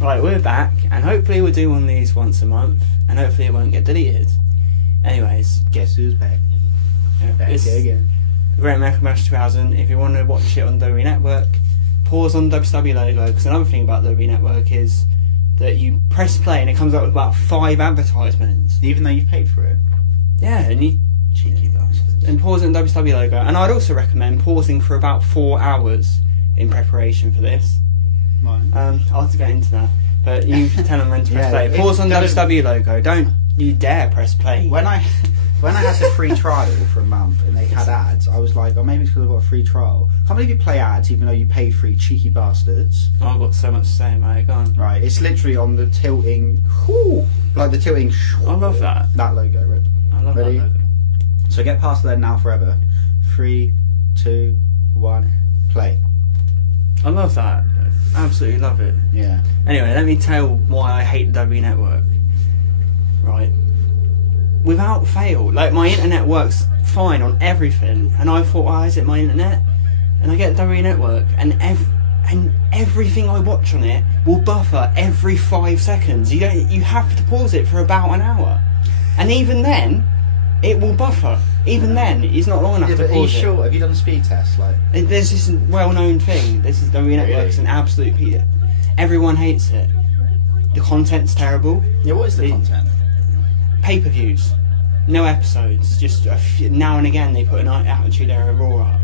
Right, we're back, and hopefully we'll do one of these once a month, and hopefully it won't get deleted. Anyways, guess who's back? Back again. Great American Bash 2000. If you want to watch it on WWE Network, pause on the WCW logo, because another thing about WWE Network is that you press play and it comes up with about 5 advertisements. Even though you've paid for it? Yeah, and you... Cheeky bastards. And pause on the WCW logo. And I'd also recommend pausing for about 4 hours in preparation for this. Right. I'll have to get into that. But you tell them when to press play. if Pause on the don't- WCW logo. Don't you dare press play. When I had the free trial for a month and they had ads, I was like, oh, maybe it's because I've got a free trial. Can't believe you play ads even though you paid for it, cheeky bastards. Oh, I've got so much to say about it. Go on. Right, it's literally on the tilting, like the tilting. I love that. That logo, right? I love Ready? that logo. So get past there now forever. 3, 2, 1, play. I love that. Absolutely love it. Yeah. Anyway, let me tell why I hate the W Network. Right. Without fail, like my internet works fine on everything, and I thought, why is it my internet? And I get W Network, and everything I watch on it will buffer every 5 seconds. You have to pause it for about an hour, and even then, it will buffer. Even then, it's not long enough to But are you pause it. sure? Have you done a speed test? Like, There's this well-known thing. This is W Network's an absolute Peter. Everyone hates it. The content's terrible. yeah. What is the content? Pay-per-views, no episodes. Just now and again they put an Attitude Era Raw up.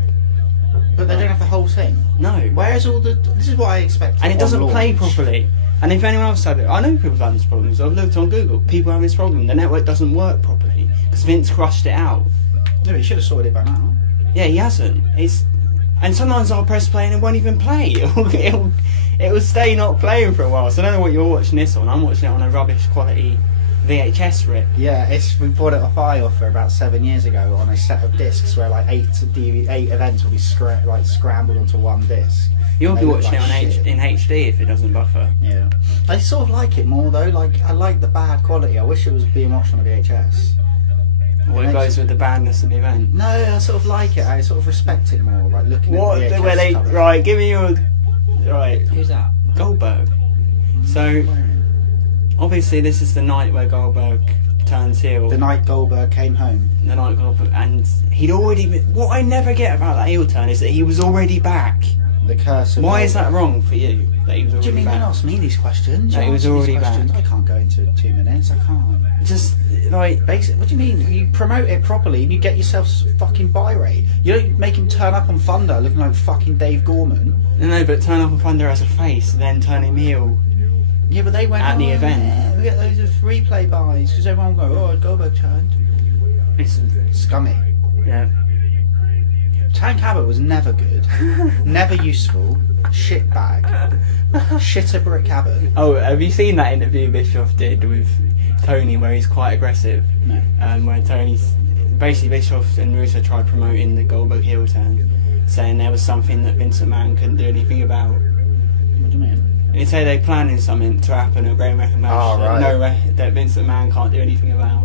But they don't have the whole thing. No, Where's all the? This is what I expect. and it doesn't on play launch. properly. And if anyone else had it, I know people have this problem. So I've looked on Google. People have this problem. The network doesn't work properly because Vince crushed it out. No, he should have sorted it by now. Yeah, he hasn't. And sometimes I'll press play and it won't even play. It'll stay not playing for a while. So I don't know what you're watching this on. I'm watching it on a rubbish quality VHS rip. Yeah, we bought it off IOFA about 7 years ago on a set of discs where like 8 events will be scrambled onto one disc. You'll They be look watching like it shit. in HD if it doesn't buffer. Yeah, I sort of like it more though. Like I like the bad quality. I wish it was being watched on a VHS. Or it goes with the badness of the event. No, I sort of like it. I sort of respect it more. Like looking What? at the VHS Where they cover. right? Give me your right. Who's that? Goldberg. So obviously this is the night where Goldberg turns heel. The night Goldberg came home. The night Goldberg, and he'd already been. What I never get about that heel turn is that he was already back. The curse of Why is that Goldberg. wrong for you? That he was What do you already mean? Don't back. ask me these questions. No, You he was answer these already questions. back. I can't go into 2 minutes. I can't. Just like Basic. What do you mean? You promote it properly and you get yourself fucking buy rate. You don't make him turn up on Thunder looking like fucking Dave Gorman. no, but turn up on Thunder as a face, and then turn him heel. Yeah, but they went At the "Oh, event." yeah, we get loads of replay buys because everyone will go, oh, Goldberg turned. It's Scummy. yeah. Tank Abbott was never good, never useful, shit bag, shitter brick Abbott. Oh, have you seen that interview Bischoff did with Tony where he's quite aggressive? No. Where Tony's basically Bischoff and Russo tried promoting the Goldberg heel turn, saying there was something that Vince McMahon couldn't do anything about. What do you mean? And he'd say they're planning something to happen at Great American Bash Oh, right. that Vince McMahon can't do anything about.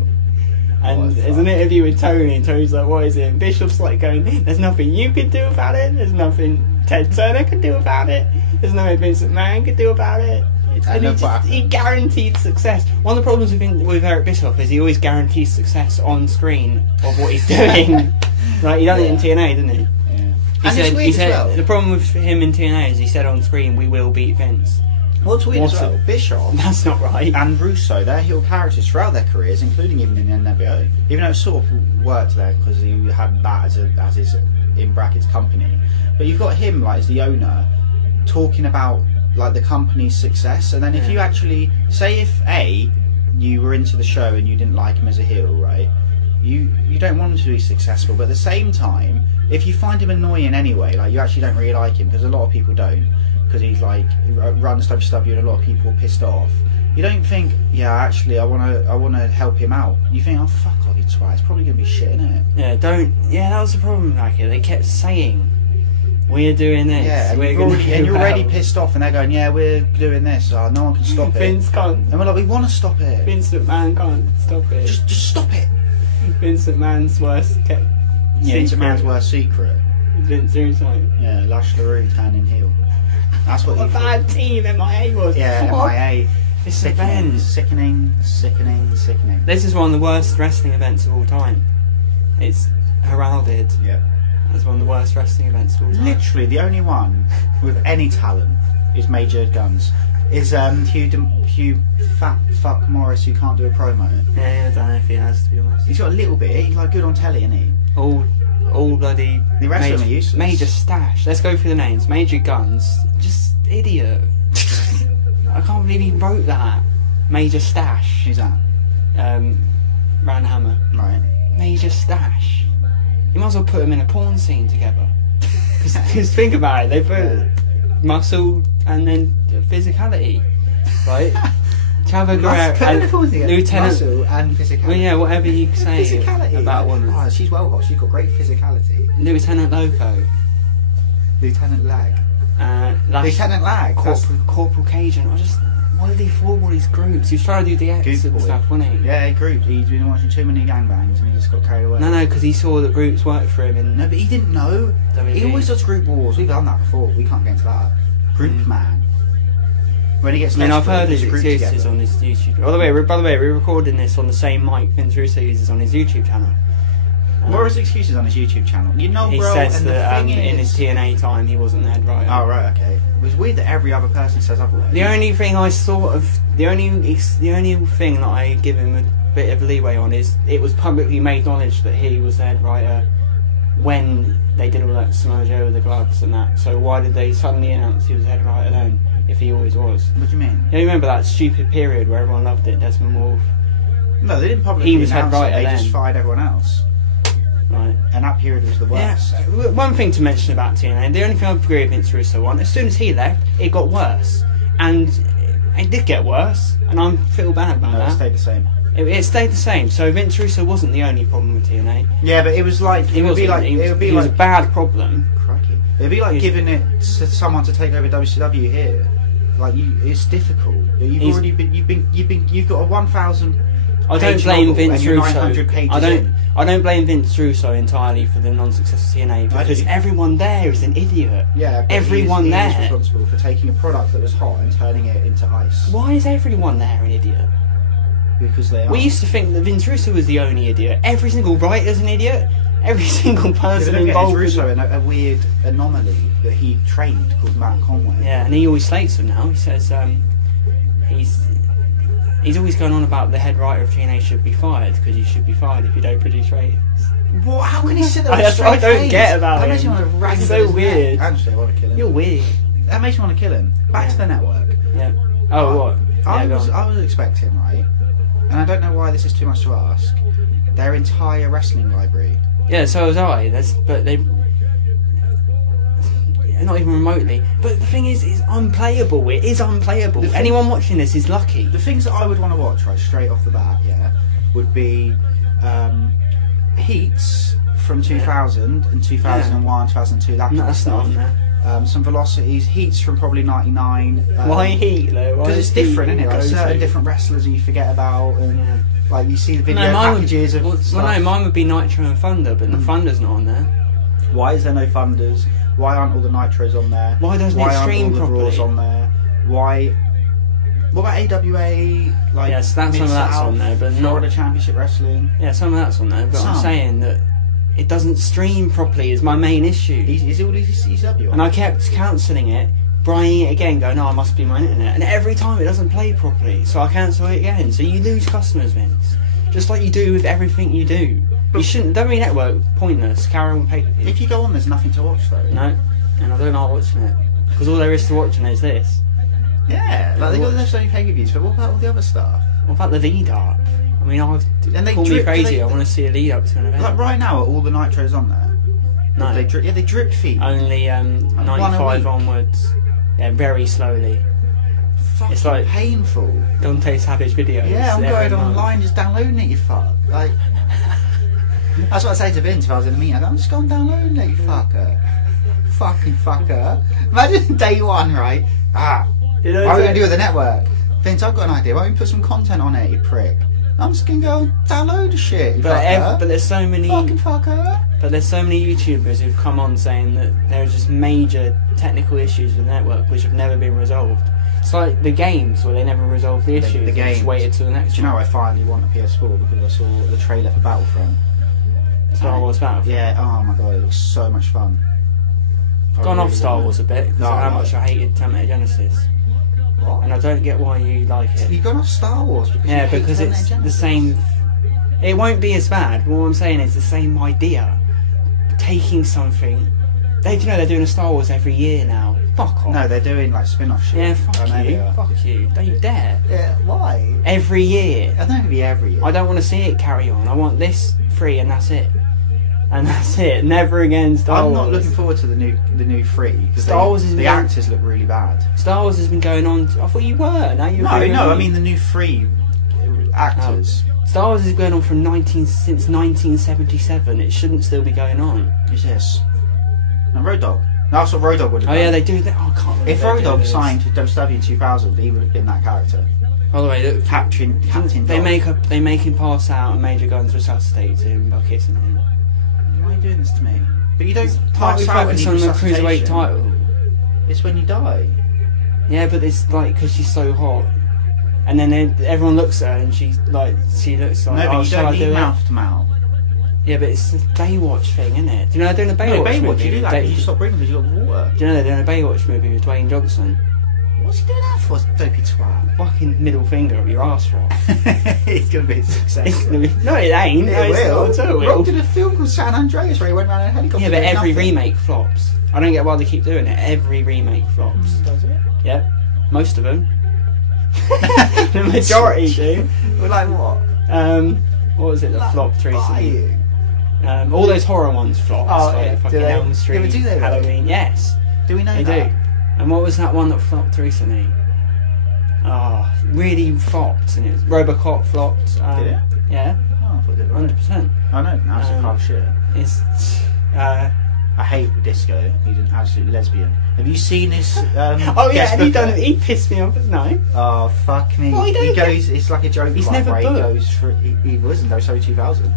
And What the there's fuck? an interview with Tony, and Tony's like, what is it? And Bischoff's like going, there's nothing you can do about it, there's nothing Ted Turner can do about it, there's nothing Vince McMahon can do about it. And look what he happened. guaranteed success. One of the problems with Eric Bischoff is he always guarantees success on screen of what he's doing. Right, he done it in TNA, didn't he? Yeah. He And said, it's weird as well. the problem with him in TNA is he said on screen, we will beat Vince. What's weird What's as well, it? Bischoff That's not right. and Russo, they're heel characters throughout their careers, including even in the NWO. Even though it sort of worked there because he had that as his in brackets company, but you've got him like as the owner talking about like the company's success, and then if you actually say if you were into the show and you didn't like him as a heel, right? You don't want him to be successful, but at the same time, if you find him annoying anyway, like you actually don't really like him, because a lot of people don't. Because he's like runs WCW and a lot of people are pissed off. You don't think, yeah, actually, I wanna help him out. You think, oh fuck off, you twat. It's probably gonna be shit, isn't it? Yeah, that was the problem, like they kept saying, we're doing this. Yeah, and, we're you're already pissed off, and they're going, yeah, we're doing this. No one can stop it. Vince can't. And we're like, we want to stop it. Vince McMahon can't stop it. Just stop it. Vince McMahon's worst kept. Yeah, it's a secret. man's worst secret. Vince Russo. Yeah, Lash LaRue turning heel. That's what What a you bad team MIA was. Yeah, What? MIA. This Sickening, event. sickening, sickening, sickening. This is one of the worst wrestling events of all time. It's heralded Yeah. as one of the worst wrestling events of all time. Literally, the only one with any talent is Major Guns. Is Hugh Fat Fuck Morris, who can't do a promo. Yeah, I don't know if he has, to be honest. He's got a little bit. He's like good on telly, isn't he? All bloody... The rest of them are useless. Major Stash. Let's go through the names. Major Guns. Just idiot. I can't believe he wrote that. Major Stash. Who's that? Ranhammer. Right. Major Stash. You might as well put them in a porn scene together. Because think about it, they put muscle and then physicality, right? Chavo Guerrero, Lieutenant Muscle and physicality. Well, yeah, whatever you say Physicality about a woman. Oh, she's well hot. She's got great physicality. Lieutenant Loco, Lieutenant Lag. Lieutenant Lag. Corporal Cajun. Why did he form all these groups? He was trying to do DX Goop and boy. stuff, wasn't he? Yeah, he grouped. He'd been watching too many gangbangs and he just got carried away. No, because he saw that groups worked for him. No, but he didn't know. WWE. He always does group wars. We've done that before. We can't get into that. Group man. When he gets I've heard his there's a group excuses together. on his YouTube. By the way, we're recording this on the same mic Vince Russo uses on his YouTube channel. What are his excuses on his YouTube channel? You know, He bro, says and that the thing in his is... TNA time he wasn't the head writer. Oh, right, okay. It was weird that every other person says otherwise. The only thing I sort of, the only thing that I give him a bit of leeway on is it was publicly made knowledge that he was the head writer when they did all that Samoa Joe with the gloves and that. So why did they suddenly announce he was the head writer then, if he always was? What do you mean? You remember that stupid period where everyone loved it, Desmond Wolfe? No, they didn't publicly He was announce head writer it. They then. just fired everyone else. Right. And that period was the worst. Yeah, one thing to mention about TNA, the only thing I agree with Vince Russo on, as soon as he left, it got worse. And it did get worse, and I feel bad about No, that. it stayed the same. It stayed the same, so Vince Russo wasn't the only problem with TNA. Yeah, but it was like... It would be like... It was a bad problem. Crikey. It'd be like giving it to someone to take over WCW here. Like, it's difficult. You've got a 1,000... I don't page blame novel Vince and you're Russo. 900 pages I don't blame Vince Russo entirely for the non-success of TNA because do. everyone there is an idiot. Yeah, but everyone he there is responsible for taking a product that was hot and turning it into ice. Why is everyone there an idiot? Because they are. We used to think that Vince Russo was the only idiot. Every single writer's an idiot. Every single person involved. Russo in a weird anomaly that he trained called Matt Conway. Yeah, and he always slates him now. He says he's always going on about the head writer of TNA should be fired because you should be fired if you don't produce ratings. Well, how can he sit there with That's a what I straight don't face? get about That him. makes me want to rag It's him so with his weird. neck. Actually, I want to kill him. You're weird. That makes me want to kill him. Back to the network. Yeah. Oh, what? I Yeah, was expecting, right, and I don't know why this is too much to ask, their entire wrestling library. Yeah, so was I. But they. Not even remotely. But the thing is, it's unplayable. It is unplayable. Anyone watching this is lucky. The things that I would want to watch, right, straight off the bat, yeah, would be Heats from 2000 and 2001, 2002, that kind of That's stuff. not on there. Some Velocities, Heats from probably 99. Why Heat though? Because it's different, isn't it? Like certain different wrestlers you forget about, and like you see the video packages of stuff. Well, no, mine would be Nitro and Thunder, but the Thunder's not on there. Why is there no Thunders? Why aren't all the Nitros on there? Why doesn't it stream aren't all the Raws properly? on there? Why? What about AWA? Like Yes, some of that's Mid-South, on there, but Florida not. Championship Wrestling. Yeah, some of that's on there, but I'm Some. saying that it doesn't stream properly is my main issue. Is all these ECW on? And I kept cancelling it, buying it again, going, no, I must be my internet. And every time it doesn't play properly, so I cancel it again. So you lose customers, Vince. Just like you do with everything you do. You shouldn't. WWE Network, pointless. Carry on pay-per-view. If you go on, there's nothing to watch though. No, and I don't like watching it. Because all there is to watching is this. Yeah, like they got so many pay-per-views, but what about all the other stuff? What about the lead-up? I mean, And they call me drip- crazy, they- I want to see a lead-up to an event. Like right now, are all the Nitros on there? No. They drip feed. Only one a 95 week. onwards. Yeah, very slowly. Fucking it's like- painful. DanteSavage videos. Yeah, I'm every going month. online just downloading it, you fuck. Like, that's what I say to Vince if I was in a meeting. I go, I'm just going downloading it, you fucker. Fucking fucker. Imagine day one, right? You know, What are we going to do with the network? Vince, I've got an idea. Why don't we put some content on it, you prick? I'm just gonna go download the shit. You But fucker. but there's so many. Fucking fucker. But there's so many YouTubers who've come on saying that there are just major technical issues with the network which have never been resolved. It's like the games where they never resolved the issues. The They games. just waited till the next Do you know one. I finally want a PS4 because I saw the trailer for Battlefront. Star Wars Battlefront. Yeah. Oh my god, it looks so much fun. I Gone off really Star want Wars a bit because No, of how no. much I hated Terminator Genesis, What? and I don't get why you like it. You've gone off Star Wars because Yeah, you hate because it's Terminator the Genesis. same. It won't be as bad. But what I'm saying is the same idea. Taking something. They're doing a Star Wars every year now. Fuck off. No, they're doing like spin-off shit. Yeah, I fuck know you. they are. Fuck you. Don't you dare. Yeah, why? Every year. I don't be every year. I don't want to see it carry on. I want this free and that's it. And that's it. Never again Star I'm Wars. not looking forward to the new 3 because Star Wars is the going- actors look really bad. Star Wars has been going on. I thought you were. Now you're. No, I mean the new 3 actors. Star Wars is going on from since 1977. It shouldn't still be going on. Who's this? No, Road Dogg. No, that's what Road Dogg would have Oh done. yeah, they do that. Oh, I can't remember. If they Road do Dogg this. signed to WWE in 2000, he would have been that character. By the way, look, Captain they Dog. they make him pass out, and Major Guns resuscitates him by kissing him. Why are you doing this to me? But you don't Partly pass out when focus you on the resuscitation. cruiserweight title. It's when you die. Yeah, but it's like because she's so hot, and then everyone looks at her and she looks like. No, but oh, you shall don't I do need it? mouth to mouth. Yeah, but it's a Baywatch thing, isn't it? Do you know they're doing a No, Baywatch Baywatch, movie? you do that They- because you stop breathing because you got water. Do you know they're doing a Baywatch movie with Dwayne Johnson? What's he doing that for, dopey twat? Fucking middle finger up your arse for. It's going to be a success. It's gonna be, no, it ain't. No, It it's will. not at all. Rock did a film called San Andreas where he went around in a helicopter. Yeah, but doing every nothing. remake flops. I don't get why they keep doing it. Every remake flops. Does it? Yep, most of them. The majority do. Well, like what? What was it that Like flopped recently? buying. All those horror ones flopped. Oh, like yeah. fucking Do they? Elm Street, Yeah, but do they, though? Halloween. Yes, Do we know they that? do. And what was that one that flopped recently? Oh, really flopped, and it was RoboCop flopped. Did it? Yeah, Oh, I thought it did. 100%. I know. Now it's a pile of shit. It's I hate Disco. He's an absolute lesbian. Have you seen his? oh yeah, guest and he booker? done. He pissed me off. No, Oh fuck me! Well, he he don't goes. It's like a joke. He's club never where he booked. goes through. He was in WWE 2000.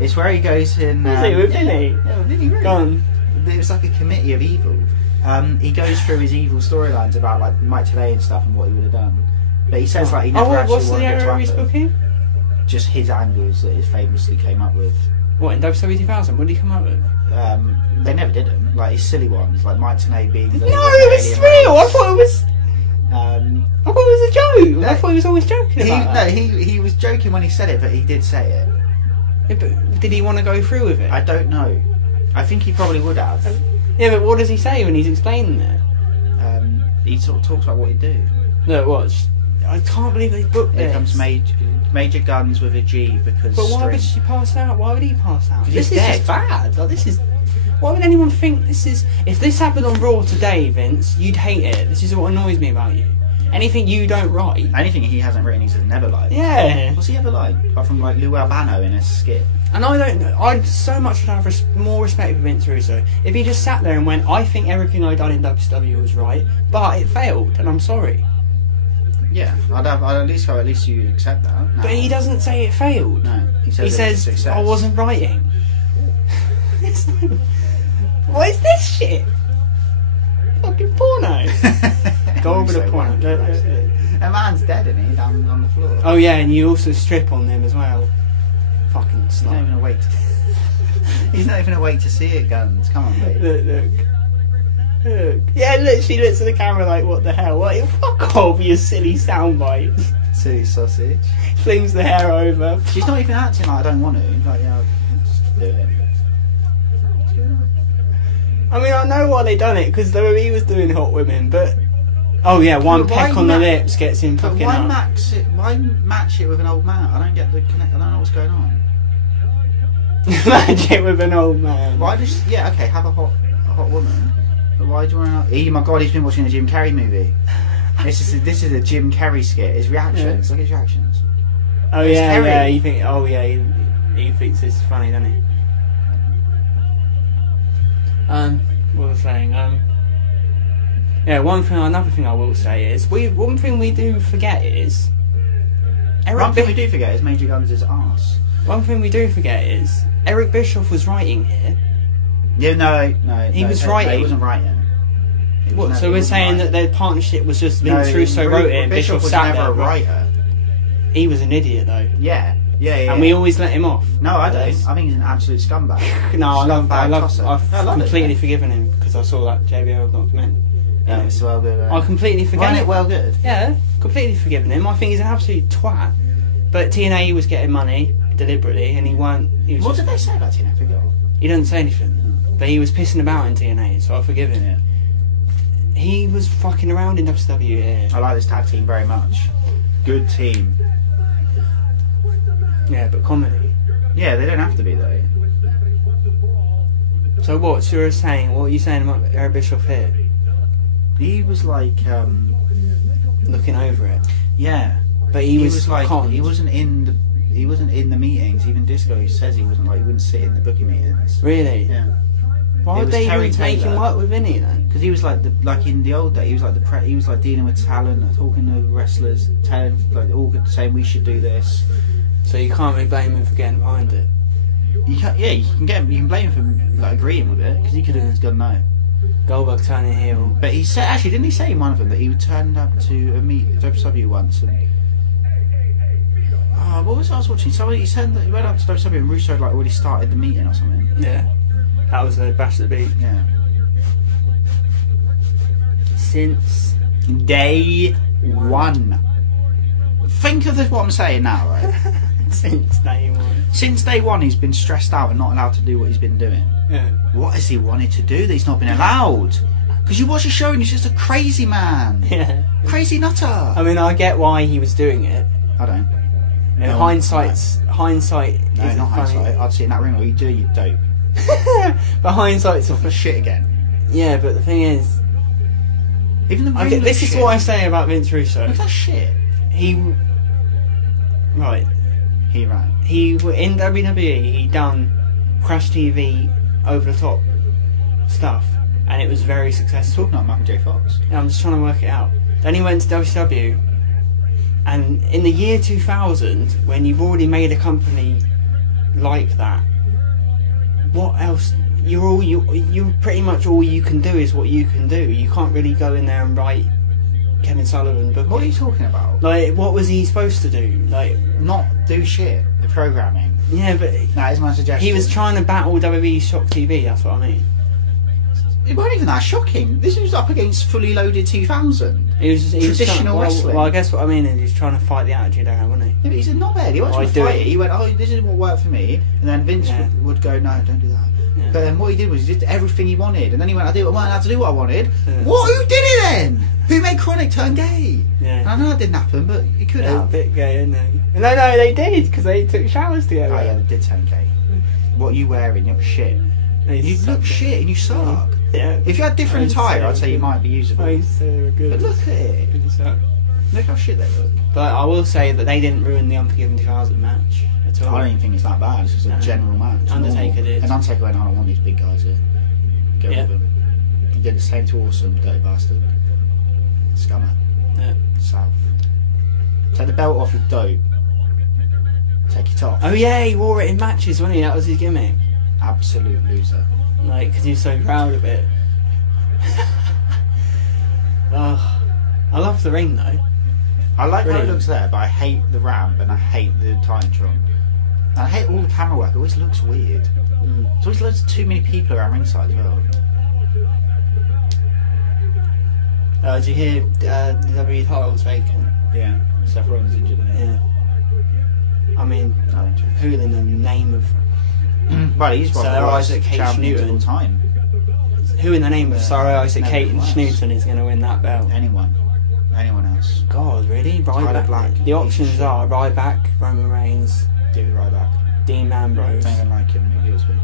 It's where he goes in. Was he with Vinny? Yeah, with Vinny. Really. Go on. It was like a committee of evil. He goes through his evil storylines about like Mike Today and stuff and what he would have done. But he says like he never actually what's the wanted it to area he's happen. booking? Just his angles that he famously came up with. What in WWE 2000? What did he come up with? They never did them. Like his silly ones, like Mike Today being. The No, it was alien real. I race. thought it was. Um, I thought it was a joke. No. I thought he was always joking he, about no, that. he was joking when he said it, but he did say it. Yeah, but did he want to go through with it? I don't know. I think he probably would have. Yeah, but what does he say when he's explaining it? He sort of talks about what he'd do. No, watch. I can't believe they booked Here this. comes Major Guns with a G because. But why string. would she pass out? Why would he pass out? 'Cause This he's is dead. just bad. Like, this is. Why would anyone think this is? If this happened on Raw today, Vince, you'd hate it. This is what annoys me about you. Anything you don't write. Anything he hasn't written, he says never liked. Yeah. What's he ever like? Apart from like Lou Albano in a skit. And I don't know. I'd so much have more respect for Vince Russo if he just sat there and went, "I think everything I done in WCW was right, but it failed, and I'm sorry." Yeah, I'd at least go. At least you accept that. No. But he doesn't say it failed. No, he says He it's a says, success. "I wasn't writing." It's like, what is this shit? Fucking porno. Go over the porno. A man's dead, isn't he? Down on the floor. Oh yeah, and you also strip on them as well. Fucking He's not slut. even awake. He's not even awake to see it. Guns, come on, mate. Look. Yeah, look, she looks at the camera like, what the hell? What? Fuck off, you silly soundbite. Silly sausage. Flings the hair over. She's not even acting like I don't want to. Like, yeah, I'll just do it. What's going on? I mean, I know why they done it, because he was doing hot women, but... Oh yeah, one But why peck on the ma- lips gets him But fucking why up. match it with an old man? I don't get the connect. I don't know what's going on. Match it with an old man. Why does okay have a hot woman? But why do you want to? Oh my god, he's been watching a Jim Carrey movie. This is a Jim Carrey skit. His reactions. Look at his reactions. Oh It's yeah, Terry. yeah. He thinks it's funny, doesn't he? What was I saying? Yeah, another thing I will say is one thing we do forget is One thing we do forget is Major Guns' arse. One thing we do forget is Eric Bischoff was writing here. Yeah, no. He was writing. No, he wasn't writing. What? So we're saying that their partnership was just Vince Russo wrote it and Bischoff was sat never there. a writer. He was an idiot though. Yeah. And we always let him off. No, I don't. I think he's an absolute scumbag. I've completely forgiven him because I saw that JBL document. Yeah, it's well good. I completely forgiven Wasn't him. it well good? Yeah, completely forgiven him. I think he's an absolute twat. But TNA was getting money deliberately, and he weren't. What did they say about TNA? I forgot. He didn't say anything, but he was pissing about in TNA, so I forgive him. Yeah. He was fucking around in WCW. Yeah. I like this tag team very much. Good team. Yeah, but comedy. Yeah, they don't have to be though. So what? You're saying? What are you saying about Eric Bischoff here? He was like, Looking over it. yeah, But he was like, conned. he wasn't in the meetings. Even Disco says he wasn't like, he wouldn't sit in the booking meetings. Really? Yeah, Why It would was they Terry even make him Taylor. work with Vinny then? because he was like in the old day, he was like he was like dealing with talent, talking to wrestlers, telling like all good, saying we should do this. So you can't really blame him for getting behind it. You can blame him for like agreeing with it because he could have just gone no. Goldberg turning heel. But he said, actually, didn't he say in one of them that he turned up to a WCW once and what was it I was watching? Somebody, he said that he went up to WCW and Russo had like already started the meeting or something. Yeah. That was the Bash at the Beach. Yeah. Since Day one. Think of this, what I'm saying now, right? since day one. Since day one, he's been stressed out and not allowed to do what he's been doing. Yeah. What has he wanted to do that he's not been allowed? Because you watch the show and he's just a crazy man. Yeah. Crazy nutter. I mean, I get why he was doing it. I don't. And No, hindsight No, isn't not funny. hindsight. I'd sit in that room. What you do, you dope. But hindsight's For shit again. yeah. But the thing is, Even the ring this looks is shit. what I say about Vince Russo. Look at that shit. He in WWE he done Crash TV over the top stuff, and it was very successful. Talking about Michael J. Fox. Yeah, I'm just trying to work it out. Then he went to WCW, and in the year 2000, when you've already made a company like that, what else? You're pretty much all you can do is what you can do. You can't really go in there and write Kevin Sullivan book. What are you talking about? Like, what was he supposed to do? Like, Not do shit. The programming. yeah, but That is my suggestion. he was trying to battle WWE Shock TV. That's what I mean. It wasn't even that shocking. This was up against fully loaded 2000. He was Traditional trying, wrestling. Well, I guess what I mean is he's trying to fight the attitude out, wasn't he? Yeah, but he's a knobhead. He wasn't I trying to do fight it. it. He went, oh, this is what worked for me. And then Vince Yeah. would go, no, don't do that. Yeah. But then what he did was he did everything he wanted. And then he went, I wasn't allowed to do what I wanted. Yeah. What? Who did it then? Who made Chronic turn gay? Yeah. And I know that didn't happen, but it could They're a have. bit gay, isn't they? No, they did because they took showers together. Oh yeah, they did turn gay. What are you wearing? You're shit. They You look sucked it. shit and you suck. Yeah. If you had different attire, I'd say you might be usable. I used to say they were good. But look at it. Good suck. Look how shit they look. But I will say that they didn't ruin the Unforgiven 2000 match at all. I don't even think it's that bad. It's just a No. general match. It's Undertaker normal. did. And Undertaker went, I don't want these big guys here. Go Yeah. with them. He did the same to Awesome, dirty bastard. Scummer. Yeah. South. Take the belt off, you dope. Take it off. Oh yeah, he wore it in matches, wasn't he? That was his gimmick. Absolute loser. Like, because he was so proud of it. Oh, I love the ring though. I like how it Brilliant. looks there, but I hate the ramp and I hate the Titantron. And I hate all the camera work. It always looks weird. There's always loads too many people around ringside as well. Did you hear the WWE title was vacant? Yeah. Seth Rollins injured, isn't Yeah. I mean, No interest. who in the name of Well, he's one of the Sir worst Isaac Cage champions of all Newton. time. who in the name of Yeah, Sir Isaac never Cage was. Newton is going to win that belt? Anyone else. God, really? Tyler Ryback. Black. The options are Ryback, Roman Reigns, Give it right back. Dean Ambrose. Don't even like him. Give it to me.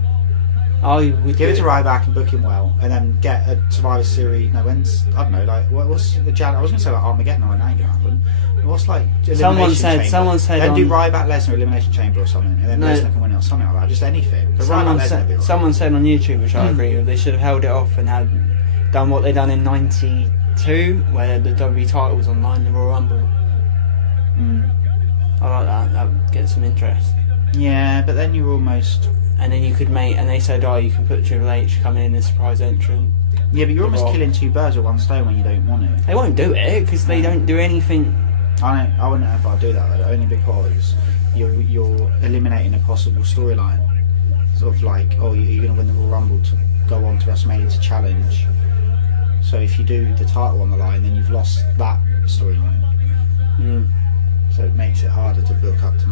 I would Give it do to Ryback and book him well, and then get a Survivor Series. No, when's I don't know. Like what's the Jan? I was going to say like Armageddon. No, that ain't going to happen. What's like Elimination Chamber? Someone said Then do on- Ryback Lesnar Elimination Chamber or something, and then No. Lesnar can win it or something like that. Just anything. But Someone Ryback Lesnar would be said, right. someone said on YouTube, which I agree with, they should have held it off and had done what they done in '92, where the WWE title was on line in the Royal Rumble. I like that would get some interest. Yeah, but then you're almost... And then you could make, and they said, oh, you can put Triple H coming in as surprise entrant. Yeah, but you're The almost Rock. killing two birds with one stone when you don't want to. They won't do it because they don't do anything. I wouldn't know if I'd do that though, only because you're eliminating a possible storyline. Sort of like, oh, you're going to win the Royal Rumble to go on to WrestleMania to challenge. So if you do the title on the line, then you've lost that storyline. Mm. So it makes it harder to book up to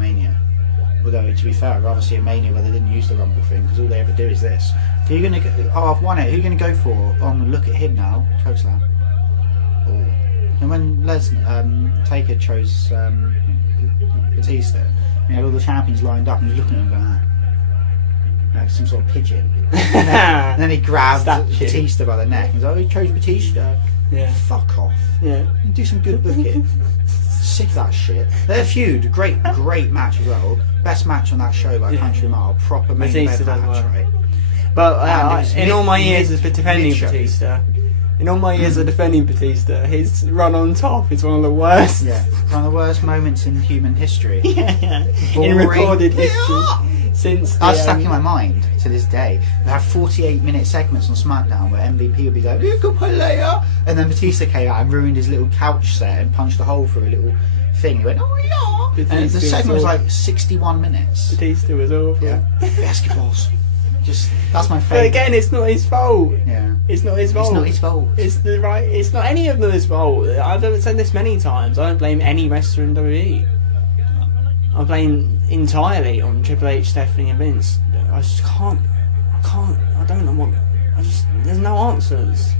Although, to be fair, I'd rather see a Mania where they didn't use the Rumble thing, because all they ever do is this. Who are you going to... Oh, I've won it. Who are you going to go for? Look at him now. Chokeslam. Oh. And when Taker chose Batista, you had all the champions lined up, and he's looking at him going, like some sort of pigeon. And then he grabbed Batista by the neck, and he's like, oh, he chose Batista. Yeah. Fuck off. Yeah. Do some good booking. Sick of that shit. Their feud, great match as well. Best match on that show by Country Mile. Proper main event match, right? But in all my years of defending mid-show. Batista, his run on top is one of the worst. Yeah, one of the worst moments in human history. Yeah. Boring. In recorded history. Since That's stuck in my mind to this day. They have 48-minute segments on SmackDown where MVP would be like, you can play later, and then Batista came out and ruined his little couch set and punched a hole through a little thing. He went, oh yeah, and the segment was like 61 minutes. Batista was awful. Yeah, basketballs. That's my But favourite. again, it's not his fault. Yeah, It's not his fault. it's not his fault. It's not any of them's fault. I've said this many times. I don't blame any wrestler in WWE. I blame entirely on Triple H, Stephanie, and Vince. I don't know what. There's no answers.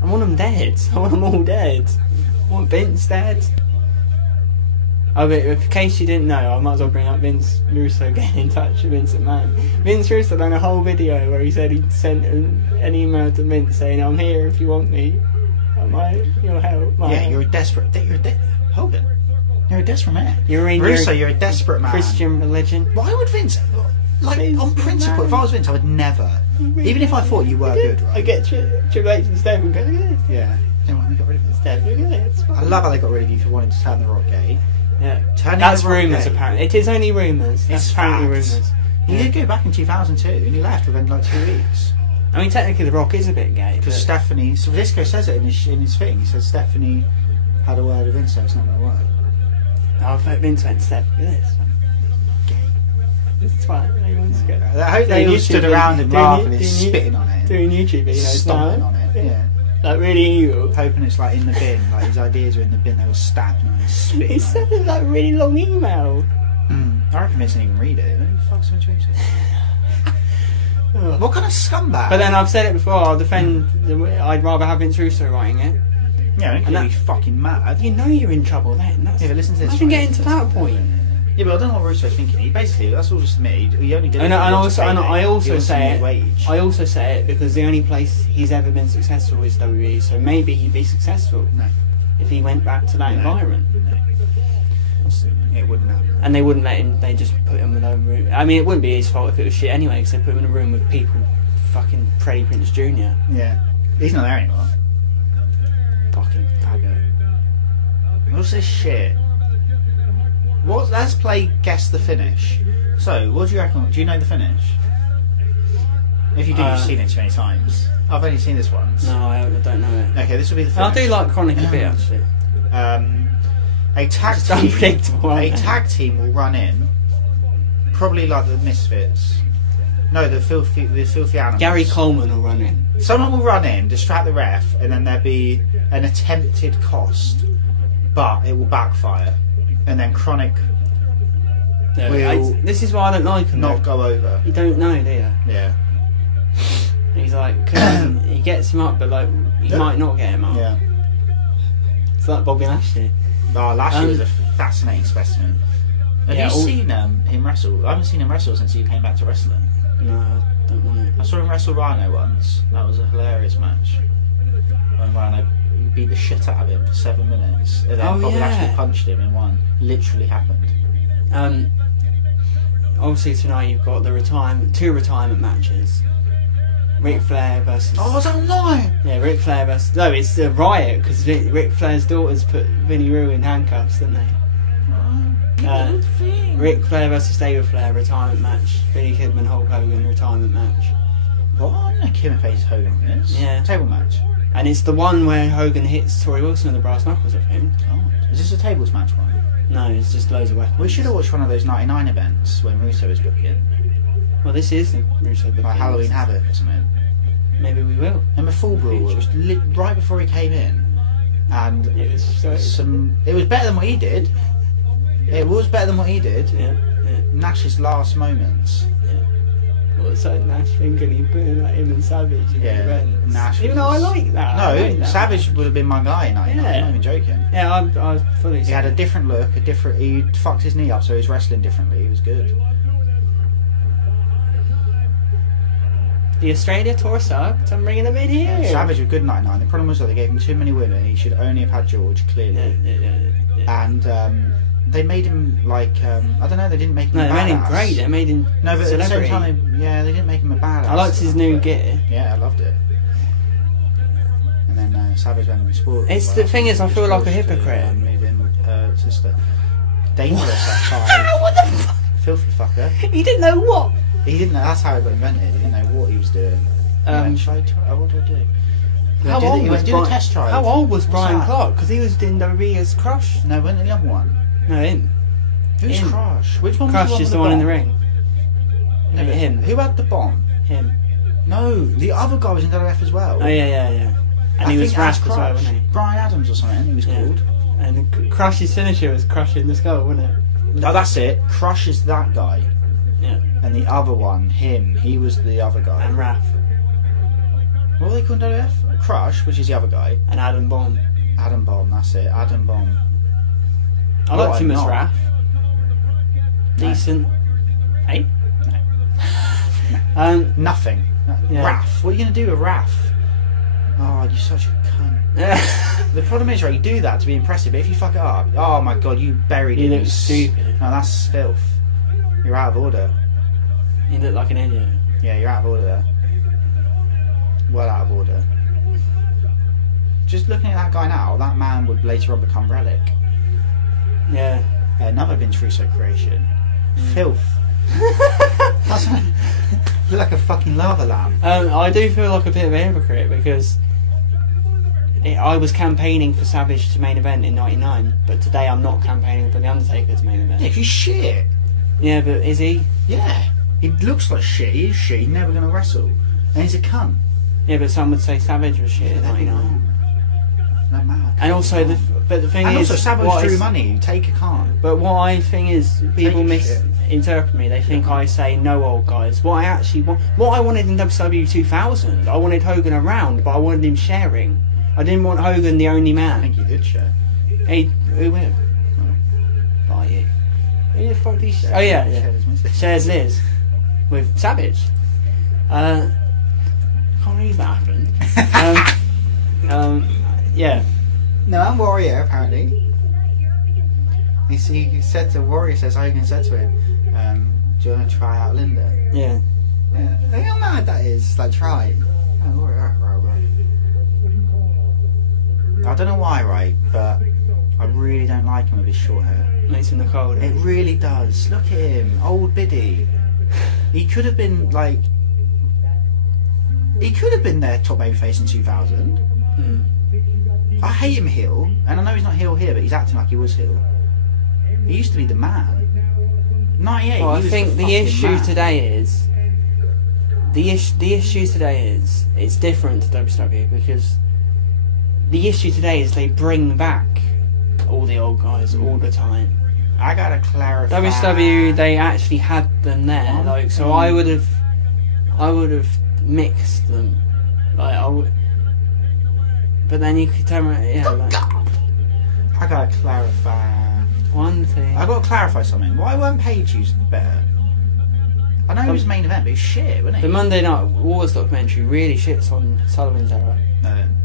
I want them dead. I want them all dead. I want Vince dead. Oh, but in case you didn't know, I might as well bring up Vince Russo getting in touch with Vince McMahon. Vince Russo done a whole video where he said he'd sent an email to Vince saying, I'm here if you want me. You'll help. You're a desperate... Hogan. You're a desperate man. You're a desperate man. Christian religion. Why would Vince... Like, Vince on principle, McMahon. if I was Vince, I would never... Even if I thought you were good, right? I get Triple H and Steph and go, look at this. Yeah. Then why we got rid of it? Steph, look at this. I love how they got rid of you for wanting to turn the Rock gay. Yeah. That's rumours, gay. apparently. It is only rumours. That's apparently facts. rumours. He did go back in 2002 and he left within like 2 weeks. I mean, technically, The Rock is a bit gay. Because But Stephanie... So Disco says it in his thing. He says Stephanie had a word with Vince, so it's not going to work. I thought Vince went, Steph, look at this. Gay. This is why he wants to go. I hope they all Doing stood YouTube around and doing laughing you- and doing you- spitting on it. Doing YouTube videos Stomping now. on it, yeah. Like, really evil. Hoping it's like in the bin, like his ideas are in the bin, they were stabbed and spitting He on sent it. us like a really long email. I reckon Vince didn't even read it. Who the fuck's Vince Russo? What kind of scumbag? But then I've said it before, I'll defend, I'd rather have Vince Russo writing it. yeah, I and think that- he'd be fucking mad. You know you're in trouble then. Yeah, but listen to this. Imagine right? getting to that point. Yeah, but I don't know what Russo's thinking. He basically, that's all just me. He only did it. And for I the also payday. say He it. wants a new wage. I also say it because the only place he's ever been successful is WWE. So maybe he'd be successful No. if he went back to that No. environment. It wouldn't happen. And they wouldn't let him. They just put him in a room. I mean, it wouldn't be his fault if it was shit anyway, because they put him in a room with people, fucking Freddie Prinze Jr. Yeah. He's not there anymore. Fucking faggot. What's this shit? Let's play Guess the Finish. So, what do you reckon? Do you know the finish? If you do, you've seen it too many times. I've only seen this once. No, I don't know it. Okay, this will be the I finish. do like Chronic a bit actually. A tag Just team. unpredictable, A aren't they? tag team will run in, probably like the Misfits. No, the filthy animals. Gary Coleman will run in. Someone will run in, distract the ref, and then there'll be an attempted cost, but it will backfire, and then Chronic No, will this is why I don't like him. not though. go over. You don't know, do you? Yeah. He's like, 'cause he gets him up, but like he might not get him up. Yeah. It's like Bobby Lashley. Oh, Lashley was a fascinating specimen. Have Yeah, you seen him wrestle? I haven't seen him wrestle since he came back to wrestling. No, I don't want it. I saw him wrestle Rhino once. That was a hilarious match. When Rhino beat the shit out of him for 7 minutes. And then Bobby Lashley punched him and won. Literally happened. Obviously tonight you've got the two retirement matches. Ric Flair versus... Oh, I don't know! Yeah, Ric Flair versus... No, it's a riot, because Ric Flair's daughters put Vinnie Roo in handcuffs, didn't they? Ric Flair versus David Flair retirement match. Billy Kidman, Hulk Hogan retirement match. What? No, Kidman faces Hogan on this. Yeah. Table match. And it's the one where Hogan hits Torrie Wilson with the brass knuckles, I think. Oh, is this a tables match one? No, it's just loads of weapons. We should have watched one of those 99 events when Russo was booking. Well, this is the Russo booking. Like Halloween Havoc or something. Maybe we will. Remember Full Brawl? It was right before he came in. And It was so... it was better than what he did. It was better than what he did. Yeah. Nash's last moments. What's that Nash thinking? He putting like him and Savage in the events. Nash. Even though I like that. No, I like that. Savage would have been my guy. No, I'm not even joking. Yeah, I fully. He had a different look, he fucked his knee up, so he was wrestling differently. He was good. The Australia tour sucked. I'm bringing him in here. Yeah, Savage was good 99. The problem was that they gave him too many women. He should only have had George, clearly. Yeah. And they made him like I don't know. They didn't make him. No, a they made him badass. great. They made him. No, but at the same celebrity. time, they didn't make him a badass. I liked his new gear. Yeah, I loved it. And then Savage went with sport. It's the thing is, I feel like a hypocrite. Move in with her sister. Dangerous that What the fuck? filthy fucker. He didn't know what. He didn't know. That's how it got invented. He didn't know what he was doing. He went, "Shall I try? What do I do?" How old was Brian? Test drive. How old was What's Brian that? Clark? Because he was in WWE as Crush. No, wasn't it the other one? No, him. Who's Him. Crush? Which one? Crush was is the the one one in with the bomb? ring. No, but Him. Who had the bomb? Him. No, the other guy was in WF as well. Oh yeah. And he was think Raph that's as well, Crush. wasn't he? Brian Adams or something. He was Yeah. called. And Crush's finisher was crushing the skull, wasn't it? No, that's it. Crush is that guy, Yeah. and the other one, him. He was the other guy. And Raph. What were they called in WF? Crush, which is the other guy. And Adam Bomb. Adam Bomb. That's it. Adam Bomb. I What, liked him as not? Raph. No. Decent. Hey? No. Nothing. Yeah. Raph. What are you gonna do with Raph? Oh, you're such a cunt. The problem is, right, you do that to be impressive, but if you fuck it up, oh my god, you buried You it. look You stupid. No, that's filth. You're out of order. You look like an idiot. Yeah, you're out of order there. Well out of order. Just looking at that guy now, that man would later on become Relic. Yeah. Another Vince Russo creation. Filth. That's you look like a fucking lava lamp. I do feel like a bit of a hypocrite because I was campaigning for Savage to main event in '99, but today I'm not campaigning for The Undertaker to main event. Yeah, he's shit. Yeah, but is he? Yeah. He looks like shit. He is shit. He's never going to wrestle. And he's a cunt. Yeah, but some would say Savage was shit in That'd be '99. wrong. They're mad. And also, the thing and is, also Savage what drew is- money. Take a can't. But what I think is, people Take shit. misinterpret me. They think I say no old guys. What I actually want, what I wanted in WCW 2000, I wanted Hogan around, but I wanted him sharing. I didn't want Hogan the only I man. think you did share. Hey, who with? Oh, you. Who the fuck did he? Oh yeah. Shares Liz with Savage. Can't believe that happened. Yeah. No, I'm Warrior, apparently. He said to Warrior, Hogan said to him, do you want to try out Linda? Yeah. Yeah. Look how mad that is. Like, try. Oh, Warrior, right. I don't know why, right, but I really don't like him with his short hair. Makes him look older. It really does. Look at him. Old biddy. He could have been, like... He could have been their top babyface in 2000. I hate him heel, and I know he's not heel here, but he's acting like he was heel. He used to be the man. 98. Well, I he was think the fucking issue man. today is the issue today is it's different to WCW because the issue today is they bring back all the old guys all the time. I gotta clarify. WCW, they actually had them there, like so. I would have mixed them, like I would. But then you could tell me, yeah, like, I gotta clarify. one thing. I gotta clarify something. Why weren't Page used better? I know he was main event, but he's shit, wasn't he? The Monday Night Wars documentary really shits on Sullivan's era.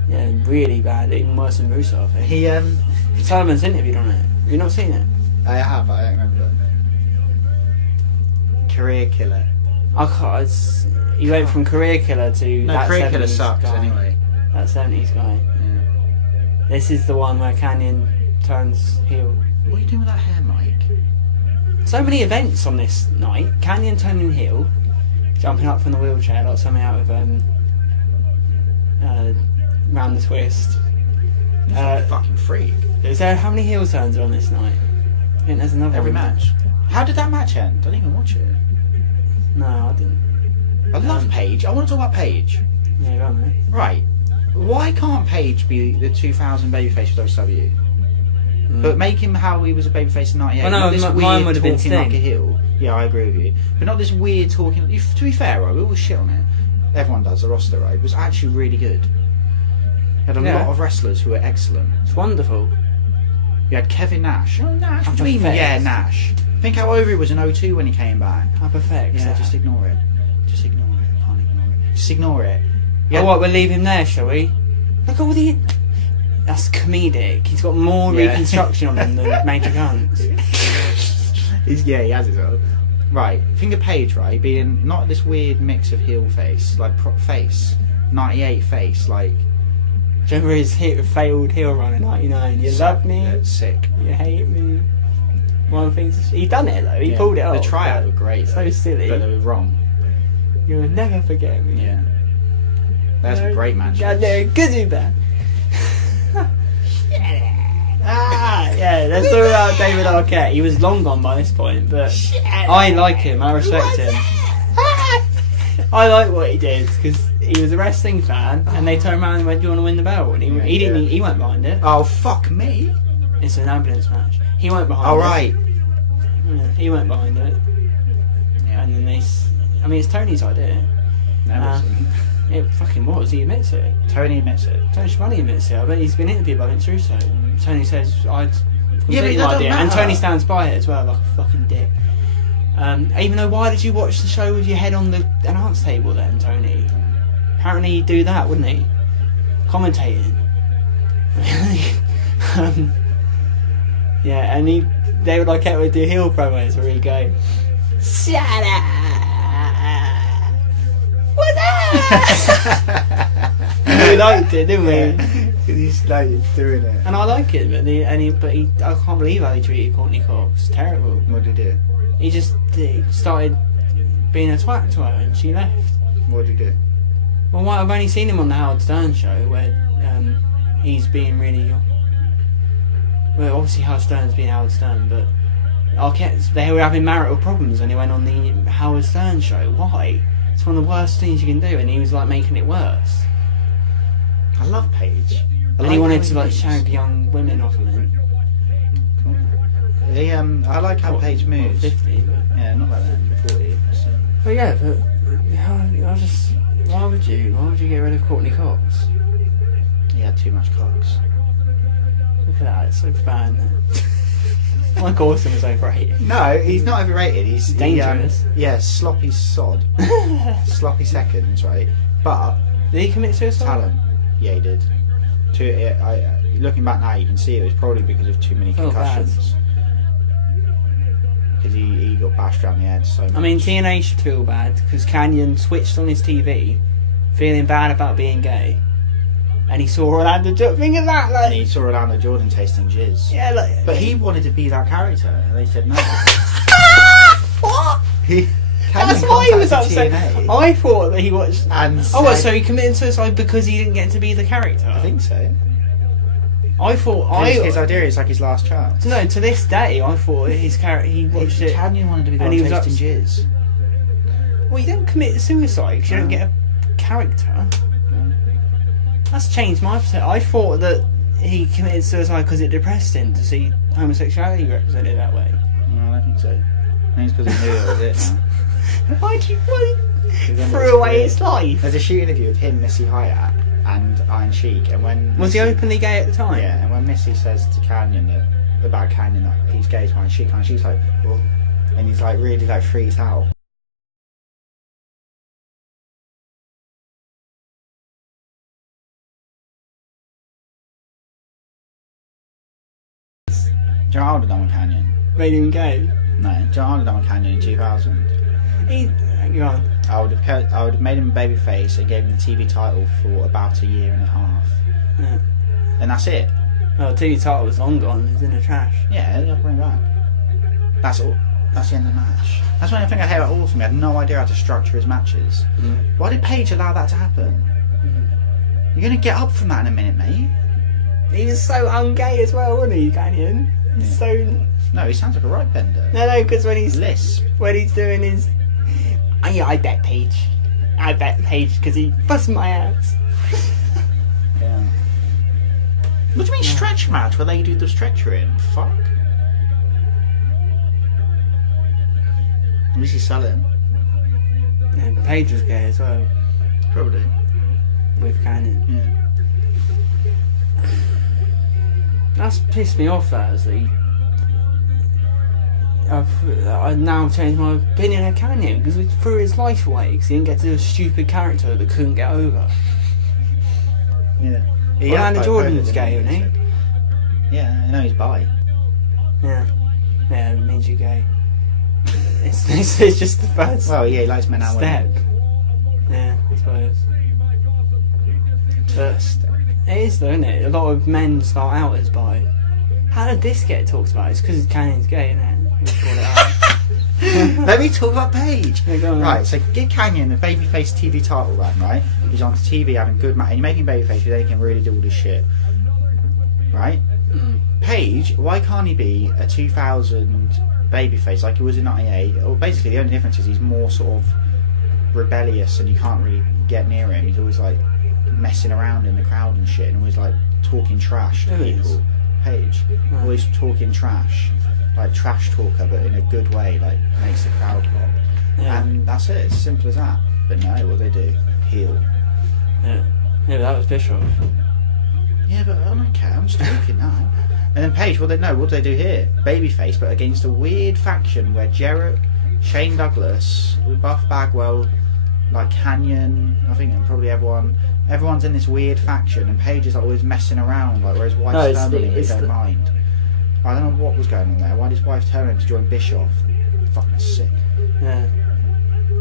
Yeah, really bad, even worse than Russo, I think. He Sullivan's interviewed on it. Have you not seen it? I have. I don't remember. Career killer. I can't. He went from career killer to No, that career killer 70s sucks guy. anyway. That 70s guy. Yeah. This is the one where Canyon turns heel. What are you doing with that hair, Mike? So many events on this night. Canyon turning heel, jumping up from the wheelchair like something out of Round the Twist. Fucking freak. Is there how many heel turns are on this night? I think there's another Every one. match. How did that match end? I didn't even watch it. No, I didn't. I love Paige. I want to talk about Paige. Yeah, go on then. Right. Why can't Paige be the 2000 babyface for WCW? But make him how he was a babyface in '98. Well, no, not this mine weird would have been talking like a Sting. heel. Yeah, I agree with you. But not this weird talking. To be fair, right, we all shit on it. Everyone does. The roster, right? It was actually really good. Had a Yeah. lot of wrestlers who were excellent. It's wonderful. You had Kevin Nash. Oh, Nash. What do you mean? Perfect. Yeah, Nash. Think how over he was in '02 when he came back. How perfect. Yeah, just ignore it. Just ignore it. Can't ignore it. Just ignore it. Yeah. Oh, what? We'll leave him there, shall we? Look at all the. That's comedic. He's got more Yeah. reconstruction on him than Major Guns. He has his own. Right, think of Paige, right, being not this weird mix of heel face, like prop face, '98 face, like Do you remember his failed heel run in '99? You love me, yeah, sick. you hate me. One of the things he done it though. He Yeah, pulled it off. The tryout but were great, So though, silly. but they were wrong. You'll never forget me. Yeah, that's a great match. Yeah, no, good do that. Yeah, let's talk about David Arquette. He was long gone by this point, but I like him. I respect him. I like what he did because he was a wrestling fan, and they turned around and went, "Do you want to win the belt?" And he didn't. He went behind it. Oh fuck me! It's an ambulance match. He went behind. All it. right. Yeah, he went behind it, Yeah. and then I mean, it's Tony's idea. It fucking was. He admits it. Tony admits it. Tony Schiavone admits it. I bet he's been interviewed by Vince Russo. And Tony says, "I completely that don't idea," and matter. Tony stands by it as well, like a fucking dick. Even though, why did you watch the show with your head on the announce table then, Tony? Apparently he'd do that, wouldn't he? Commentating. Yeah, and David Arquette would do heel promos where he'd go, "Shut up! What's up?" We liked it, didn't we? He's like doing it. And I like it, but I can't believe how he treated Courtney Cox. Terrible. What did he do? He started being a twat to her, and she left. What did he do? Well, I've only seen him on the Howard Stern show where he's being really. Well, obviously Howard Stern's being Howard Stern, but they were having marital problems when he went on the Howard Stern show. Why? It's one of the worst things you can do, and he was like making it worse. I love Paige. And he wanted to like shag young women or something. He, I like how Paige moves. 50, but. Yeah, not like that. 40. So. But yeah, but I just why would you get rid of Courtney Cox? He had too much cocks. Look at that, it's so bad. Isn't it? Mike Awesome was overrated. No, he's not overrated. He's dangerous. Yeah, sloppy sod. Sloppy seconds, right? But Did he commit suicide? talent. Yeah, he did. Looking back now, you can see it was probably because of too many Felt bad. concussions. Because he got bashed around the head so much. I mean, TNA should feel bad because Canyon switched on his TV, feeling bad about being gay, and he saw Orlando Jordan. Think of that, and like, he saw Orlando Jordan tasting jizz. yeah, like. But he wanted to be that character, and they said no. What? He, That's why he was contacted upset. TNA I thought that he watched. and Oh, what, said- so he committed suicide because he didn't get to be the character? I think so. I thought His idea is like his last chance. No, to this day, I thought his character. He watched it. Canyon wanted to be the and one he was tasting jizz. Well, you don't commit suicide because you don't No. get a character. That's changed my perception. I thought that he committed suicide because it depressed him to see homosexuality represented that way. No, I don't think so. I think it's because he knew that was it now. Why do you Then it threw was away clear. his life? There's a shoot interview of him, Missy Hyatt, and Iron Sheik, and when Was he Missy- openly gay at the time? Yeah, and when Missy says to Canyon about Canyon that he's gay to Iron Sheik, Iron Sheik's like, well, and he's like really like freaked out. Do you know what I would have done with Canyon? Made him gay. No, do you know what I would have done with Canyon in 2000? Go on. I would have made him a babyface and gave him the TV title for about a year and a half, Yeah. and that's it. Well, TV title was long gone. It's in the trash. Yeah, they'll bring it back. That's all. That's the end of the match. That's one thing I hate about Awesome. He had no idea how to structure his matches. Why did Paige allow that to happen? You're going to get up from that in a minute, mate. He was so ungay as well, wasn't he, Canyon? Yeah. So... No, he sounds like a right bender. No, because when he's doing his... Oh, yeah, I bet Paige. I bet Paige, because he busted my ass. Yeah. What do you mean stretch match where they do the stretchering? Fuck. At least he's selling. Yeah, Paige was gay as well. Probably. With Canyon. Yeah. That's pissed me off, that, actually. I've now changed my opinion of Canyon because we threw his life away because he didn't get to do a stupid character that couldn't get over. Yeah. Well, Anna Jordan's gay, isn't he? Yeah, I know he's bi. Yeah. Yeah, it means you're gay. it's just the first Well, yeah, he likes men and step. women. Yeah, I suppose. First step. It is though, isn't it? A lot of men start out as bi. How did this get talked about? It's because Canyon's gay, isn't it? Let me talk about Paige. Yeah, go on, right, so give Canyon the babyface TV title run, right? He's on TV having good match, and you're making babyface, but then he can really do all this shit, right? Paige, why can't he be a 2000 babyface like he was in '98? Or basically, the only difference is he's more sort of rebellious, and you can't really get near him. He's always like messing around in the crowd and shit, and always like talking trash to people. Paige, always talking trash. Like trash talker, but in a good way, like makes the crowd pop. Yeah. And that's it, it's as simple as that. But no, what they do? Heel. Yeah, but that was Bischoff. Yeah, but I don't care, I'm just talking now. And then Paige, what do they do here? Babyface, but against a weird faction where Jarrett, Shane Douglas, Buff Bagwell, like Canyon, I think probably everyone's in this weird faction, and Paige is like always messing around, like where his wife's family, they don't mind. I don't know what was going on there. Why did his wife turn him to join Bischoff? Fucking sick. Yeah.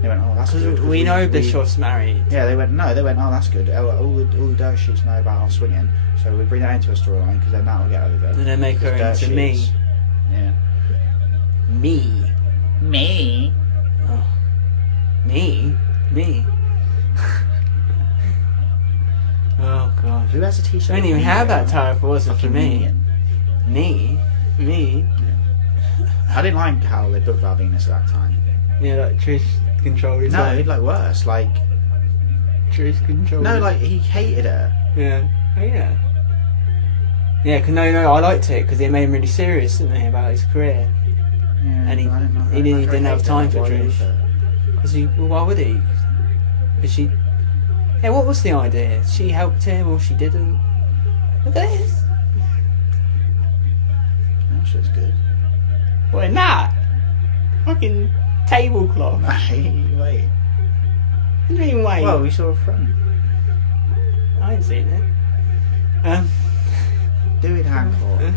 They went, oh, that's good. We know Bischoff's married. Yeah, they went, oh, that's good. All the dirt sheets know about our swinging, so we bring that into a storyline because then that'll get over. And then make her into me. Yeah. Me. Oh. Me. Oh god. Who has a t-shirt? I didn't even have that title if it wasn't for me. Minion. Me. Yeah. I didn't like how they booked Val Venus at that time. Yeah, like Trish controlled his No, life. he'd like worse. Like Trish controlled. No, like he hated her. Yeah. Oh yeah. Yeah, cause no, I liked it because it made him really serious, didn't they, about his career. Yeah, and he didn't have time for Trish. Because why would he? Because she. Yeah, what was the idea? She helped him or she didn't? Look at this. That shit's good. What in that? Fucking tablecloth. Wait. What do you mean wait? Well, we saw a front. I ain't seen it. Do it, Hancock.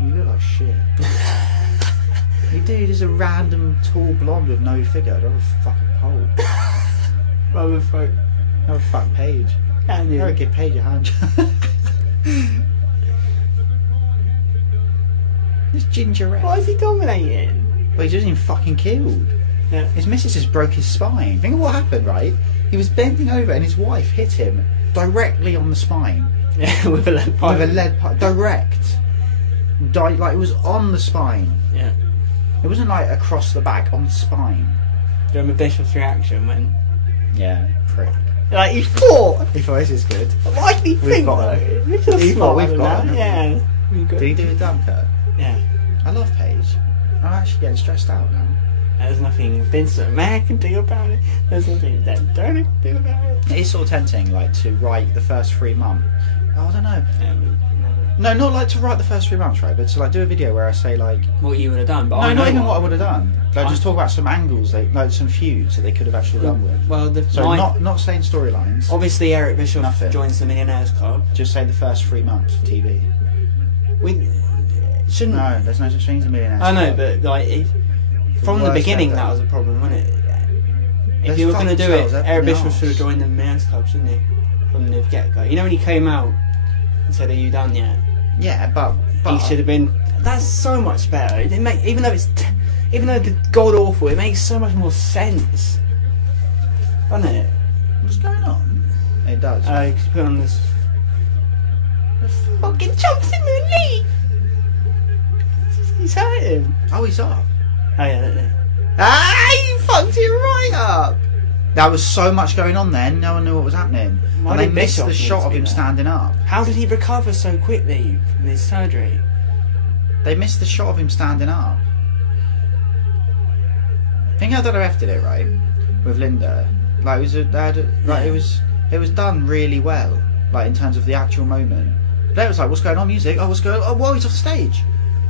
You look like shit. You do, just a random tall blonde with no figure. I don't have a fucking pole. Motherfucker. Have a fucking Page. Can you? I would give Page a hand job. This gingerette. Why is he dominating? Well, he's just been fucking killed. Yeah. His missus has broke his spine. Think of what happened, right? He was bending over and his wife hit him directly on the spine. Yeah, with a lead pipe. With a lead pipe. Direct. Like, it was on the spine. Yeah. It wasn't like across the back, on the spine. Do you remember Bishop's reaction when... Yeah, prick. Like, he fought! He thought, this is good. Why did he think that? He thought, we've got him. Yeah. Did he do a dunker? Yeah. I love Paige. I'm actually getting stressed out now. There's nothing Vince McMahon can do about it. There's nothing Dan Turner can do about it. It's sort of tempting, like, to write the first 3 months. I don't know. No, not like to write the first 3 months, right? But to like do a video where I say like what you would have done. But no, I not even what I would have done. Like just talk about some angles, like some feuds that they could have actually done with. Well, so not saying storylines. Obviously, Eric Bischoff Nothing. joins the Millionaires Club. Just say the first 3 months of TV. We shouldn't. No, there's no such thing as a Millionaires I know, Club. but like from the beginning, that was a problem, wasn't it? If you were going to do it, Eric Bischoff should have joined the Millionaires Club, shouldn't he? From the get-go. You know when he came out and said, "Are you done yet?" Yeah, but he should have been That's so much better. Even though the god awful, it makes so much more sense, doesn't it? What's going on? It does. You put on this. Fucking jumps in the knee. He's hurting. Oh, he's up. Oh yeah. You fucked it right up. There was so much going on then. No one knew what was happening. Why and they did missed Bischoff the need shot to of do him that? standing up. How did he recover so quickly from his surgery? They missed the shot of him standing up. I think WWF did it right with Linda. Like it was done really well. Like in terms of the actual moment. But it was like, what's going on? Music. Oh, what's going on? Oh, whoa, he's off stage.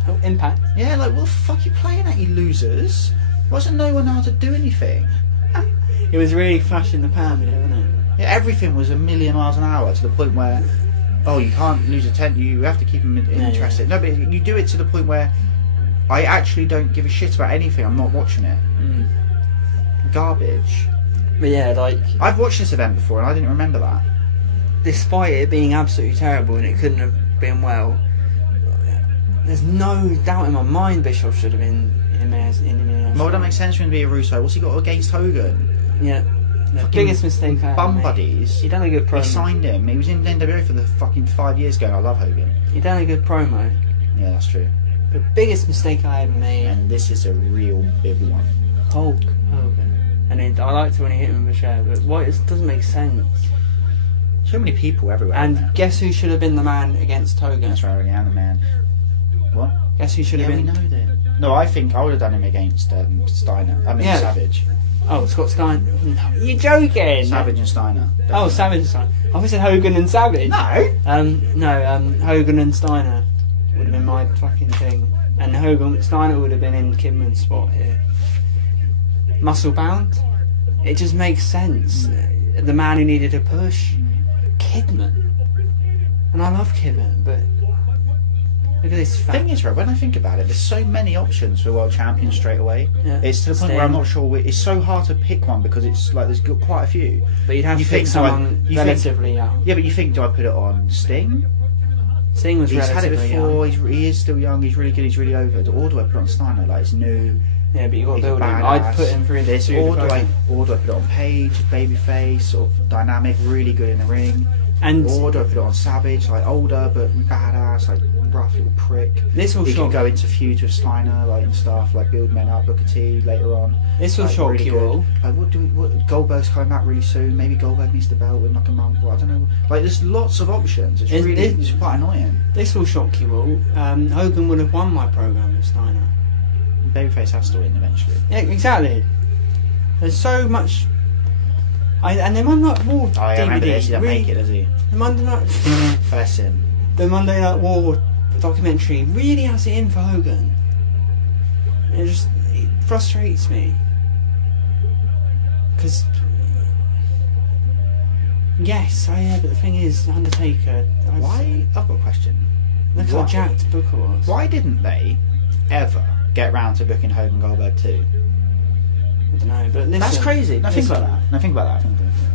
Oh, Impact. Yeah, like what the fuck are you playing at, you losers? Wasn't no one how to do anything? It was really flashing the pan, wasn't it? Yeah, everything was a million miles an hour to the point where, you can't lose attention. You have to keep them interested. No, but you do it to the point where I actually don't give a shit about anything. I'm not watching it. Garbage. But yeah, like, I've watched this event before and I didn't remember that. despite it being absolutely terrible and it couldn't have been well, there's no doubt in my mind Bischoff should have been in there. Well, that makes sense for him to be a Russo. What's he got against Hogan? Yeah. The Fucking biggest mistake I bum made. buddies. He done a good promo. He signed him. He was in NWO for the fucking 5 years ago. I love Hogan. He done a good promo. Yeah, that's true. The biggest mistake I ever made. And this is a real big one. Hulk Hogan. And then I liked it when he hit him with a chair, but it doesn't make sense. So many people everywhere. And guess who should have been the man against Hogan? That's right, yeah, the man. What? Guess who should have been? We know that. No, I think I would have done him against Steiner. I mean, Yeah. Savage. Oh, Scott Steiner. No, you're joking. Savage and Steiner. Oh, definitely. Savage and Steiner. I said Hogan and Savage. No. Hogan and Steiner would have been my fucking thing. And Steiner would have been in Kidman's spot here. Muscle bound? It just makes sense. The man who needed a push. Kidman. And I love Kidman, but look at this The fat. thing is, right, when I think about it, there's so many options for world champion straight away. Yeah. It's to the point where I'm not sure. It's so hard to pick one because it's like there's got quite a few. But you'd have You to pick think, do I- someone you think- relatively young. Yeah, but you think, do I put it on Sting? Sting was He's had it relatively before. young. He is still young. He's really good. He's really over. Or do I put it on Steiner? Like it's new. Yeah, but you got to He's build a him. badass. I'd put him through this. through Or the do I program. put it on Page, babyface, sort of dynamic, really good in the ring? And Or do I put it on Savage, like older but badass, like rough little prick? this will He can shock. go into feuds with Steiner, like and stuff, like build men up, Booker T later on. This will Like, shock really you good. all. Like what Goldberg's coming back really soon. Maybe Goldberg needs the belt in like a month. Well, I don't know. Like there's lots of options. It's quite annoying. This will shock you all. Hogan would have won my program with Steiner. Babyface has to win eventually. Yeah, exactly. There's so much. And the Monday Night War Oh, yeah, remember this? He DVD. didn't make it, does he? The Monday Night. First sin. The Monday Night War documentary really has it in for Hogan. It frustrates me. Because. Yes, yeah, but the thing is, Undertaker. Why? I've got a question. Look how jacked Booker was. Why didn't they ever get round to booking Hogan Goldberg too? I don't know, but listen. That's crazy. Now think listen. about that. Now think about that.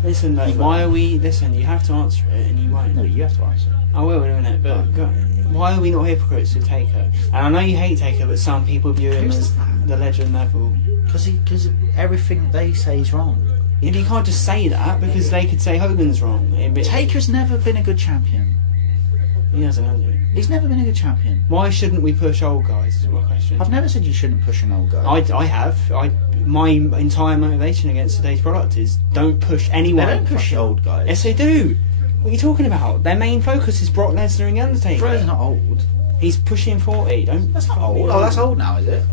Listen, like, Think why about are we? Listen, you have to answer it, and you won't. No, you have to answer. I will in a minute, but Oh. why are we not hypocrites with Taker? And I know you hate Taker, but some people view him Who's as that? the legend level. Because everything they say is wrong. And you can't just say that because they could say Hogan's wrong. Taker's never been a good champion. He hasn't, has he? He's never been a good champion. Why shouldn't we push old guys? Is my question. I've never said you shouldn't push an old guy. I have. My entire motivation against today's product is don't push They anyone. don't push fucking- old guys. Yes, they do. What are you talking about? Their main focus is Brock Lesnar and The Undertaker. Bro's not old. He's pushing 40. That's not fuck me old. wrong. Oh, that's old now, is it?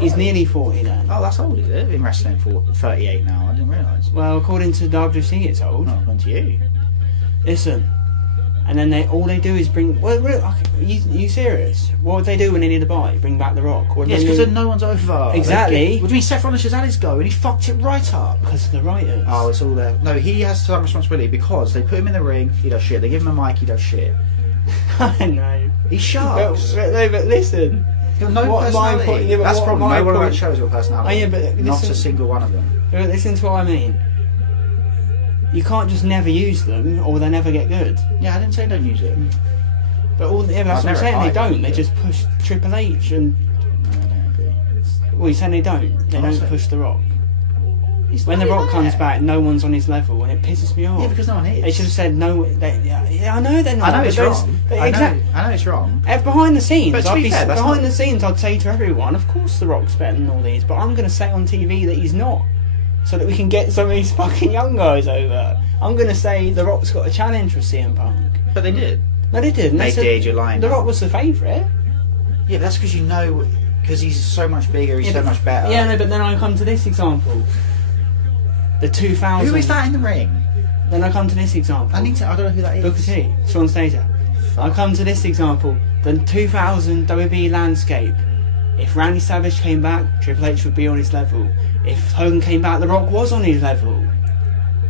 He's Alright. nearly 40 then. Oh, that's old, is it? Been wrestling for 38 now. I didn't realise. Well, according to WC, it's old. No, on to you. Listen, and then all they do is bring. Well, you serious? What would they do when they need a buy? Bring back The Rock? What do Yes, they because do? no one's over. Exactly. What do you mean Seth Rollins just had his go and he fucked it right up? Because of the writers. Oh, it's all there. No, he has some responsibility because they put him in the ring, he does shit. They give him a mic, he does shit. I know. He But, sharks. no, but listen. He's got no what my personality. point- yeah, but That's the what problem. my No one on point- that show has got personality. Oh, yeah, but Not listen- a single one of them. Listen to what I mean. You can't just never use them, or they never get good. Yeah, I didn't say don't use it. But that's what I'm saying. They don't. They just push Triple H and. No, I don't agree. Well, you're saying they don't. They don't Also- push The Rock. He's When not The Rock there. comes back, no one's on his level, and it pisses me off. Yeah, because no one is. They should have said no. Yeah, I know they're not. I know but it's those- wrong. they- I exact- know it's wrong. Behind the scenes, But to be fair, that's behind not- the scenes, I'd say to everyone, of course The Rock's better than all these, but I'm going to say on TV that he's not, so that we can get some of these fucking young guys over. I'm going to say The Rock's got a challenge with CM Punk. But they did. No, they didn't. They said did, you're lying The now. Rock was the favourite. Yeah, but that's because because he's so much bigger, he's so much better. Yeah, no, but then I come to this example. The 2000. Who is that in the ring? Then I come to this example. I don't know who that is. Booker T, Sean Stater. I come to this example. The 2000 WWE landscape. If Randy Savage came back, Triple H would be on his level. If Hogan came back, The Rock was on his level.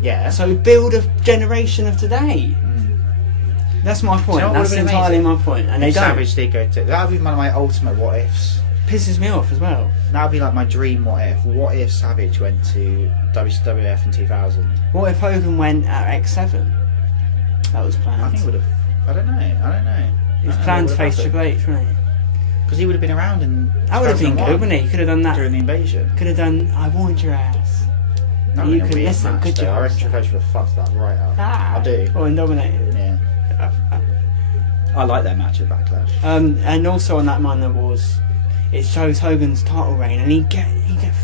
Yeah. So build a generation of today. That's my point. Do you know what That's would've been entirely amazing? my point. And they If don't. Savage did go to... That would be one of my ultimate what ifs. Pisses me off as well. That would be like my dream what if. What if Savage went to WWF in 2000? What if Hogan went at X7? That was planned. I think it would have... I don't know. He was planned to face Triple H, wasn't he? Because he would have been around in... That would have been 2001 good, wouldn't he? He could have done that. During the invasion. Could have done I warned your ass. That You would have could been a weird listen, match, good though. job. I reckon Triple H would have fucked that right up. Ah, I do. Or dominated. Yeah. I like their match at Backlash. And also on that Monday Wars, it shows Hogan's title reign, and he get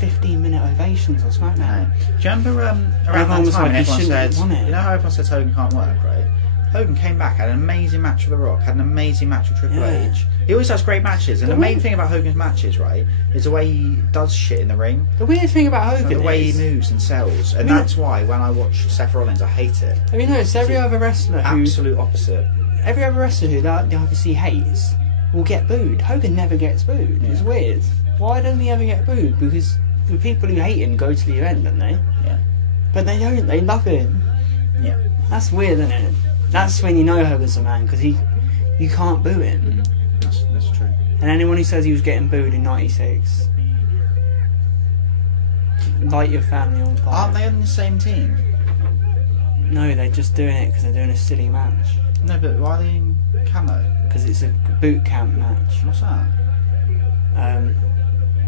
15-minute ovations on SmackDown. Do you remember around Everyone that was time like, he when everyone shouldn't said, have won it. you know how everyone says Hogan can't work, right? Hogan came back, had an amazing match with The Rock, had an amazing match with Triple Yeah. H. He always has great matches, and The the main way- thing about Hogan's matches, right, is the way he does shit in the ring, The weird thing about and Hogan the way is, he moves and sells, and I mean- that's why when I watch Seth Rollins, I hate it. have you noticed every other wrestler who that obviously hates will get booed. Hogan never gets booed. It's Yeah. weird. Why don't he ever get booed? Because the people who hate him go to the event, don't they? Yeah. But they don't. They love him. Yeah. That's weird, isn't it? That's when you know Hogan's a man, because you can't boo him. That's true. And anyone who says he was getting booed in '96, light your family on fire. Aren't they on the same team? No, they're just doing it because they're doing a silly match. No, but why are they in camo? Because it's a boot camp match. What's that?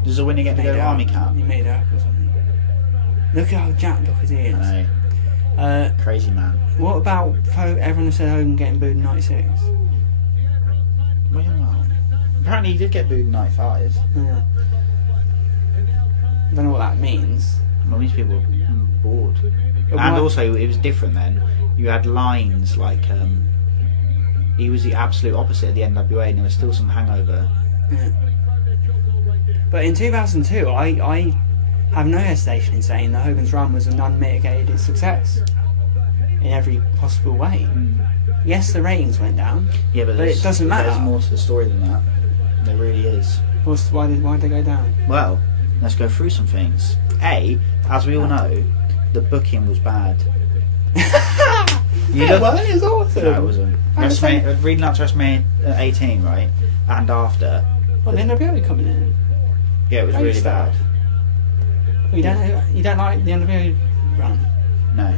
Does the winner get to Made go to up. army camp? He made it up or something. Look at how Jack Doherty is. I know. Crazy man. What about everyone who said Hogan getting booed in '96? Well, apparently he did get booed in 95. Yeah. Don't know what that means. Well, these people were bored. But And why- also, it was different then. You had lines like, he was the absolute opposite of the NWA, and there was still some hangover. Yeah. But in 2002, I have no hesitation in saying that Hogan's run was an unmitigated success in every possible way. Yes, the ratings went down. Yeah, but it doesn't matter. There's more to the story than that. There really is. Why did they go down? Well, let's go through some things. As we all know, the booking was bad. It was awesome. No, it wasn't. I was Reading up to WrestleMania 18, right? And after. Well, the NWA coming in. Yeah, it was Great really stuff. bad. You don't like the NWA run? No.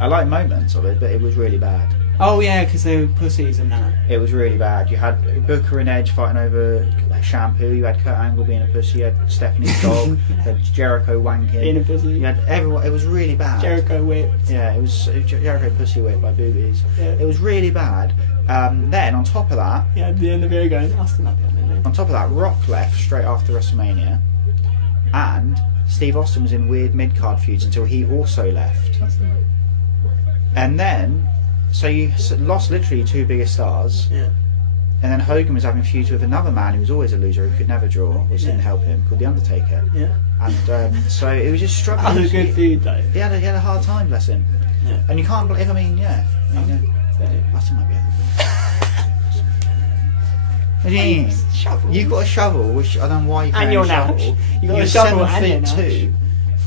I like moments of it, but it was really bad. Oh yeah, because they were pussies and that. It was really bad. You had Booker and Edge fighting over shampoo. You had Kurt Angle being a pussy. You had Stephanie's dog. You had Jericho wanking. Being a pussy. You had everyone. It was really bad. Jericho whipped. Yeah, it was Jericho pussy whipped by boobies. Yeah. It was really bad. Then on top of that, Yeah, the NWA going, I'll still not the NWA. on top of that, Rock left straight after WrestleMania, and Steve Austin was in weird mid-card feuds until he also left. And then, so you lost literally two biggest stars. Yeah. And then Hogan was having feuds with another man who was always a loser who could never draw, which didn't help him, called The Undertaker. Yeah. And so it was just struggling. That was a good feud though. He had a hard time, bless him. Yeah. And you can't believe, Austin might be Shovel. You've got a shovel, which I don't know why you're And carrying you're a shovel. Nash. You got You're a shovel and 7'2", you're Nash.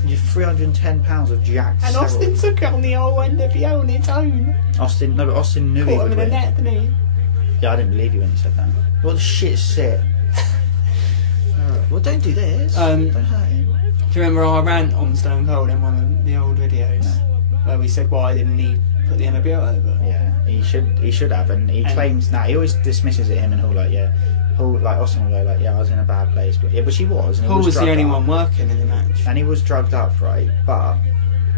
and you're 310 pounds of jacked And steroids. Austin took it on the old NWO on its own. But Austin knew he Caught him would in the win. net, didn't he? Yeah, I didn't believe you when you said that. What the shit sit? Well, don't do this. Don't hurt him. Do you remember our rant on Stone Cold in one of the old videos? No. Where we said, why didn't he put the NWO over. Yeah, he should have, and he claims now. He always dismisses it. Him and Hall, like, yeah, Hall, like Austin will go like, yeah, I was in a bad place, but she was. And Hall was the only up. one working in the match, and he was drugged up, right? But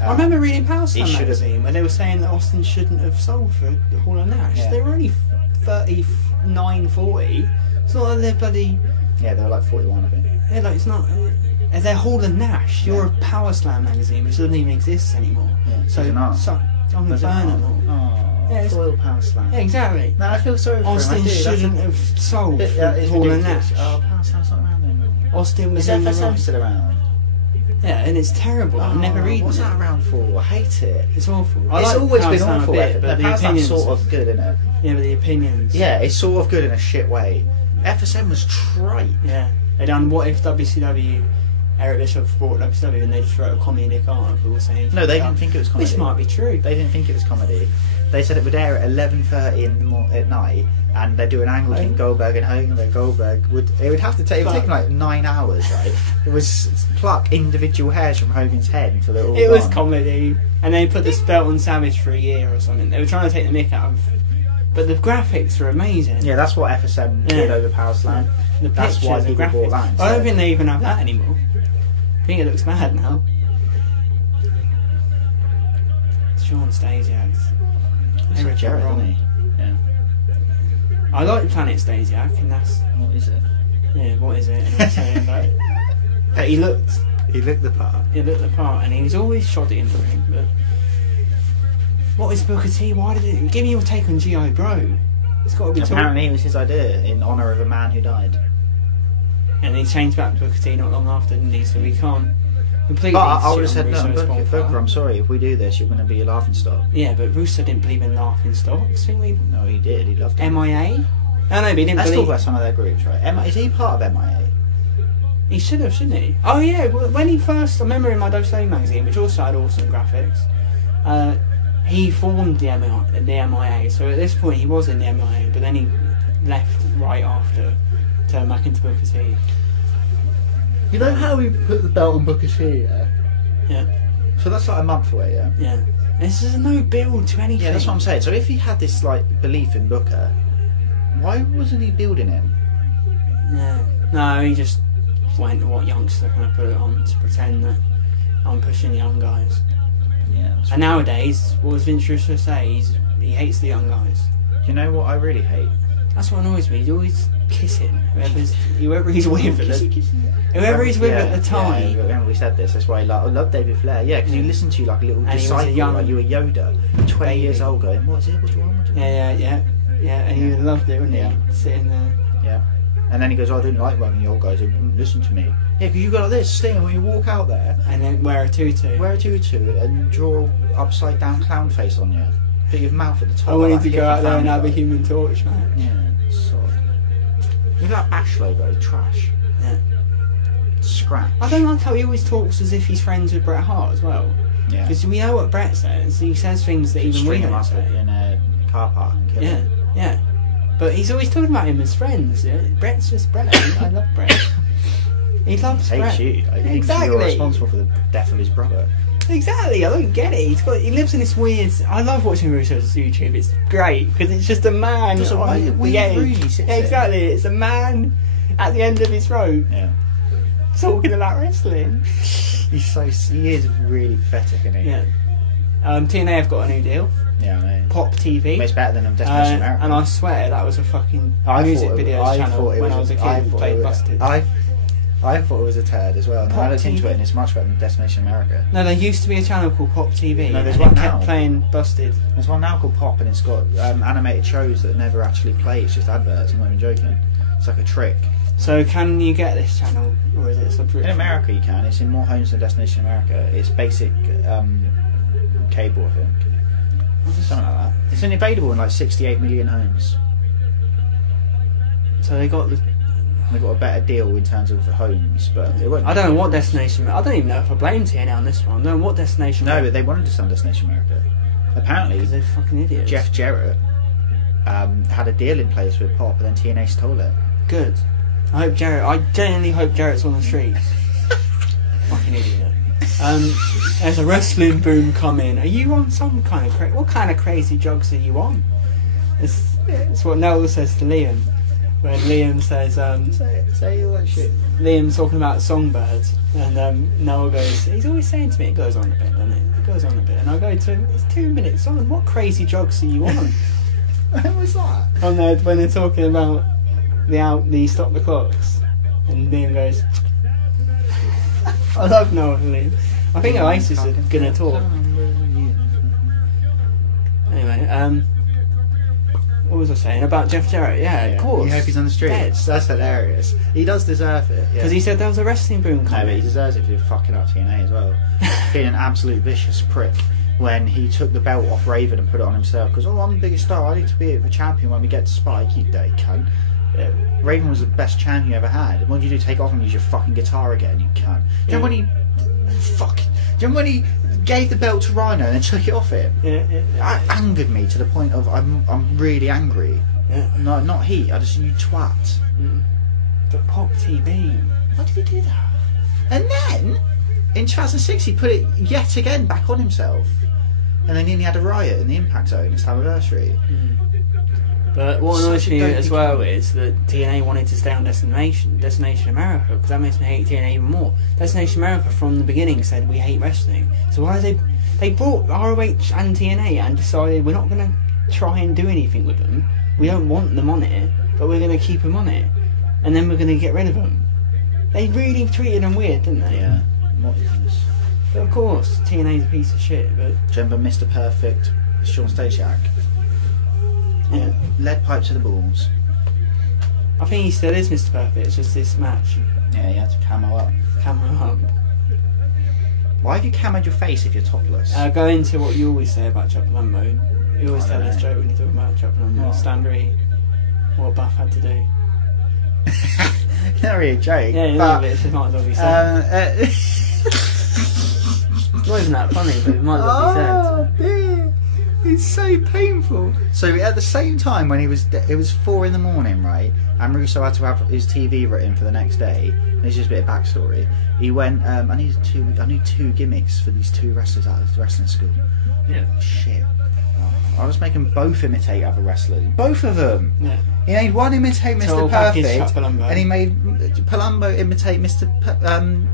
I remember reading Power Slam should've- magazine when they were saying that Austin shouldn't have sold for Hall and Nash. Yeah. They were only 39, 40. It's not like they're bloody. yeah, they were like 41, I think. Yeah, like it's not. They're Hall and Nash. You're a Power Slam magazine which doesn't even exist anymore. Yeah, So does it not? I'm Does it burn not? them all. Oh, Yeah, foil Power Slam. Yeah, exactly. No, I feel sorry for Austin him. I do. shouldn't have sold for It's Hall and ridiculous. Nash. Oh, Power Slam's not around anymore. Austin was Is in the FSM right. still around? Yeah, and it's terrible. I'm never reading What's it. that around for? I hate it. It's awful. It's like always Power been Slam a awful. bit, The but the Power Slam's opinions. sort of good, isn't it? Yeah, but the opinions. Yeah, it's sort of good in a shit way. FSM was trite. Yeah. They done what if WCW, Eric Bischoff bought WCW and they just wrote a comedic article saying. No, they didn't think it was comedy. This might be true. They didn't think it was comedy. They said it would air at 11:30 at night, and they'd do an angle between Goldberg and Hogan. Where Goldberg would have to take like 9 hours. Right? It was pluck individual hairs from Hogan's head until they're all It was gone. comedy, and they put the belt on Savage for a year or something. They were trying to take the mick out of, but the graphics were amazing. Yeah, that's what FSM did over Power Slam. The That's pictures, why the people graphics. bought that I instead. don't think they even have that anymore. I think it looks bad now. Sean Stasiak's. It's like Jarrett, isn't he? Yeah. I like Planet Stasiak, and that's What is it? yeah. What is it? And I'm saying like, but he looked the part. the part, and he was always shoddy in the ring. But what is Booker T? Why did it? Give me your take on G.I. Bro. It's got to be talked. Apparently, it was his idea in honour of a man who died. And he changed back to Booker T not long after, didn't he? So we can't completely. But I would have shit said, on no, Russo's Booker, bonfire. I'm sorry, if we do this, you're going to be a laughing stock. Yeah, but Russo didn't believe in laughing stocks. I think we No, he did. He loved it. MIA. Oh no, but he didn't Let's talk believe. about some of their groups, right? Is he part of MIA? He should have, shouldn't he? Oh yeah, well, when he first, I remember in my WCW magazine, which also had awesome graphics, he formed the MIA. So at this point, he was in the MIA, but then he left right after, turned back into Booker T. You know how we put the belt on Booker T, yeah? Yeah, So that's like a month away, yeah? yeah. This is no build to anything. Yeah, that's what I'm saying. So if he had this like belief in Booker, why wasn't he building him? Yeah. No, he just went, what youngster can I put it on to pretend that I'm pushing young guys. Yeah. And nowadays, what does Vince Russo say? He hates the young guys. Do you know what I really hate? That's what annoys me. He's always kissing whoever he's with at the, whoever he's with Yeah, at the time. Yeah, remember we said this. That's why I love David Flair. Yeah, because you listen to you like a little And he was a disciple, young like you were Yoda, 20 baby. years old, going, "What's it? What do you want? What do you want?" Yeah, and he loved it, wouldn't Yeah. he? Sitting there. Yeah. And then he goes, "I didn't like working the old guys. They wouldn't listen to me." Yeah, because you got like this sting when you walk out there. And then wear a tutu. Wear a tutu and draw upside down clown face on you. Put your mouth at the top. I wanted like to that go out there and Family have a Guy. Human Torch match. Yeah, sod. Look at that Ash logo, trash. Yeah. Scrap. I don't like how he always talks as if he's friends with Bret Hart as well. Yeah. Because we know what Bret says. He says things that even we String him don't up say. in a car park and kill Yeah, him. yeah. But he's always talking about him as friends. Yeah? Bret's just Bret. I love Bret. He loves Hates Bret. you. Like, he thinks Exactly. you're responsible for the death of his brother. Exactly. I don't get it. He lives in this weird. I love watching Russo's YouTube. It's great because it's just a man. Just a on weird the edge. room he sits in. Exactly. It's a man at the end of his rope Yeah. talking about wrestling. He is really pathetic, isn't he? Yeah. TNA have got a new deal. Yeah, I know. Pop TV. But it's better than Destination America. And I swear that was a fucking I music thought it- videos I channel thought it when was I was a kid I and thought played it was- Busted. I thought it was a turd as well. And Pop I looked into TV. it and it's much better than Destination America. No, there used to be a channel called Pop TV. No, there's and one it kept now. playing Busted. There's one now called Pop and it's got animated shows that never actually play. It's just adverts. I'm not even joking. It's like a trick. So can you get this channel, or is it a subscription? In America you can. It's in more homes than Destination America. It's basic cable, I think. Something like that. It's only available in like 68 million homes. So they got the. They've got a better deal in terms of homes, but it won't. I don't know what destination. I don't even know if I blame TNA on this one. I don't know what destination. No, but they wanted to sell Destination America. Apparently, because they're fucking idiots. Jeff Jarrett had a deal in place with Pop, and then TNA stole it. Good. I genuinely hope Jarrett's on the streets. Fucking idiot. There's a wrestling boom coming. Are you on some kind of what kind of crazy drugs are you on? It's what Noel says to Liam. When Liam says, say all that shit. Liam's talking about songbirds, and Noel goes, he's always saying to me, it goes on a bit, doesn't it? It goes on a bit. And I go to him, it's 2 minutes on, what crazy drugs are you on? What was that? On there, when they're talking about the stop the clocks, and Liam goes, I love Noel and Liam. I think Oasis are gonna talk. Anyway, what was I saying about Jeff Jarrett? Yeah, of course. You hope he's on the streets. That's hilarious. He does deserve it. Because he said there was a wrestling boom coming. No, but he deserves it for fucking up TNA as well. Being an absolute vicious prick when he took the belt off Raven and put it on himself. Because, I'm the biggest star. I need to be the champion when we get to Spike. You dirty cunt. Yeah, Raven was the best champion you ever had. And what did you do? Take off and use your fucking guitar again, you cunt. Do you remember when he... Fuck. Do you remember when he gave the belt to Rhino and then took it off him? Yeah. That angered me to the point of I'm really angry. Yeah. No, not he. I just you twat. But Pop TV. Why did he do that? And then in 2006 he put it yet again back on himself. And then he had a riot in the Impact Zone. It's anniversary. But what annoys me as well is that TNA wanted to stay on Destination America, because that makes me hate TNA even more. Destination America from the beginning said we hate wrestling. So why they brought ROH and TNA and decided we're not going to try and do anything with them. We don't want them on it, but we're going to keep them on it, and then we're going to get rid of them. They really treated them weird, didn't they? Yeah. What is this? But of course, TNA's a piece of shit. But do you remember Mr. Perfect, Sean Stasiak? Yeah. Lead pipe to the balls. I think he still is Mr. Perfect. It's just this match. Yeah, he had to camo up. Camo up. Why have you camoed your face if you're topless? Go into what you always say about Chuck Palumbo. You always tell this joke when you talk about Chuck Palumbo. Standard, what Buff had to do. Not really a joke. Yeah, but, it might as well be said. It's not even that funny, but it might as well be said. Oh dear. It's so painful. So at the same time when it was 4 in the morning, right? And Russo had to have his TV written for the next day. And it's just a bit of backstory. He went, I need 2 gimmicks for these 2 wrestlers out of the wrestling school. Yeah. Shit. I was making both imitate other wrestlers. Both of them. Yeah. He made one imitate Mr. Perfect, and he made Palumbo imitate Mr.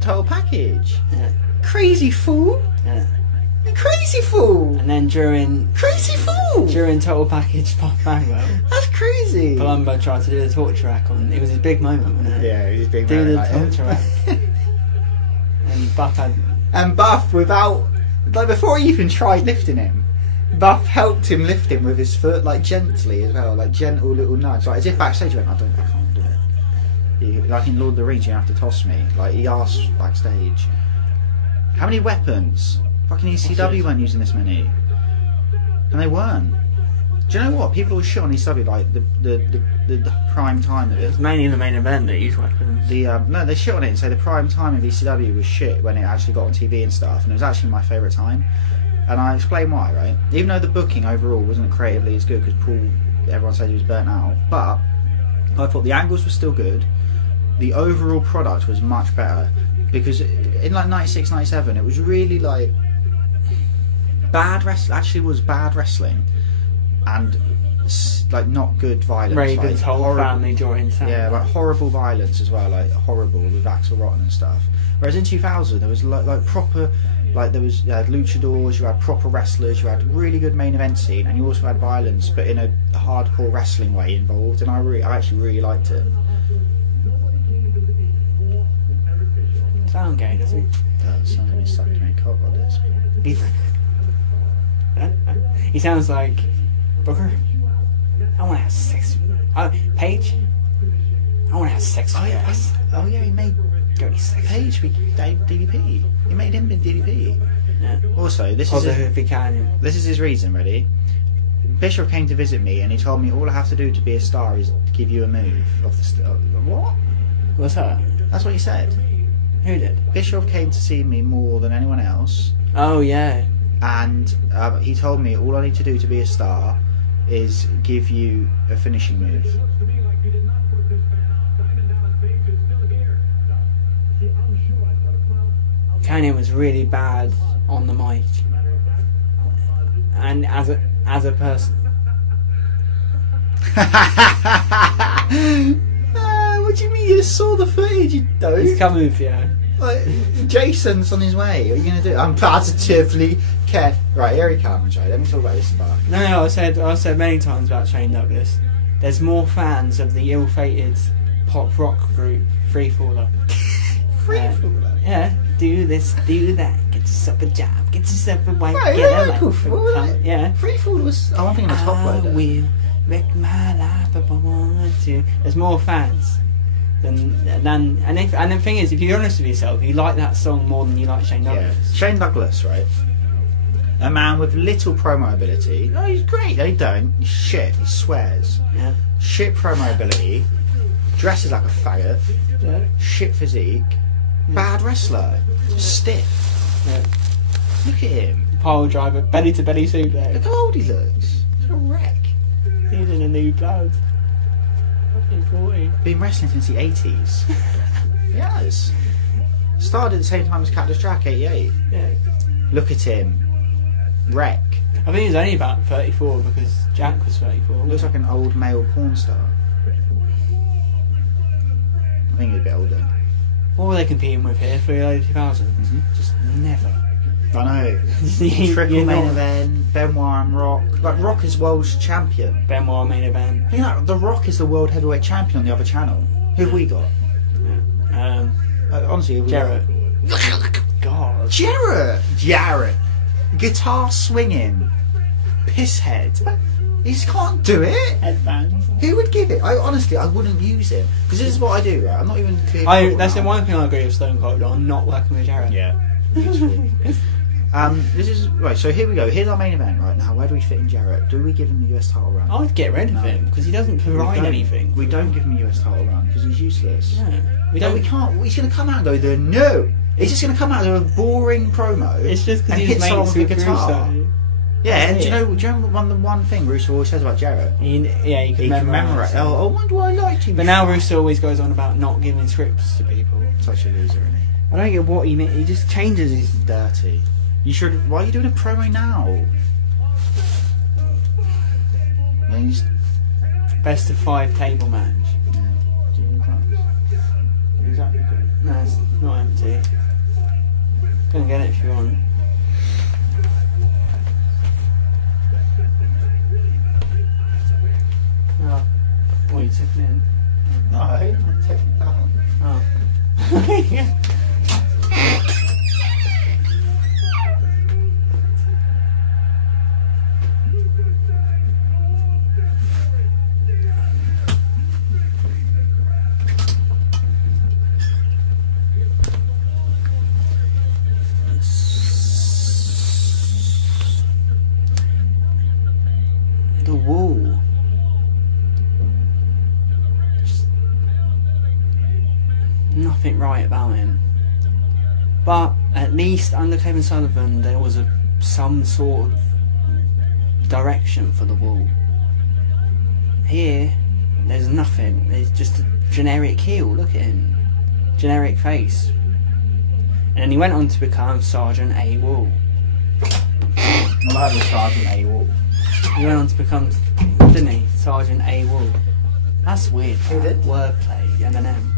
Total Package. Yeah. Crazy fool. Yeah. Crazy fool! And then during Total Package Fango, that's crazy. Palumbo tried to do the torture rack on. It was his big moment, wasn't it? Yeah, it was his big do moment. Do the torture rack. And Buff had. And Buff, before he even tried lifting him, Buff helped him lift him with his foot, like gently as well, like gentle little nudge, like as if backstage he went, I can't do it. Like in Lord of the Rings, you have to toss me. Like he asked backstage, how many weapons? Fucking ECW weren't using this many, and they weren't. Do you know what? People always shit on ECW like the prime time of it. It's mainly the main event that used weapons. No, they shit on it and say the prime time of ECW was shit when it actually got on TV and stuff, and it was actually my favourite time. And I explain why, right? Even though the booking overall wasn't creatively as good because everyone said he was burnt out, but I thought the angles were still good. The overall product was much better because in like 96, 97, it was really like bad wrestling. Actually, was bad wrestling and like not good violence. Raven's like, whole family joined. Yeah, like horrible violence as well, like horrible with Axl Rotten and stuff. Whereas in 2000, there was like proper. Like you had luchadors, you had proper wrestlers, you had really good main event scene, and you also had violence, but in a hardcore wrestling way involved. And I actually really liked it. Sound gay, does he? Does. Sounds like he's sucking me cock like this. He sounds like Booker. I want to have sex. Paige. I want to have sex with us. Oh yeah, he made dirty sex. Paige with DDP. He made him in DDP. Yeah. Also, this is his reason. Ready? Bischoff came to visit me and he told me all I have to do to be a star is give you a move off the what? What's that? That's what he said. Who did? Bischoff came to see me more than anyone else. Oh yeah. And he told me all I need to do to be a star is give you a finishing move. Okay. Shane was really bad on the mic, and as a person. What do you mean? You saw the footage, you dope. He's coming for you. Like, Jason's on his way. What are you going to do? I'm positively care. Right, here he comes. Right, let me talk about this spark. No, I said many times about Shane Douglas. There's more fans of the ill-fated pop rock group Freefaller. Freefaller? Yeah. Do this, do that. Get yourself a job. Get yourself a wife. Right, get yeah, a cool. life. Yeah. Freefaller was. Oh, I'm thinking of Top I Loader. will wreck my life if I want to. There's more fans than and the thing is, if you're honest with yourself, you like that song more than you like Shane Douglas. Yeah. Shane Douglas, right? A man with little promo ability. Oh, he's great. They don't. He's shit. He swears. Yeah. Shit promo ability. Dresses like a faggot. Yeah. Shit physique. Bad wrestler. Stiff. Yeah. Look at him. Pile driver, belly to belly suplex. Look how old he looks. He's a wreck. He's in a new blood. Fucking 40. Been wrestling since the 80s. He has. Started at the same time as Cactus Jack, 88. Yeah. Look at him. Wreck. I think he's only about 34 because Jack was 34. Looks like an old male porn star. I think he's a bit older. What were they competing with here for the early 2000s? Just never. I know. You Triple main know. event, Benoit and Rock. Like, Rock is world's champion. Benoit main event. You know, The Rock is the world heavyweight champion on the other channel. Who have we got? Yeah. Honestly, who have we Jarrett. got? God. Jarrett. Guitar swinging. Pisshead. He just can't do it. Headbands. Who would give it? Honestly, I wouldn't use him. Because this is what I do, right? I'm not even being... That's the one thing I agree with Stone Cold on, not working with Jarrett. Yeah. This is right. So here we go. Here's our main event right now. Where do we fit in Jarrett? Do we give him the US title run? I'd get rid of him because he doesn't provide anything. We don't give him a US title run because he's useless. Yeah. We can't. He's going to come out and go no. He's just going to come out with a boring promo. It's just because and he's hit someone with a mates with guitar. Russo. Yeah, and do you know the one thing Russo always says about Jarrett? He can commemorate. Oh, when do I like him? But now Russo always goes on about not giving scripts to people. Such a loser, isn't he? I don't get what he meant. He just changes his... Dirty. You should. Why are you doing a promo now? Best of 5 table match. Yeah. Do you need that? Exactly. No, it's not empty. Go and get it if you want. Oh, what are you taking in? No, I'm taking that one. Oh. The wall. Just nothing right about him. But at least under Kevin Sullivan there was some sort of direction for the wall. Here, there's nothing. There's just a generic heel. Look at him. Generic face. And then he went on to become Sergeant A. Wall. I like the Sergeant A. Wall. He went on to become, didn't he? Sergeant A. Wall. That's weird. Who did? Wordplay, Eminem.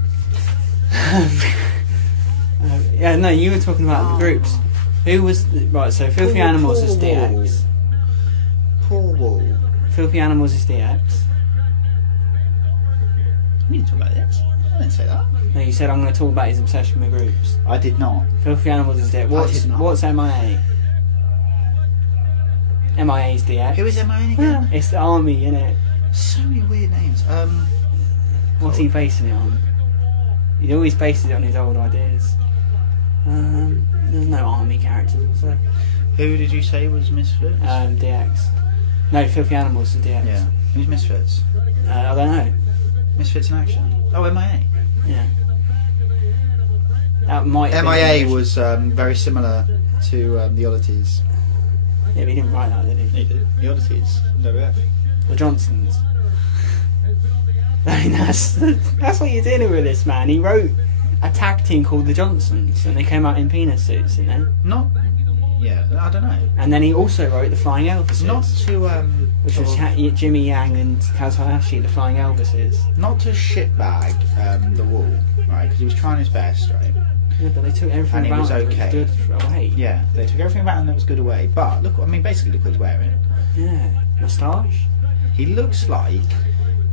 Yeah, no, you were talking about the groups. Who was right? So Filthy Animals is DX. Poor Wall. Filthy Animals is DX. We didn't talk about this. I didn't say that. No, you said I'm going to talk about his obsession with groups. I did not. Filthy Animals is DX. did not. What's MIA? MIA is DX. Who is MIA again? Yeah, it's the army, innit? So many weird names. What's he basing it on? He always bases it on his old ideas. There's no army characters, was there? Who did you say was Misfits? DX. No, Filthy Animals is DX. Yeah. Who's Misfits? I don't know. Misfits in Action. Oh, MIA. Yeah. That might have been MIA English. was very similar to the Oddities. Yeah, but he didn't write that, did he? He did. The Oddities. WF. The Johnsons. I mean, that's what you're dealing with this man. He wrote a tag team called the Johnsons, and they came out in penis suits, didn't they? Not. Yeah, I don't know. And then he also wrote the Flying Elvises. Not to which was Jimmy Yang and Kazuhashi, the Flying Elvises. Not to shitbag the Wall, right? Because he was trying his best, right? Yeah, but they took everything And it about was him okay. that was good away. Yeah, they took everything about him that was good away. But look, basically look what he's wearing. Yeah, moustache. He looks like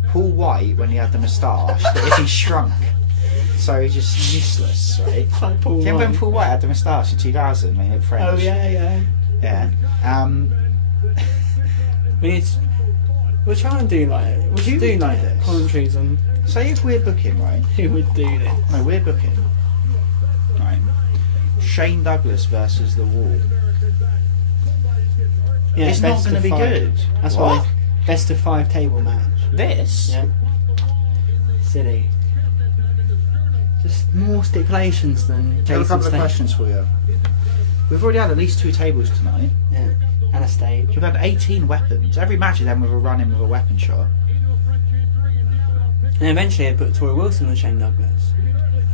Paul White when he had the moustache, but if he shrunk. So he's just useless, right? Like Paul Do you remember when White. Paul White had the moustache in 2000 when he looked French? Oh yeah. Yeah. We'll try and do like Who would do this? commentaries on Say if we're booking, right? who would do this. No, we're booking. Right. Shane Douglas versus The Wall. Yeah, It's not best going to of be 5. good. That's What? why best of 5 table match. This? Yeah. Silly. Just more stipulations than I have a Jason couple of Statham. questions for you. We've already had at least 2 tables tonight. Yeah, and a stage. We've had 18 weapons. Every match is then with a run-in with a weapon shot. And eventually they put Tori Wilson and Shane Douglas.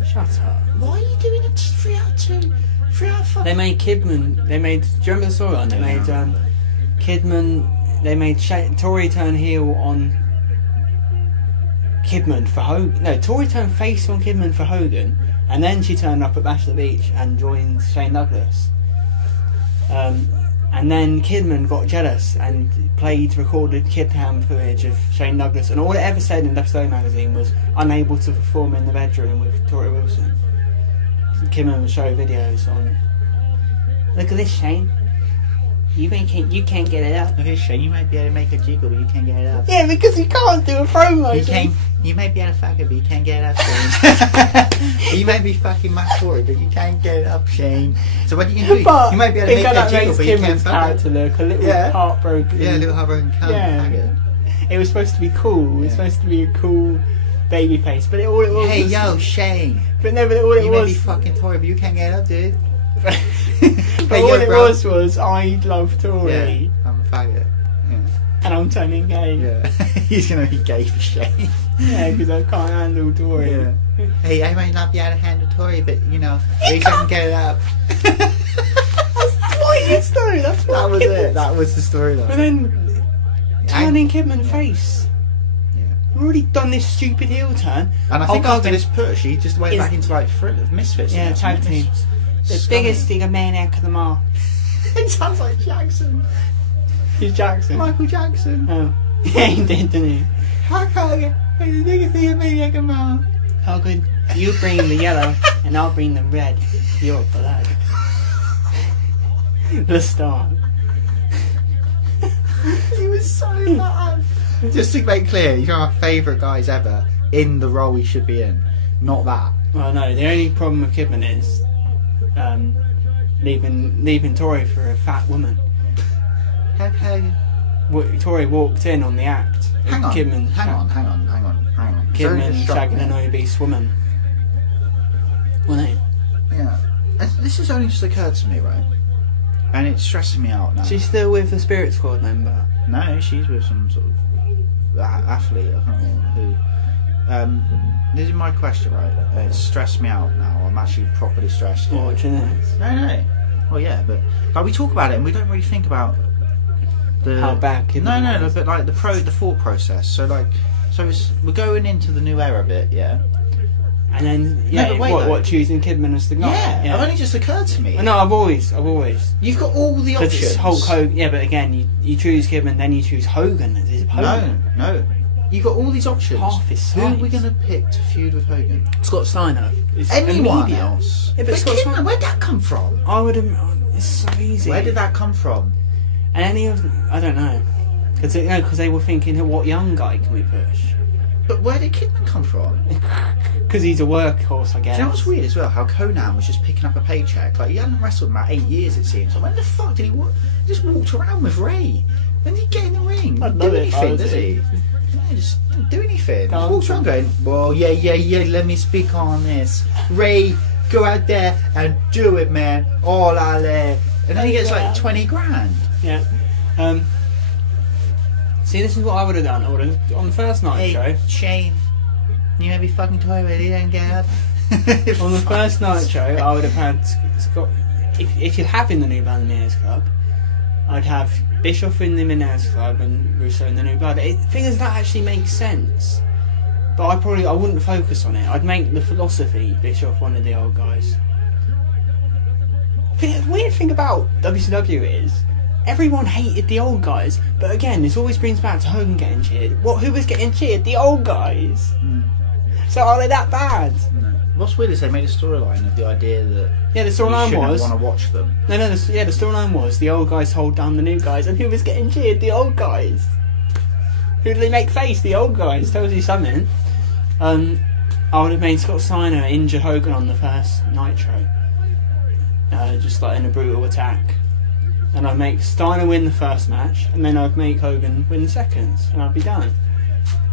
Shut up. Why are you doing a 3 out 2? 3 out 5? They made Kidman. They made. Do you remember the storyline? They made Kidman. They made Tori turn heel on Kidman for Hogan. No, Tori turned face on Kidman for Hogan, and then she turned up at Bash at the Beach and joined Shane Douglas. And then Kidman got jealous and recorded kid cam footage of Shane Douglas, and all it ever said in WrestleMania magazine was unable to perform in the bedroom with Tori Wilson. Kidman would show videos on. Look at this, Shane. You can't get it up. Okay, Shane, you might be able to make a jiggle, but you can't get it up. Yeah, because he can't do a promo. You might be able to fuck it, but you can't get it up, Shane. You might be fucking my Tory, but you can't get it up, Shane. So what are you gonna do? But You might be able to make that a jiggle, makes but you can't Kidman's fuck it. character look a little Yeah. heartbroken. Yeah, a little heartbroken cunt. Yeah. Faggot. It was supposed to be cool. It was Yeah. supposed to be a cool baby face, but all it was. Hey, was, yo, Shane. But no, but all it You may was. be fucking Tory, but you can't get it up, dude. But Hey, all yo, it bro. was I love Tori, Yeah, I'm a faggot. Yeah. and I'm turning gay. Yeah. He's gonna be gay for Shane. Yeah, because I can't handle Tori. Yeah. Hey, I might not be able to handle Tory, but you know, we can get it up. That's what it is, though. That's what That was Kidman- it. That was the storyline. But then turning Kidman face. Yeah. We've already done this stupid heel turn. And I Hulk think after Hogan- this push, he just went Is- back into like Misfits. Yeah, again, tag wasn't it? teams. The Stunning. biggest Egomaniac of them all. It sounds like Jackson. Who's Jackson? Michael Jackson. Oh. Yeah, he did, didn't he? Hulk Hogan. He's the biggest thing of maniac of man. How good? You bring the yellow, and I'll bring the red. Your blood. The star. He was so bad. Just to make clear, he's one of my favourite guys ever in the role he should be in. Not that. Well, no, the only problem with Kidman is leaving Tori for a fat woman. Hulk Hogan. Tori walked in on the act. Hang on. Kidman, Hang on. Kidman Sorry to shagging disrupt an me. obese woman. Wasn't it? Yeah. This has only just occurred to me, right? And it's stressing me out now. She's still with the Spirit Squad member. No, she's with some sort of athlete. I can't remember who. This is my question, right? It's stressed me out now. I'm actually properly stressed. Or watching this. No. Well, yeah, but like we talk about it and we don't really think about the How bad Kidman No, was. but like the thought process. So we're going into the new era bit, yeah. And then, yeah, but wait, though. what, choosing Kidman as the guy? Yeah, I've only just occurred to me. No, I've always. You've got all the Because options. it's Hulk Hogan. Yeah, but again, you choose Kidman, then you choose Hogan as his opponent. No. You've got all these options. Half his Who are size. we going to pick to feud with Hogan? Scott Steiner. It's Anyone immediate. else? Yeah, but But Scott Kidman, Steiner. where'd that come from? I would have. It's so easy. Where did that come from? And any of I don't know. Because they were thinking, what young guy can we push? But where did Kidman come from? Because he's a workhorse, I Do guess. you know what's weird as well? How Conan was just picking up a paycheck. Like, he hadn't wrestled in about 8 years, it seems. So when the fuck did he He just walked around with Ray. When did he get in the ring? I'd Do love it if I anything, was does him. he? Yeah, just didn't do anything. Just Dancing. walks around going, well, yeah, let me speak on this. Ray, go out there and do it, man. All I let. And then he gets like 20 grand. Yeah. See, this is what I would have done. I would have on the first night show. Shane, you may be fucking toy ready and get up. On the first Nitro, I would have had Scott. If you're having the New Blood Millionaires Club, I'd have Bischoff in the Millionaires Club and Russo in the New Blood. Things that actually make sense. But I wouldn't focus on it. I'd make the philosophy Bischoff one of the old guys. The weird thing about WCW is everyone hated the old guys, but again, this always brings back to Hogan getting cheered. Who was getting cheered? The old guys. So are they that bad? No. What's weird is they made a storyline of the idea that the storyline was want to watch them. The storyline was the old guys hold down the new guys, and who was getting cheered? The old guys. Who did they make face? The old guys. Tells you something. I would have made Scott Steiner injure Hogan on the first Nitro, just like in a brutal attack, and I'd make Steiner win the first match, and then I'd make Hogan win the second, and I'd be done.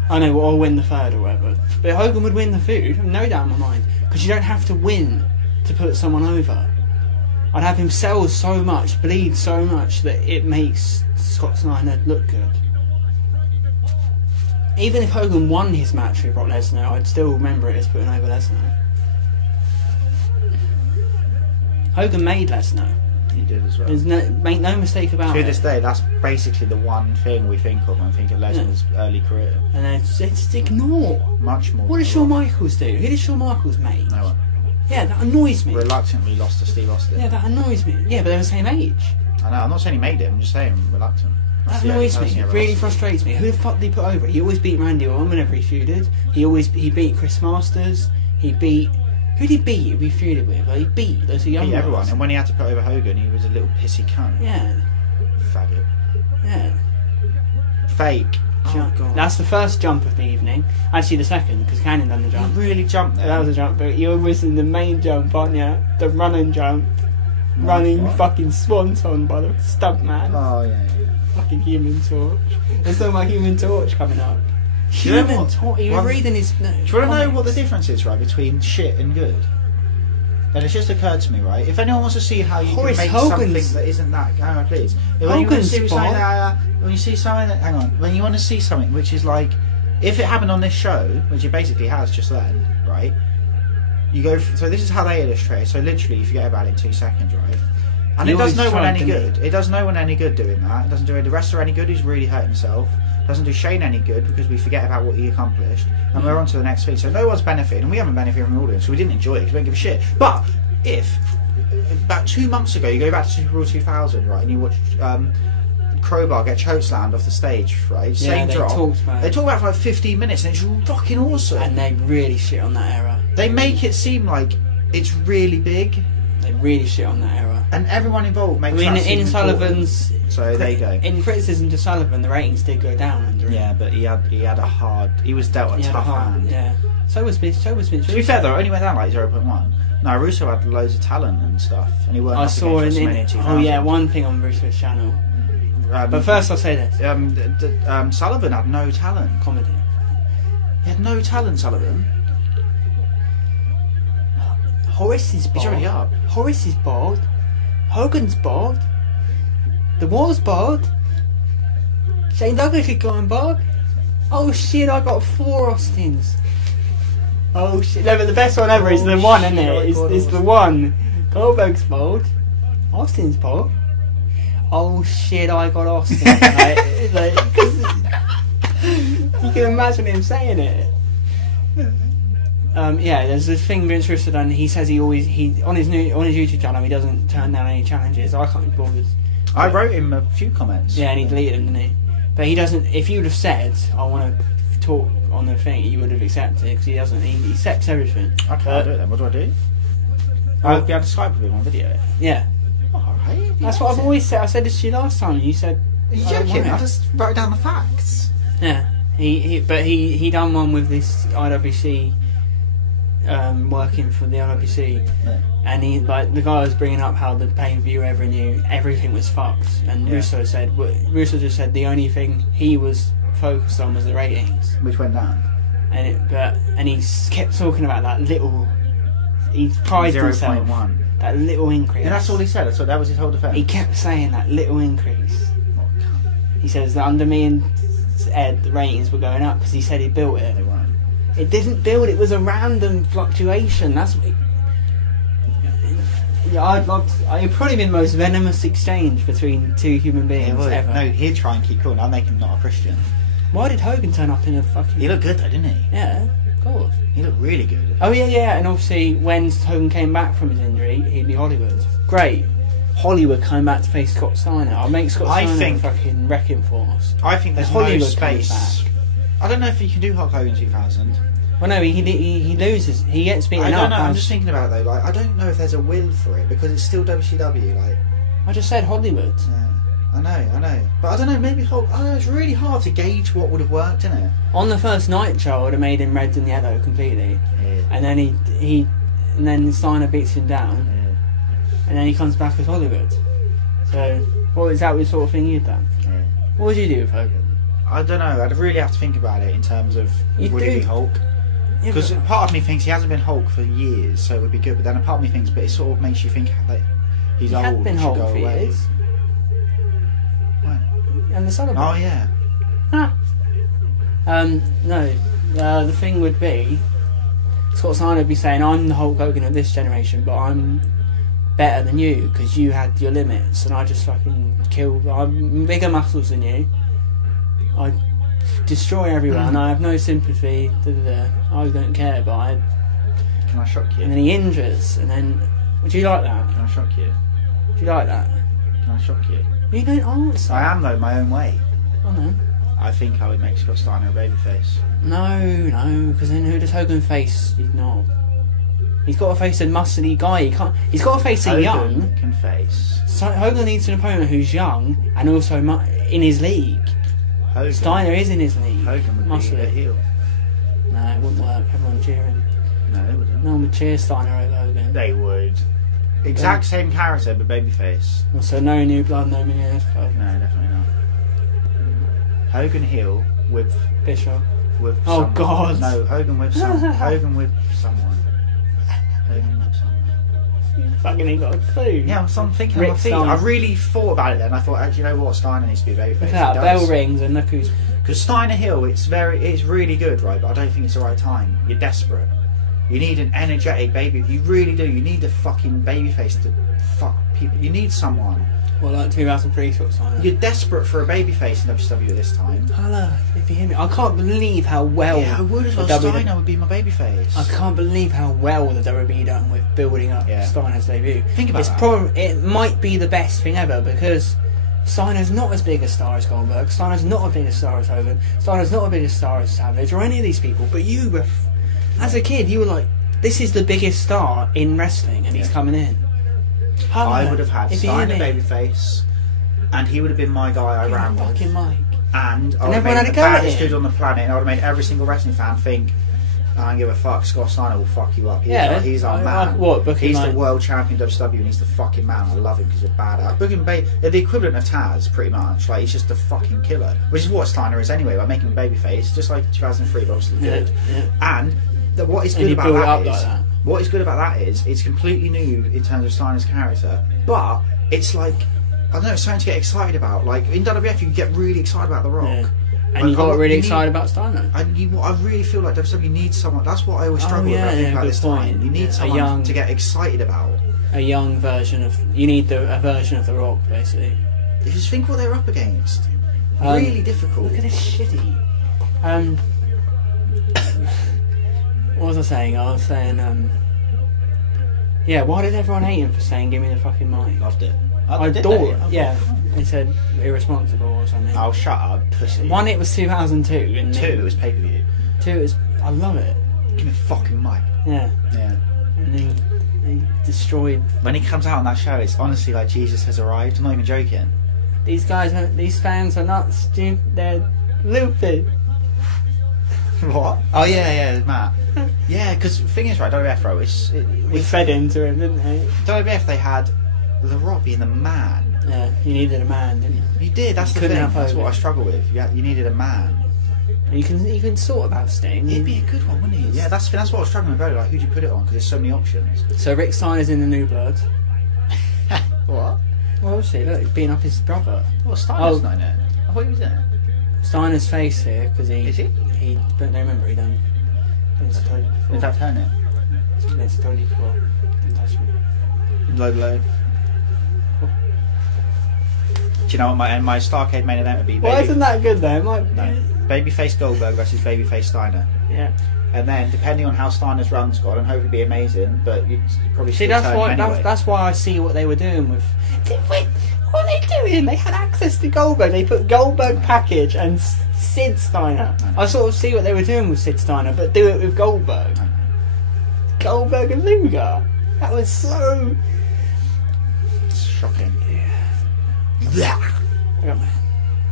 I know, I'll win the third or whatever, but Hogan would win the feud, no doubt in my mind, because you don't have to win to put someone over. I'd have him sell so much, bleed so much that it makes Scott Steiner look good. Even if Hogan won his match with Brock Lesnar, I'd still remember it as putting over Lesnar. Hogan made Lesnar. He did as well. Make no mistake about it. To this day, that's basically the one thing we think of when we think of Lesnar's early career. And it's ignore. Much more. What did Shawn Michaels do? Who did Shawn Michaels make? No one. Yeah, that annoys me. Reluctantly lost to Steve Austin. Yeah, that annoys me. Yeah, but they're the same age. I know, I'm not saying he made it, I'm just saying reluctant. That annoys me. It really frustrates me. Who the fuck did he put over? He always beat Randy Orton whenever he feuded. He beat Chris Masters. Who did he beat? Who he feuded with? Well, he beat those young ones. Everyone. And when he had to put over Hogan, he was a little pissy cunt. Yeah. Faggot. Yeah. Fake. Oh, God. That's the first jump of the evening. Actually, the second, because Cannon done the jump. You really jumped there. That was a jump, but you're missing the main jump, aren't you? The running jump. Running fucking swanton by the stunt man. Oh, yeah. Fucking Human Torch. There's talking about Human Torch coming up. Human Torch. He was reading his. Do you want to know what the difference is, right, between shit and good? And it's just occurred to me, right? If anyone wants to see how you can make something that isn't that, hang on, please. When you want to see something hang on. When you want to see something which is like, if it happened on this show, which it basically has just then, right? You go. So this is how they illustrate. So literally, you forget about it in 2 seconds, right? And it does no one any good. It does no one any good doing that. It doesn't do the wrestler any good who's really hurt himself. It doesn't do Shane any good because we forget about what he accomplished. And we're on to the next feed. So no one's benefited, and we haven't benefited from the audience, so we didn't enjoy it because we don't give a shit. But if, about 2 months ago, you go back to Super Bowl 2000, right, and you watch Crowbar get chokeslammed off the stage, right? Same drop. They talk about it for like 15 minutes, and it's fucking awesome. And they really shit on that era. They make it seem like it's really big. They really shit on that era. And everyone involved makes that seem in Sullivan's... So there you go. In criticism to Sullivan, the ratings did go down under him. Yeah, but he had a hard... He was dealt a tough hand. Yeah. So was Vince. To be fair though, it only went down like 0.1. No, Russo had loads of talent and stuff. And he worked one thing on Russo's channel. But first I'll say this. Sullivan had no talent. Comedy. He had no talent, Sullivan. Horace is bald. He's already up. Horace is bald. Hogan's bald. The War's bald. Shane Douglas is going bald. Oh shit, I got 4 Austins. Oh shit. No, but the best one ever is the one, isn't it? It's the one. Goldberg's bald. Austin's bald. Oh shit, I got Austin. You can imagine him saying it. There's this thing Vince Russo done. He says he on his YouTube channel he doesn't turn down any challenges. I can't be bothered. I wrote him a few comments. Yeah, and he deleted them, didn't he? But he doesn't. If you would have said I want to talk on the thing, you would have accepted because he doesn't. He accepts everything. Okay, I'll do it then. What do I do? I'll be able to Skype with him on video. Yeah. Alright. That's what I've always said. I said this to you last time. And you said. Are you joking? I just wrote down the facts. Yeah. He done one with this IWC. Working for the IWC, and the guy was bringing up how the pay-per-view revenue, everything was fucked, and Russo just said the only thing he was focused on was the ratings, which went down, and he kept talking about that little. He prided himself 0.1. That little increase. And that's all he said. So that was his whole defence. He kept saying that little increase. He says that under me and Ed, the ratings were going up because he said he built it. They weren't. It didn't build. It was a random fluctuation. That's what. Yeah, I'd love to. It'd probably been the most venomous exchange between two human beings ever. No, he'd try and keep cool. I'd make him not a Christian. Why did Hogan turn up in a fucking... He looked good though, didn't he? Yeah, of course. He looked really good. Oh yeah, and obviously when Hogan came back from his injury, he'd be Hollywood. Great. Hollywood coming back to face Scott Steiner. I'll make Scott Steiner a fucking wrecking force. I think there's Hollywood no space. I don't know if you can do Hulk Hogan 2000. Well, no, he loses. He gets beaten up. I don't know. I'm just thinking about it though. Like, I don't know if there's a will for it because it's still WCW. Like, I just said Hollywood. Yeah, I know. But I don't know. Maybe Hulk. I don't know. It's really hard to gauge what would have worked, isn't it? On the first Nitro, I would have made him red and yellow completely. Yeah. And then and then Steiner beats him down. Yeah. And then he comes back as Hollywood. So, what is that the sort of thing you'd done? Yeah. What would you do with Hogan? I don't know. I'd really have to think about it in terms of would he be Hulk? Because part of me thinks he hasn't been Hulk for years, so it would be good. But then a part of me thinks, but it sort of makes you think that he's old. He had been Hulk for years. When? And the Celebrate. Oh yeah. No. The thing would be, Scott Steiner would be saying, "I'm the Hulk Hogan of this generation, but I'm better than you because you had your limits, and I just fucking killed. I'm bigger muscles than you. I destroy everyone. I have no sympathy. I don't care, but I." Can I shock you? And then he injures, and then. Would you like that? Can I shock you? Do you like that? Can I shock you? You don't answer. I am though, my own way. Oh no. I think I would make Scott Steiner a babyface. No, because then who does Hogan face? He's not. He's got to face a muscly guy. He's got to face a young. Hogan can face. So Hogan needs an opponent who's young and also in his league. Hogan. Steiner is in his league. Hogan would be a heel. No, it wouldn't work. Everyone cheering. No, they wouldn't. No one would cheer Steiner over Hogan. They would. Exact same character, but babyface. So no new blood, no Millionaires Club. No, definitely not. Hogan heel with Bishop. With oh someone. God. No, Hogan with someone. Hogan with someone. Hogan with someone. You fucking ain't got a clue. Yeah, I'm thinking on my feet. I really thought about it then. I thought, actually, you know what? Steiner needs to be a babyface. Look at that, bell rings and look who's. Because Steiner heel, it's really good, right? But I don't think it's the right time. You're desperate. You need an energetic baby. You really do. You need a fucking babyface to fuck people. You need someone. Well, like 2003 sort of Steiner. You're desperate for a babyface in WCW at this time. Hello, if you hear me. I can't believe how well. Yeah, I would as well. Steiner would be my babyface. I can't believe how well the WWE done with building up Steiner's debut. Think about that. It might be the best thing ever because Steiner's not as big a star as Goldberg. Steiner's not as big a star as Hogan. Steiner's not as big a star as Savage or any of these people. But you were, as a kid, you were like, this is the biggest star in wrestling, and he's coming in. I would have had Steiner babyface, and he would have been my guy I ran with. Fucking Mike. And I would have made the baddest dude on the planet, and I would have made every single wrestling fan think, I don't give a fuck, Scott Steiner will fuck you up. He's our man. He's the world champion WCW, and he's the fucking man. I love him because he's a badass. They're the equivalent of Taz, pretty much. Like, he's just a fucking killer, which is what Steiner is anyway, by making him a babyface, just like 2003, but obviously good. And what is good about that is it's completely new in terms of Steiner's character, but it's like, I don't know, it's something to get excited about. Like in WWF, you get really excited about The Rock, and you got really excited about Steiner. And I really feel like WCW needs someone. That's what I always struggle with. I think about this time. You need someone to get excited about. A young version of you need a version of The Rock, basically. You just think what they're up against. Really difficult. Look at this shitty. What was I saying? I was saying, why did everyone hate him for saying, give me the fucking mic? Loved it. I adored it. Yeah, they said irresponsible or something. Oh, shut up, pussy. One, it was 2002. And two, it was pay-per-view. Two, it was, I love it. Give me the fucking mic. Yeah. Yeah. And he destroyed. When he comes out on that show, it's honestly like Jesus has arrived. I'm not even joking. These fans are nuts, dude. They're looping. What? Oh yeah, Matt. Yeah, because the thing is, right, WWF, bro, we fed into him, didn't they? WWF, they had The Rock being the man. Yeah, you needed a man, didn't you? You did. That's the thing. That's what I struggle with. You needed a man. You can sort of have Sting. He'd be a good one, wouldn't he? Yeah, that's what I was struggling with. Like, who'd you put it on? Because there's so many options. So Rick Steiner's in the New Blood. What? Well, obviously, look, he's beating up his brother. Well, Steiner's not in it. I thought he was in it. Steiner's face here because he. Is he? But no, remember he done. Vince told you before. Did that turn it? Vince told you before. Don't touch me. Load. Cool. Do you know what my Starcade main event would be? Why isn't that good though? No. Babyface Goldberg versus Babyface Steiner. Yeah. And then, depending on how Steiner's run's gone, and hope it'd be amazing, but you'd probably See, still that's turn why. him anyway. That's why I see what they were doing with. Wait, what are they doing? They had access to Goldberg. They put Goldberg package and Sid Steiner. I sort of see what they were doing with Sid Steiner, but do it with Goldberg. Goldberg and Luger. That was so shocking. Yeah.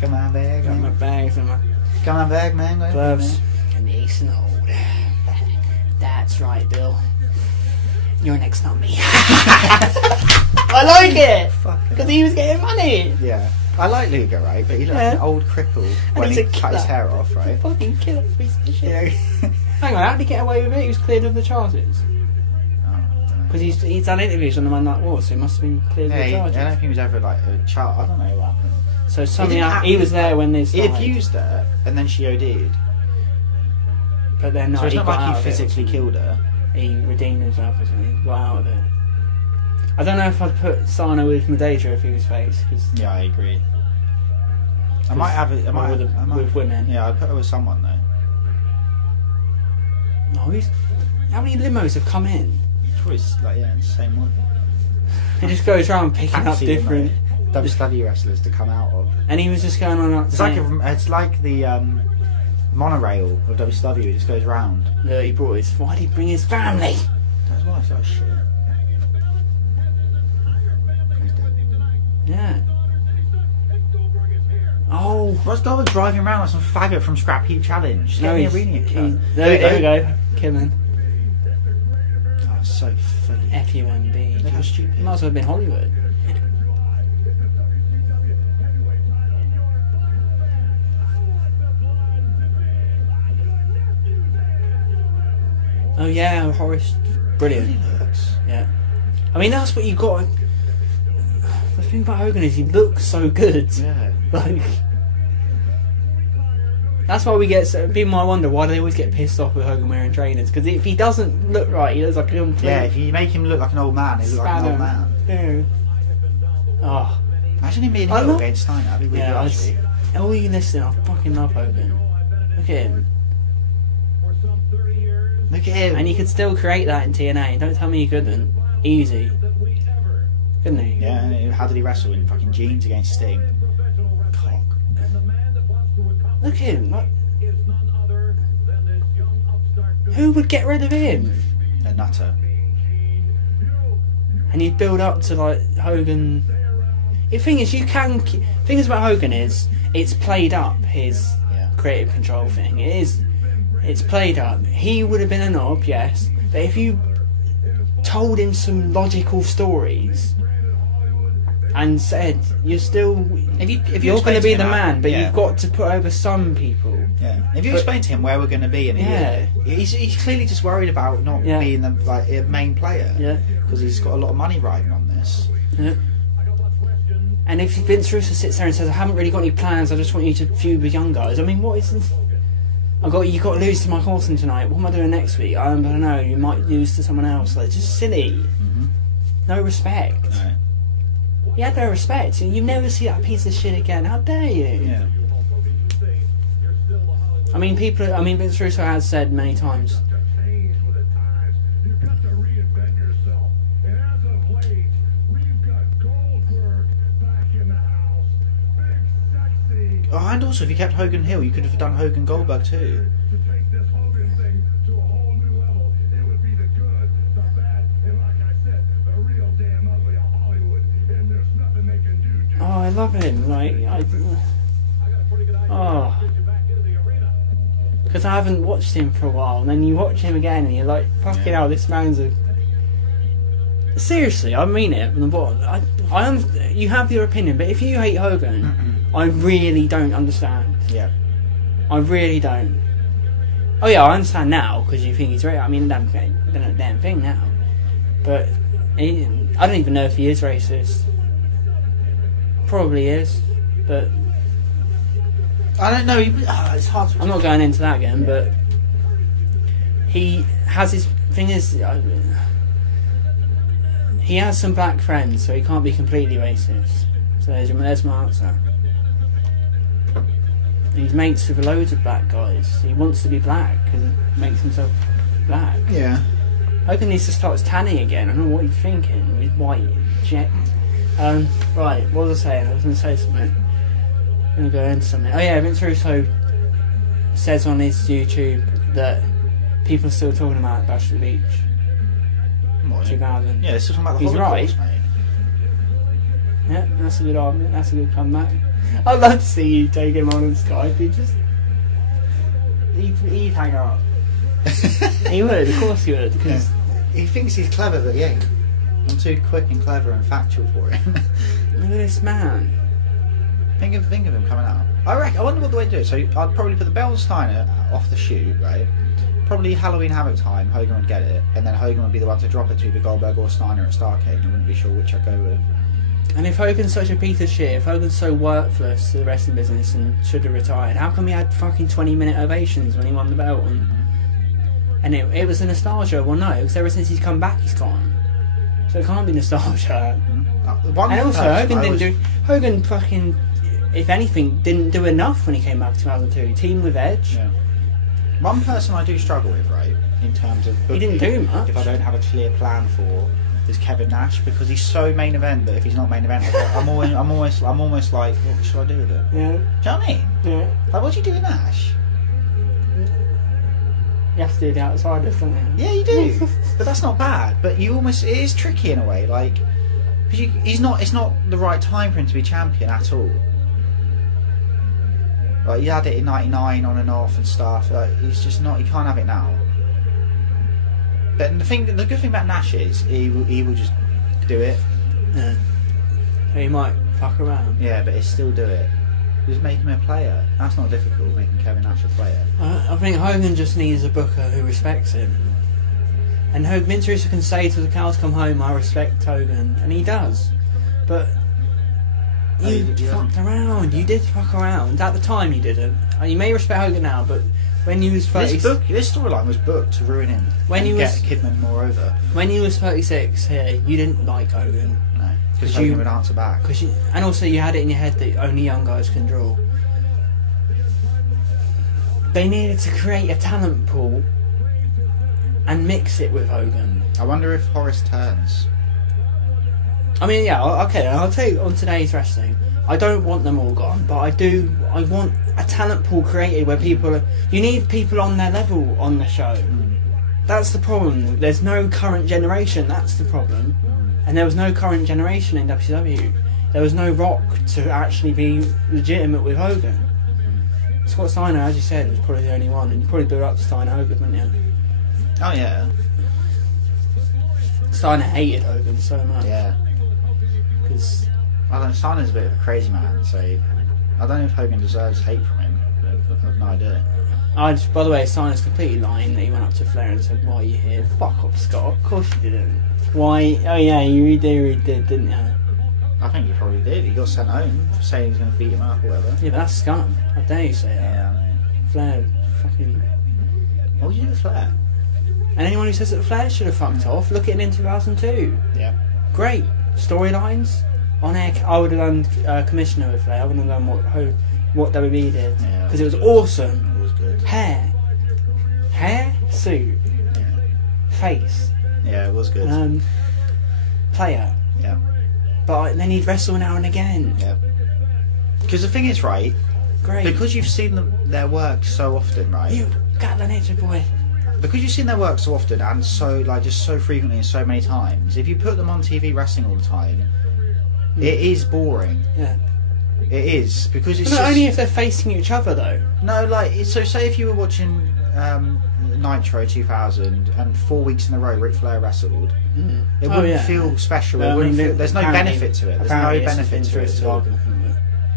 Come on, bag, Got my man. bags and my Come on, bag, man. Go gloves. And ace and hold. That's right, Bill. You're next, not me. I like it because he was getting money. Yeah, I like Luger, right? But he looked like an old cripple when he's he a cut his killer. hair off, right? Fucking killer piece of shit. Yeah. Hang on, how did he get away with it? He was cleared of the charges. Because he's done interviews on the Man Like War, so he must have been cleared of the I charges. don't think he was ever like a child. I don't know what happened. So somehow he was there when this. He abused her, and then she OD'd. But then no, So it's he not got like out he of it or physically something. killed her. He redeemed himself or something. He got out of it. I don't know if I'd put Sana with Madeja if he was face. Cause Yeah, I agree. I might have it. with women. Yeah, I'd put her with someone though. No, how many limos have come in? Probably like the same one. He just goes around picking up Taxi different. WCW wrestlers to come out of. And he was just going on. It's like the monorail of WCW. It just goes round. No, he brought his. Why did he bring his family? That's why it's like shit. He's dead. Yeah. Oh. What's Goldberg driving around like some faggot from Scrap Heap Challenge? Just get in the arena, you cunt. There we go. Killing. Oh, so funny. FUMB. Look how stupid. Might as well have been Hollywood. Oh yeah, Horace. Brilliant. Really looks. Yeah. I mean, that's what you got. The thing about Hogan is he looks so good. Yeah. Like, that's why we get. People might wonder why they always get pissed off with Hogan wearing trainers. Because if he doesn't look right, he looks like a complete. Yeah, if you make him look like an old man, he looks like an old man. Yeah. Oh. Imagine him being heel against Steiner. That'd be really good, actually. All you listening, I fucking love Hogan. Look at him. Look at him. And you could still create that in TNA. Don't tell me you couldn't. Easy. Couldn't he? Yeah, and how did he wrestle in fucking jeans against Sting? Cock. Look at him. Like, who would get rid of him? A nutter. And you'd build up to like Hogan. The thing is, you can. Thing is about Hogan is it's played up his creative control thing. It is. It's played up. He would have been a knob, yes, but if you told him some logical stories and said you're still, if you're going to be the man, but you've got to put over some people. Yeah. If you explain to him where we're going to be in a year, he's clearly just worried about not being the main player. Yeah. Because he's got a lot of money riding on this. Yeah. And if Vince Russo sits there and says, "I haven't really got any plans. I just want you to feud with young guys." I mean, what is this? You got to lose to Mike Awesome tonight. What am I doing next week? I don't know. You might lose to someone else. Like, just silly. Mm-hmm. No respect. No. You had no respect. You never see that piece of shit again. How dare you? Yeah. I mean, Vince Russo has said many times. Oh, and also, if you kept Hogan heel, you could have done Hogan Goldberg too. Oh, I love him. Like, because I haven't watched him for a while, and then you watch him again, and you're like, fucking hell, this man's a. Seriously, I mean it. You have your opinion, but if you hate Hogan, I really don't understand. Yeah. I really don't. Oh yeah, I understand now because you think he's right. I mean, damn thing now. But I don't even know if he is racist. Probably is, but I don't know. It's hard to. I'm not going into that again. But he has his thing is he has some black friends, so he can't be completely racist. So there's my answer. He's mates with loads of black guys. He wants to be black because he makes himself black. Yeah. Hogan needs to start tanning again. I don't know what he's thinking. He's white. Jet. Right, what was I saying? I was going to say something. I'm going to go into something. Oh yeah, Vince Russo says on his YouTube that people are still talking about Bash at the Beach. What? 2000. Yeah, they're still talking about the He's Holocaust, right. mate. Yeah, that's a good argument. That's a good comeback. I'd love to see you take him on Skype. He'd hang up. He would, of course he would. Because he thinks he's clever, but he ain't. I'm too quick and clever and factual for him. look at this man. Think of him coming out. I wonder what the way to do it. So I'd probably put the Bell Steiner off the shoot, right? Probably Halloween Havoc time, Hogan would get it, and then Hogan would be the one to drop it to either Goldberg or Steiner at Starrcade. I wouldn't be sure which I'd go with. And if Hogan's such a piece of shit, if Hogan's so worthless to the wrestling business and should have retired, how come he had fucking 20-minute ovations when he won the belt? And it was a nostalgia. Well, no, because ever since he's come back, he's gone. So it can't be nostalgia. And also, Hogan fucking, if anything, didn't do enough when he came back in 2002. Team with Edge. Yeah. One person I do struggle with, right, in terms of booking, he didn't do much. If I don't have a clear plan for, is Kevin Nash, because he's so main event that if he's not main event, I'm almost like, what should I do with it? Yeah. Do you know what I mean? Yeah. Like, what do you do with Nash? You have to do the outsiders, don't you? Yeah, you do. But that's not bad. But it is tricky in a way, like, because it's not the right time for him to be champion at all. Like, he had it in '99 on and off and stuff. Like, he's just not. He can't have it now. But the good thing about Nash is he will just do it. Yeah. So he might fuck around. Yeah, but he'll still do it. Just make him a player. That's not difficult, making Kevin Nash a player. I think Hogan just needs a booker who respects him. And Vince Russo can say till the cows come home, I respect Hogan, and he does. But you fucked around. You did fuck around. At the time you didn't. You may respect Hogan now, but when he was 36... This storyline was booked to ruin him. When he was... get Kidman more over. When he was 36 here, you didn't like Hogan. No, because Hogan would answer back. And also you had it in your head that only young guys can draw. They needed to create a talent pool and mix it with Hogan. I wonder if Horace turns. I mean, yeah, okay, I'll tell you on today's wrestling, I don't want them all gone, but I want a talent pool created where you need people on their level on the show. That's the problem. There's no current generation, that's the problem. And there was no current generation in WCW. There was no Rock to actually be legitimate with Hogan. Scott Steiner, as you said, was probably the only one, and you probably built up to Steiner Hogan, wouldn't you? Oh yeah. Steiner hated Hogan so much. Yeah. Because Steiner's a bit of a crazy man, so I don't know if Hogan deserves hate from him. I have no idea. By the way, Steiner's completely lying that he went up to Flair and said, "Why are you here?" Fuck off, Scott. Of course you didn't. Why? Oh yeah, you did, didn't you? I think he probably did. He got sent home for saying he's going to beat him up or whatever. Yeah, but that's scum. How dare you say that? Yeah, I know. Flair, fucking... What would you do with Flair? And anyone who says that Flair should have fucked off, look at him in 2002. Yeah. Great. Storylines. On air, I would have done Commissioner with Flair. I would have done what WB did. Because it was awesome. It was good. Hair, suit, face. Yeah, it was good. Player. Yeah. But then he'd wrestle now and again. Yeah. Because the thing is, right? Great. Because you've seen their work so often, right? You got the nature boy. Because you've seen their work so often and so just so frequently and so many times, if you put them on TV wrestling all the time, it is boring. Yeah. It is, because it's but not just... only if they're facing each other though. No, like, so say if you were watching Nitro 2000 and 4 weeks in a row Ric Flair wrestled, it wouldn't feel special. Well, there's no benefit to it. There's no benefit to it at all.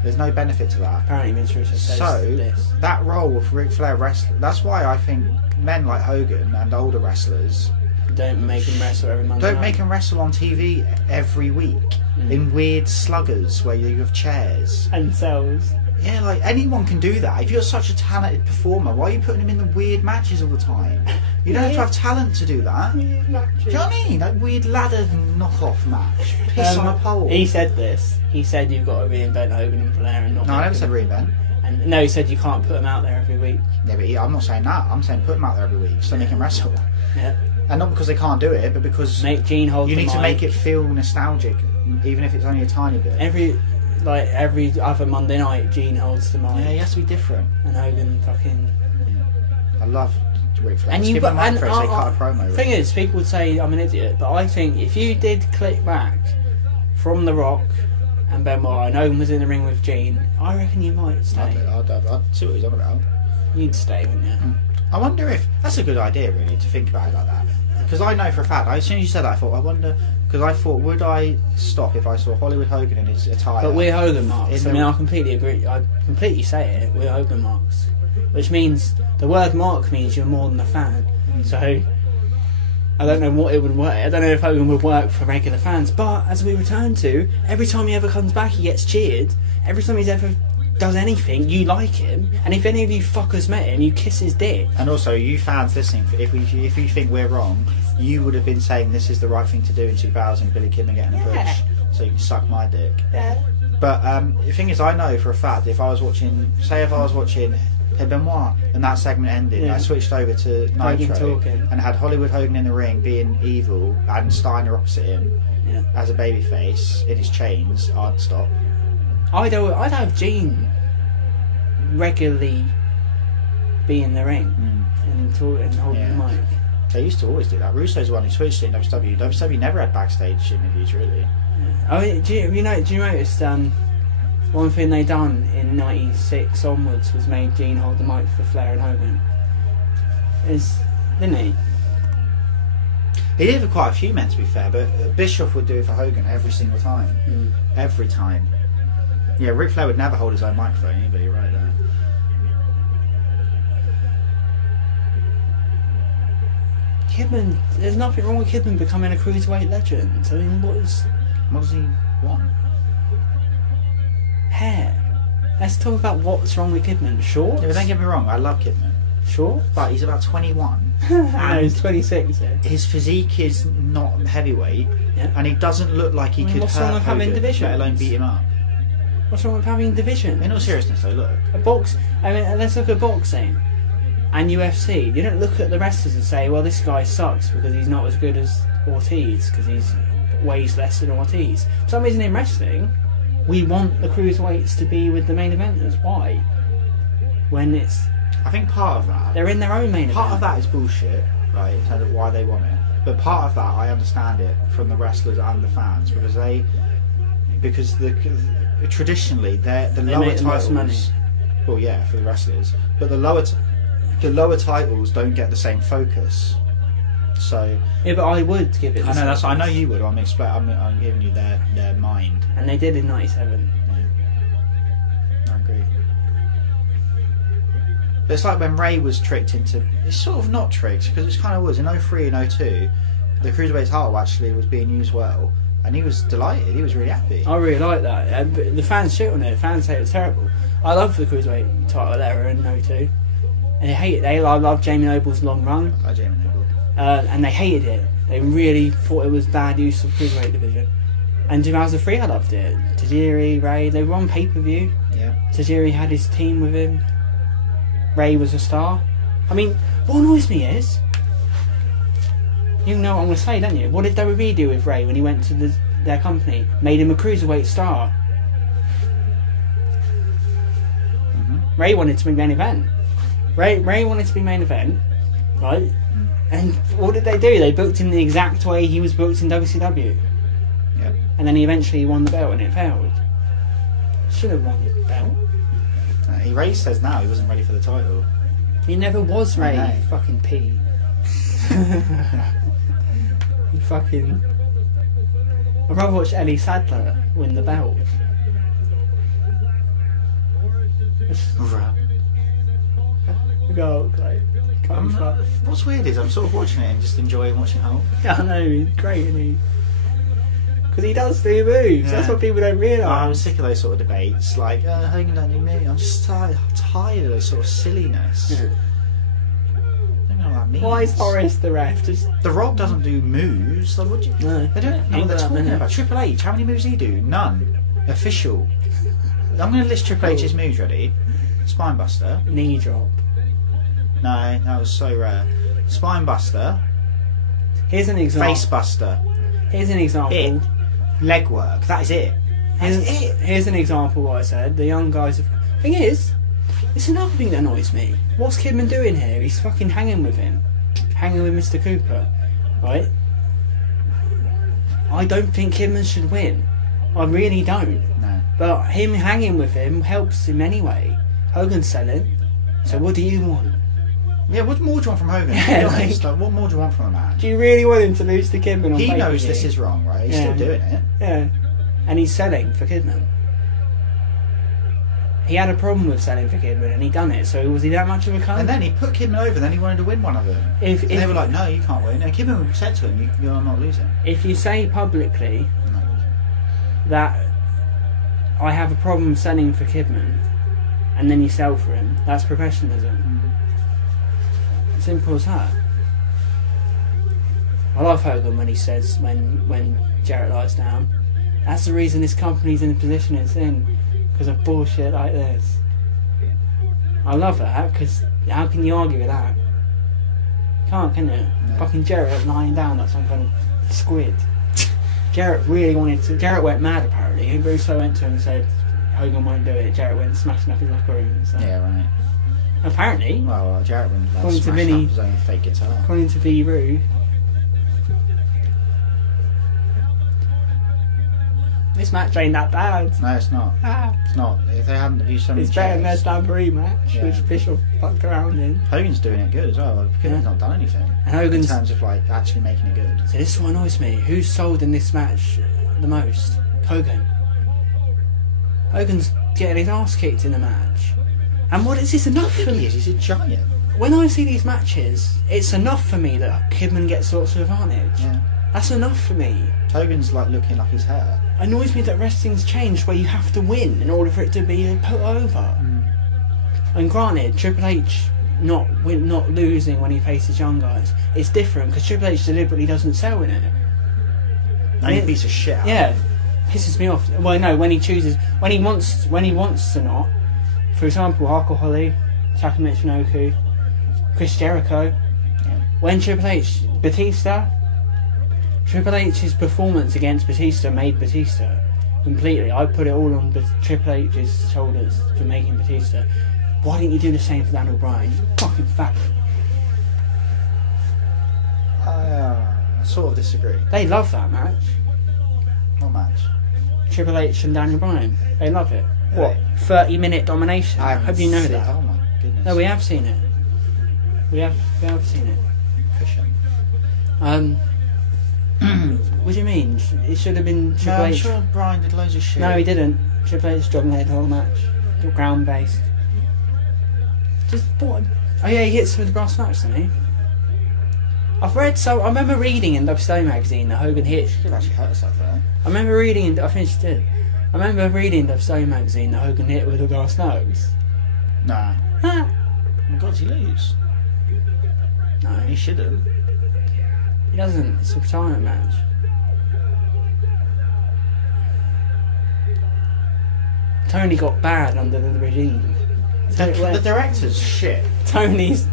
There's no benefit to that. Apparently Vince Russo says this. That role of Ric Flair wrestling, that's why I think men like Hogan and older wrestlers don't make him wrestle every Monday Don't make him wrestle on TV every week in weird sluggers where you have chairs and cells. Yeah, like anyone can do that. If you're such a talented performer, why are you putting him in the weird matches all the time? You don't have to have talent to do that. Do you know what I mean? That weird ladder knock-off match. Piss on a pole. He said this. He said you've got to reinvent Hogan and Flair and not. No, I never said reinvent. And no, he said you can't put them out there every week. Yeah, but I'm not saying that. I'm saying put them out there every week so they can wrestle. Yeah. And not because they can't do it, but because Make Gene hold you the need to mic. make it feel nostalgic, even if it's only a tiny bit. Every other Monday night, Gene holds the mic. Yeah, he has to be different. And Hogan fucking. I love Ric Flair. And Just you give got him a mic and for it, so they cut a promo. thing is, people would say I'm an idiot, but I think if you did click back from The Rock and Benoit and Hogan was in the ring with Gene, I reckon you might stay. I'd see what he's on about. You'd stay, wouldn't you? I wonder if that's a good idea, really, to think about it like that. Because I know for a fact, as soon as you said that, I thought, I wonder. Because I thought, would I stop if I saw Hollywood Hogan in his attire? But we're Hogan marks. I mean, I completely agree. I completely say it. We're Hogan marks, which means the word mark means you're more than a fan. So I don't know what it would work. I don't know if Hogan would work for regular fans. But as we return to, every time he ever comes back, he gets cheered. Every time he's ever does anything, you like him. And if any of you fuckers met him, you kiss his dick. And also, you fans listening, if you think we're wrong, you would have been saying this is the right thing to do in 2000, Billy Kidman getting a push, so you can suck my dick. Yeah. But the thing is, I know for a fact, if I was watching Benoit and that segment ended, and I switched over to Nitro and had Hollywood Hogan in the ring being evil and Steiner opposite him as a babyface in his chains, I'd stop. I'd have Gene regularly be in the ring and hold the mic. They used to always do that. Russo's the one who switched it in WCW. WCW never had backstage interviews, really. Yeah. Oh, do you notice one thing they done in '96 onwards was made Gene hold the mic for Flair and Hogan. Didn't he? He did it for quite a few men, to be fair, but Bischoff would do it for Hogan every single time. Every time. Yeah, Ric Flair would never hold his own microphone, but you're right there. Kidman, there's nothing wrong with Kidman becoming a cruiserweight legend. I mean, what does he want? Hair. Let's talk about what's wrong with Kidman. Shorts? Yeah, but don't get me wrong, I love Kidman. Sure. But he's about 21. No, he's 26. Yeah. His physique is not heavyweight, and he doesn't look like he could what's wrong hurt with having Hogan, divisions? let alone beat him up. What's wrong with having divisions? In all seriousness though, look. I mean, let's look at boxing and UFC. You don't look at the wrestlers and say, well, this guy sucks because he's not as good as Ortiz because he's weighs less than Ortiz. For some reason in wrestling, we want the cruiserweights to be with the main eventers. Why? When it's... I think part of that... They're in their own main event. Part of that is bullshit, right, in terms of why they want it. But part of that, I understand it from the wrestlers and the fans because traditionally the lower titles. Money. Well, yeah, for the wrestlers, but the lower titles don't get the same focus. So yeah, but I would give it. I know I know you would. I'm giving you their mind. And they did in '97. Yeah, I agree. But it's like when Ray was tricked into... It's sort of not tricked, because it kind of was. In 03 and 02, the Cruiserweight title actually was being used well, and he was delighted. He was really happy. I really like that. But the fans shit on it. The fans say it was terrible. I love the Cruiserweight title era in 02. And they hate it. They love Jamie Noble's long run. I like Jamie Noble. And they hated it. They really thought it was bad use of Cruiserweight division. And 2003, I loved it. Tajiri, Ray, they were on pay-per-view. Yeah. Tajiri had his team with him. Ray was a star. I mean, what annoys me is... You know what I'm going to say, don't you? What did WWE do with Ray when he went to their company? Made him a Cruiserweight star. Mm-hmm. Ray wanted to be main event. Ray wanted to be main event, right? Mm. And what did they do? They booked him the exact way he was booked in WCW. Yep. And then he eventually won the belt and it failed. Should have won the belt. Ray says now he wasn't ready for the title. He never was, Ray. You fucking P. You fucking... I'd rather watch Ellie Sadler win the belt. Go, like, what's weird is I'm sort of watching it and just enjoying watching Hulk. Yeah, I know, he's great, isn't he? Because he does do moves. Yeah. That's what people don't realise. I'm sick of those sort of debates. Like, Hogan don't do me. I'm just tired of those sort of silliness. Yeah. I don't know what that means. Why is Horace the ref? Just The Rock doesn't do moves. Like, what do you? no. They don't know what they're talking about. Triple H, how many moves does he do? None. Official. I'm going to list Triple H's moves. Ready? Spinebuster. Knee drop. No, that was so rare. Spinebuster. Here's an example. Facebuster. Here's an example. It. Leg work. That is it. That's it. Here's an example what I said. The young guys have... Thing is, it's another thing that annoys me. What's Kidman doing here? He's fucking hanging with him. Hanging with Mr. Cooper. Right? I don't think Kidman should win. I really don't. No. But him hanging with him helps him anyway. Hogan's selling. So what do you want? Yeah, what more do you want from Hogan? Yeah, Be honest, like, what more do you want from a man? Do you really want him to lose to Kidman on He pay-per-view? knows this is wrong, right? He's Yeah. still doing it. Yeah. And he's selling for Kidman. He had a problem with selling for Kidman and he done it, so was he that much of a cunt? And then he put Kidman over, then he wanted to win one of them. If And they were like, no, you can't win. And Kidman said to him, you're not losing. if you say publicly I'm not losing. that I have a problem selling for Kidman and then you sell for him, that's professionalism. Simple as that. I love Hogan when he says when Jarrett lies down, that's the reason this company's in the position it's in, because of bullshit like this. I love that, because how can you argue with that? Can't, can you? No. Fucking Jarrett lying down like some kind of squid. Jarrett really wanted to. Jarrett went mad apparently. Russo went to him and said Hogan won't do it. Jarrett went smashing up his locker room. So. Yeah, right. Apparently, Well, Jarrett went like, According to smashing Vinny- up his own fake guitar. according to V-Roo, this match ain't that bad. No, it's not. It's not. If they hadn't used so many It's better than their chairs. Stamboree match, Yeah. which Bishop fucked around in. Hogan's doing it good as well. Kidman's Yeah. not done anything. And In Hogan's. terms of like actually making it good. So this is what annoys me. Who's sold in this match the most? Hogan. Hogan's getting his ass kicked in the match. And what is this enough for He me? is. He's a giant. When I see these matches, it's enough for me that Kidman gets sorts of advantage. Yeah. That's enough for me. Hogan's like looking like he's hurt. Annoys me that wrestling's changed where you have to win in order for it to be put over. And granted, Triple H not losing when he faces young guys, it's different because Triple H deliberately doesn't sell in it. And he beats a shit out. Yeah, pisses me off. Well, no, when he chooses, when he wants to not. For example, Hardcore Holly, Taka Michinoku, Chris Jericho. Yeah. When Triple H, Triple H's performance against Batista made Batista completely. I put it all on Triple H's shoulders for making Batista. Why didn't you do the same for Daniel Bryan? You fucking faggot. I sort of disagree. They love that match. What match? Triple H and Daniel Bryan. They love it. Yeah. What? 30-minute domination. I haven't hope you know seen- that. Oh my goodness. No, we have seen it. We have seen it. Cushion. What do you mean? It should have been No, Triple I'm H. sure Brian did loads of shit. No, he didn't. Triple H dominated the whole match. Ground based. Just what? Oh yeah, he hits with the brass knucks, doesn't he? I remember reading in WWE magazine that Hogan hit. She did actually hurt herself there. I remember reading. I think she did. I remember reading in WWE magazine that Hogan hit with the brass knucks. Nah. Huh? Oh my god, did he lose? No, He shouldn't. he doesn't. It's a retirement match. Tony got bad under the regime. The director's shit. Tony's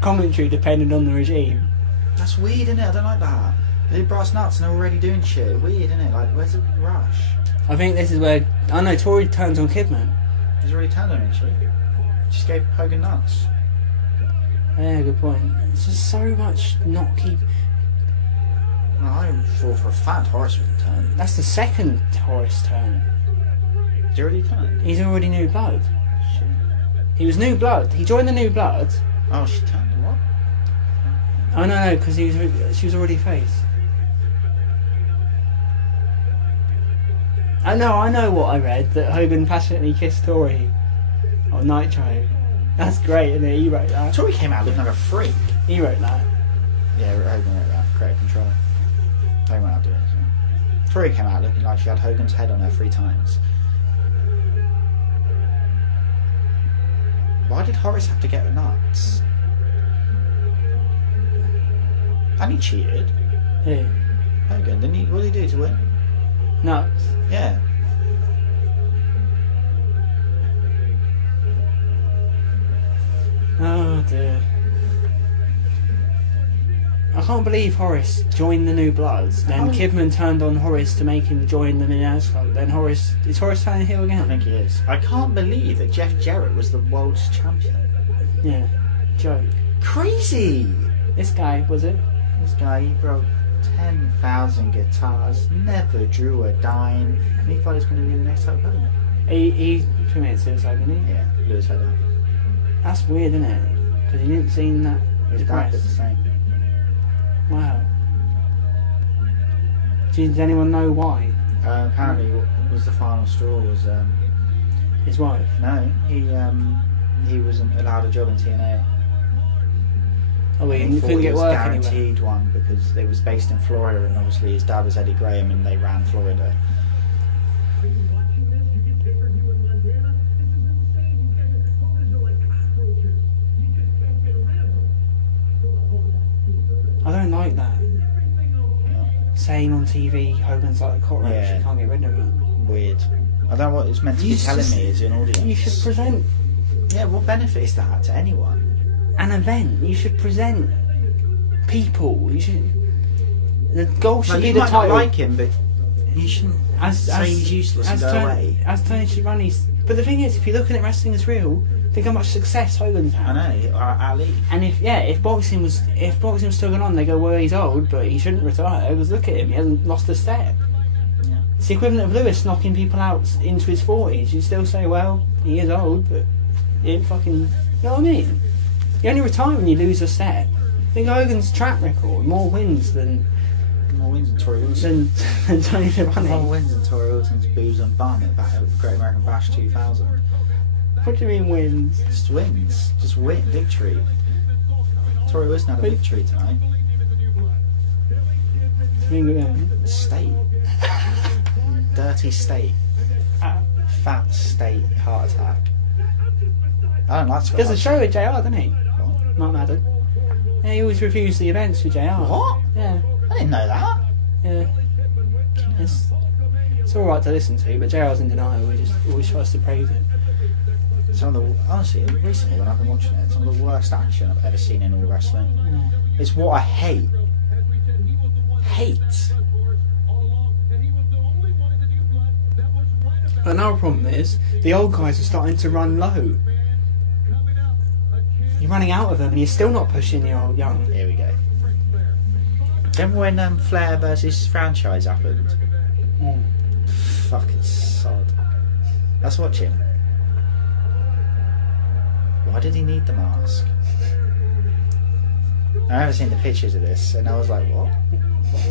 commentary depended on the regime. That's weird, isn't it? I don't like that. They did brass nuts and they're already doing shit. Weird, isn't it? Like, where's the rush? I think this is where I know Tory turns on Kidman. He's already turned on it, actually. Just gave Hogan nuts. Yeah, good point. It's just so much not keep. No, I thought for a fact Horace would turn. That's the second Horace turn. He's already turned. He's already New Blood. Shit. He was New Blood. He joined the New Blood. Oh, she turned what? Oh no, because she was already face. I know what I read, that Hogan passionately kissed Tori on Nitro. That's great, isn't it? He wrote that. Tori came out looking like a freak. He wrote that. Yeah, Hogan wrote that. Creative control. They won't have to do it. So. Tori came out looking like she had Hogan's head on her 3 times. Why did Horace have to get nuts? And he cheated. Who? Hogan, didn't he? What did he do to win? Nuts. Yeah. Oh dear. I can't believe Horace joined the New Bloods. Then Kidman turned on Horace to make him join the Menage Club. Then Horace... Is Horace turning heel I again? think he is. I can't believe that Jeff Jarrett was the world's champion. Yeah. Joke. Crazy! This guy, was it? This guy, he broke 10,000 guitars, never drew a dime, and he thought he was going to be the next Hulk Hogan. He committed suicide, didn't he? Yeah, blew his head off. That's weird, isn't it? Because he didn't seem that His dad did the depressed. same. Wow. Does anyone know why? Apparently, what was the final straw was His wife? no, he wasn't allowed a job in TNA. Oh, he And thought couldn't he get was work anywhere. guaranteed one because they was based in Florida, and obviously his dad was Eddie Graham, and they ran Florida. I don't like that. Yeah. Saying on TV Hogan's like a cockroach, Yeah. you can't get rid of him. Weird. I don't know what it's meant to You be telling just- me as an audience. You should present Yeah, what benefit is that to anyone? an event. You should present people. You should. The goal should Like, be you the might not title. like him, but you shouldn't say he's useless and go away. As Tony Schiavone's. But the thing is, if you're looking at wrestling as real, think how much success Hogan's had. I know, Ali. And if boxing was still going on, they go, well, he's old, but he shouldn't retire because look at him, he hasn't lost a step. Yeah. It's the equivalent of Lewis knocking people out into his 40s. You still say, well, he is old, but he ain't fucking. You know what I mean? You only retire when you lose a step. Think of Hogan's track record, more wins than More wins than Tori Wilson. than Tony More Schiavone. wins than Tori Wilson's boobs and bum at Great American Bash 2000. What do you mean wins? Just wins. Just win. Victory. Tori Wilson had a victory tonight. I mean, State. Dirty state. Fat state heart attack. I don't like Scott does a Hudson. show with JR, doesn't he? What? Mark Madden. Yeah, he always refused the events with JR. What? Yeah, I didn't know that. yeah. It's all right to listen to, but JR's in denial. We just always tries to praise it. Some of the honestly, recently when I've been watching it, some of the worst action I've ever seen in all wrestling. Yeah. It's what I hate. Hate. But another problem is the old guys are starting to run low. You're running out of them, and you're still not pushing the old young. Here we go. Remember when Flair versus Franchise happened? Fucking sod. Let's watch him. Why did he need the mask? I haven't seen the pictures of this, and I was like, what?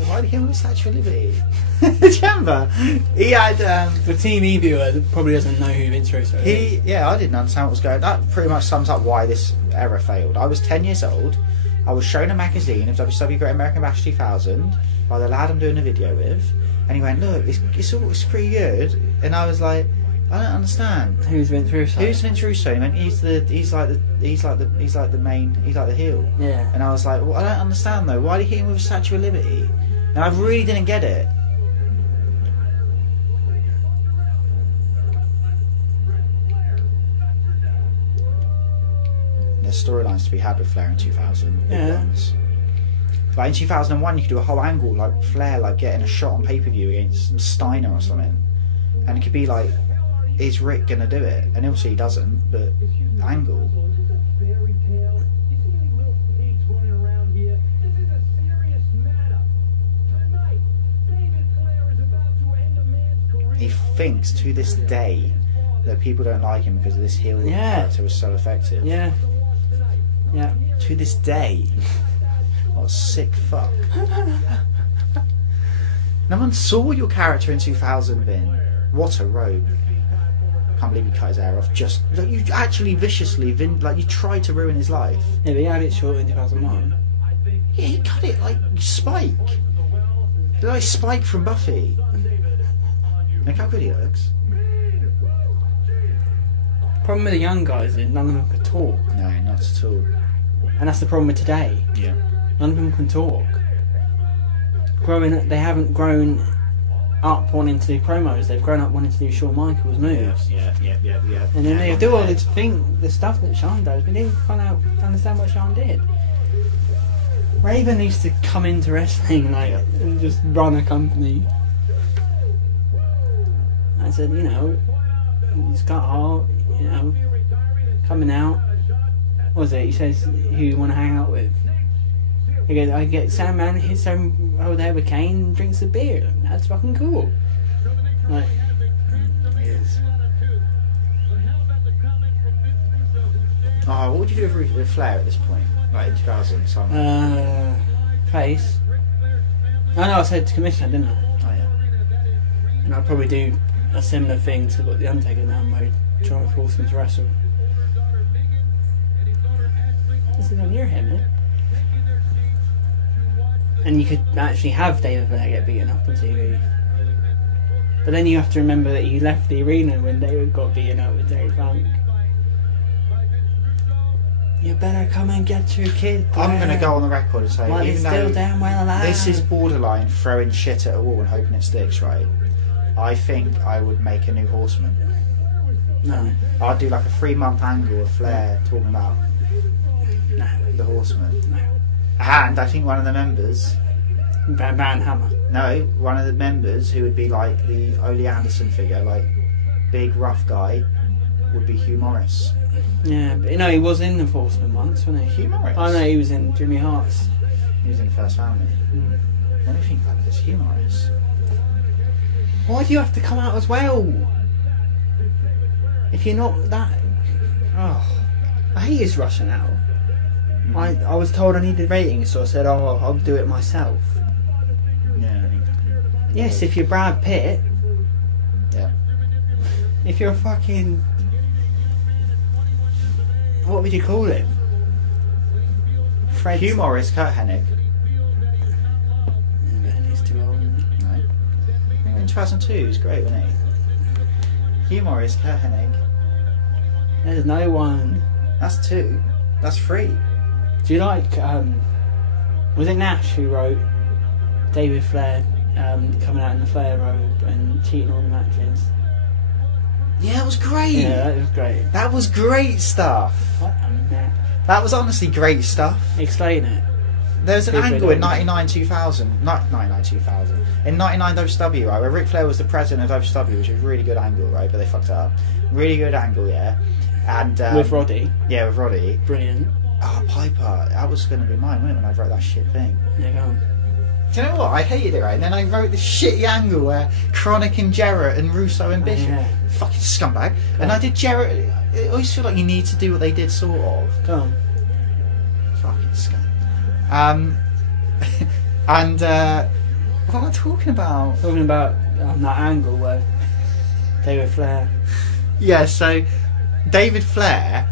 Why did he have a Statue of Liberty? Do you remember? He had. The TV viewer probably doesn't know who Vince Russo is. I didn't understand what was going on. That pretty much sums up why this era failed. I was 10 years old. I was shown a magazine of WCW Great American Bash 2000 by the lad I'm doing a video with, and he went, "Look, it's pretty good." And I was like, "I don't understand. Who's Vince Russo? Who's Vince Russo?" He went, "He's like the heel." Yeah. And I was like, "Well, I don't understand though. Why did he hit him with a Statue of Liberty?" And I really didn't get it. There's storylines to be had with Flair in 2000. Big Yeah. ones. Like in 2001, you could do a whole angle like Flair, like getting a shot on pay-per-view against Steiner or something, and it could be like, is Rick gonna do it? And obviously he doesn't, but angle. He thinks to this day that people don't like him because this heel character was so effective. Yeah. Yeah. To this day. What a sick fuck. No one saw your character in 2000, Vin. What a rogue. Can't believe he cut his hair off. Just like, you actually viciously, Vin, like you tried to ruin his life. Yeah, but he had it short in 2001. Yeah, he cut it like Spike. They're like Spike from Buffy. Look how good he looks. Problem with the young guys is none of them can talk, No, not at all. and that's the problem with today. Yeah. None of them can talk. They haven't grown up wanting to do promos. They've grown up wanting to do Shawn Michaels moves. Yeah. And then they do all this the stuff that Shawn does, but they didn't understand what Shawn did. Raven needs to come into wrestling and just run a company. I said, he's got heart, coming out. What was it? He says, who you want to hang out with? He goes, I get Sandman, hits him over there with Kane and drinks a beer. That's fucking cool. Like, what would you do with Flair at this point? Like in 2000 something? face. Oh no, I said to Commissioner, didn't I? Oh yeah. And I'd probably do a similar thing to what the Undertaker done, where he'd try and force him to wrestle. This is on your head, man. And you could actually have David Flair get beaten up on TV. But then you have to remember that he left the arena when David got beaten up with Terry Funk. You better come and get your kid. I'm going to go on the record and say, while he's even still though damn well alive. this is borderline throwing shit at a wall and hoping it sticks, right? I think I would make a new Horseman. No. I'd do like a 3-month angle of Flair talking about the Horseman. No. And I think one of the members... Van Hammer. No, one of the members who would be like the Ole Anderson figure, like big rough guy, would be Hugh Morris. Yeah, but he was in the Horseman once, wasn't he? Hugh Morris? Oh no, he was in Jimmy Hart's. He was in the First Family. Let me think about this. Hugh Morris. Why do you have to come out as well? If you're not that... Oh, I hate his rushing out. I was told I needed ratings, so I said, I'll do it myself. Yeah. Yes, if you're Brad Pitt. Yeah. If you're a fucking... What would you call him? Fred... Hugh Morris, Kurt Hennig. Yeah, but he's too old, isn't he? No. In 2002, he was great, wasn't he? Hugh Morris, Kurt Hennig. There's no one... That's 2. That's 3. Do you like... was it Nash who wrote David Flair coming out in the Flair robe and cheating on the matches? Yeah, that was great. Yeah, that was great. That was great stuff. What a match. That was honestly great stuff. Explain it. There was an People angle in don't. 99-2000. Not 99-2000. In 99 WCW, right, where Ric Flair was the president of WCW, which was a really good angle, right, but they fucked it up. Really good angle, yeah. And With Roddy. Yeah, with Roddy. Brilliant. Oh, Piper. That was going to be mine, wasn't it, when I wrote that shit thing? Yeah, go on. Do you know what? I hated it, right? And then I wrote this shitty angle where Chronic and Jarrett and Russo and Bishop. Yeah. Fucking scumbag. And I did Jarrett. I always feel like you need to do what they did, sort of. Go on. Fucking scum. And what am I talking about? Talking about that angle where David Flair. Yeah, so David Flair.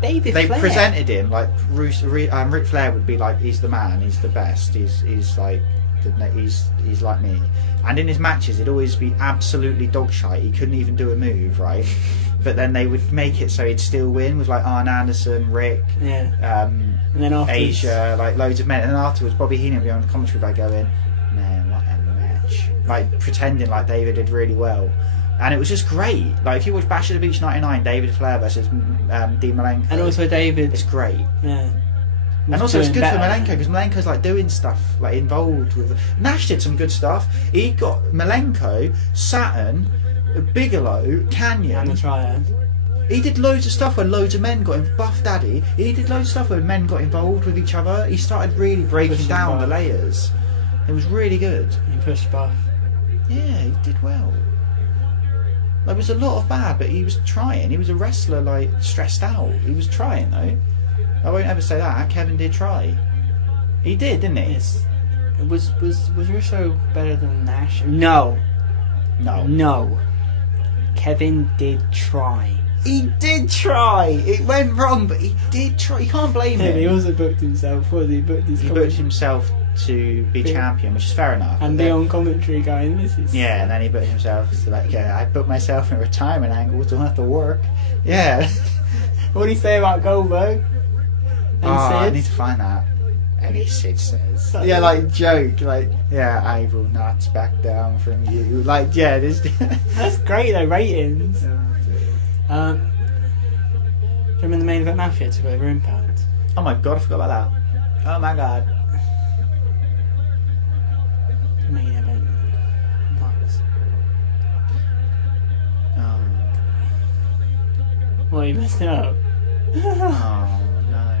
David They Flair. presented him like Ric Flair would be like, he's the man, he's the best, he's like he's like me. And in his matches, it'd always be absolutely dog shite. He couldn't even do a move, right? But then they would make it so he'd still win with like Arn Anderson, Rick, Yeah. And then afterwards, Asia, like loads of men. And then afterwards, Bobby Heenan would be on the commentary by going, "Man, what a match!" Like pretending like David did really well. And it was just great. Like if you watch Bash at the Beach '99, David Flair versus Dean Malenko, and also David. it's great. Yeah. And also it's doing good for better. Malenko because Malenko's like doing stuff, like involved with... Nash did some good stuff. He got Malenko, Saturn, Bigelow, Canyon. And the triad. He did loads of stuff where loads of men got him. Buff Daddy. He did loads of stuff where men got involved with each other. He started really breaking Pushing down Buff. the layers. It was really good. He pushed Buff. Yeah, he did well. There was a lot of bad, but he was trying. He was a wrestler, like, stressed out. He was trying, though. I won't ever say that. Kevin did try. He did, didn't he? Yes. Was Russo better than Nash? No. No. No. Kevin did try. He did try. It went wrong, but he did try. You can't blame him. He also booked himself. What he booked his He comedy. booked himself to be Yeah. champion, which is fair enough. And But be then- on commentary going, this is... Yeah, and then he put himself to like, yeah, I put myself in a retirement angle, don't have to work. Yeah. What do you say about Goldberg? And I Sid? need to find that. And he Sid says, yeah, like joke, like, yeah, I will not back down from you. Like, yeah, this. That's great though, ratings. Do you remember the main event Mafia took over Impact? Oh my god, I forgot about that. Oh my god. Main event. Nice. Oh, Well, you messed it up. oh no.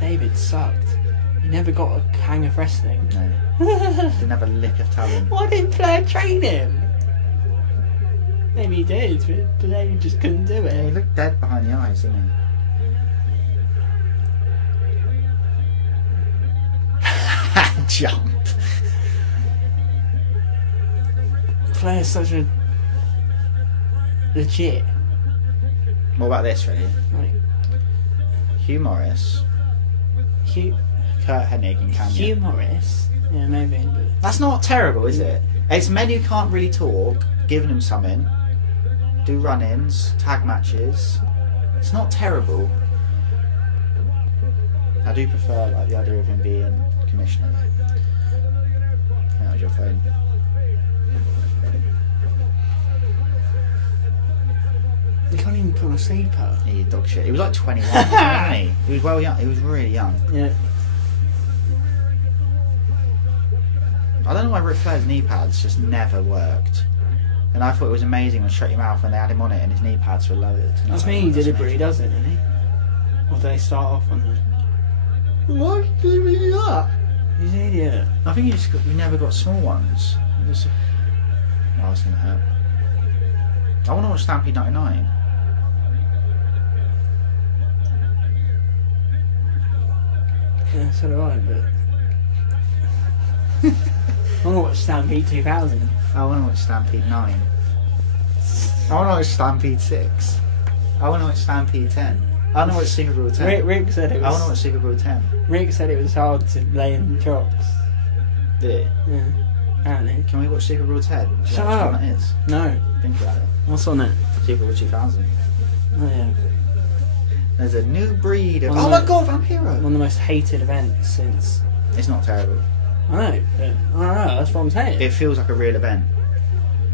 David sucked. He never got a hang of wrestling. No. Didn't have a lick of talent. Why didn't Flair train him? Maybe he did, but David just couldn't do Yeah, he it. looked dead behind the eyes, didn't he? Jumped. Flair's such a legit. What about this, ready? Like, Hugh Morris, Kurt Hennig and Cam Hugh Newton. Morris. Yeah, maybe, but That's not terrible, is it? It's men who can't really talk, giving them something, do run-ins, tag matches. It's not terrible. I do prefer like the idea of him being commissioner. That was your phone. you can't even put on a sleeper. He dog shit. He was like 21, wasn't he? He was well young. He was really young. Yeah. I don't know why Ric Flair's knee pads just never worked. And I thought it was amazing when Shut Your Mouth when they had him on it and his knee pads were lowered. And I That's was me, like, he oh, that's deliberately amazing. does it, doesn't he? Or do they start off on the... Why did we do that? He's an idiot. I think we never got small ones. It was, no, that's gonna hurt. I want to watch Stampede 99. Yeah, so do I, but... I want to watch Stampede 2000. I want to watch Stampede 9. I want to watch Stampede 6. I want to watch Stampede 10. I want to watch Super Bowl 10. Rick said it I want to was... watch Super Bowl 10. Rick said it was hard to lay in chops. Did it? Yeah, apparently. Can we watch Super Bowl 10? Do you Shut know which up. one that is? No. Think about it. What's on it? Super Bowl 2000. Oh yeah. There's a new breed of... One Oh of my the- god, Vampiro! One of the most hated events since... It's not terrible. I know, but I don't know, that's what I'm saying. It feels like a real event.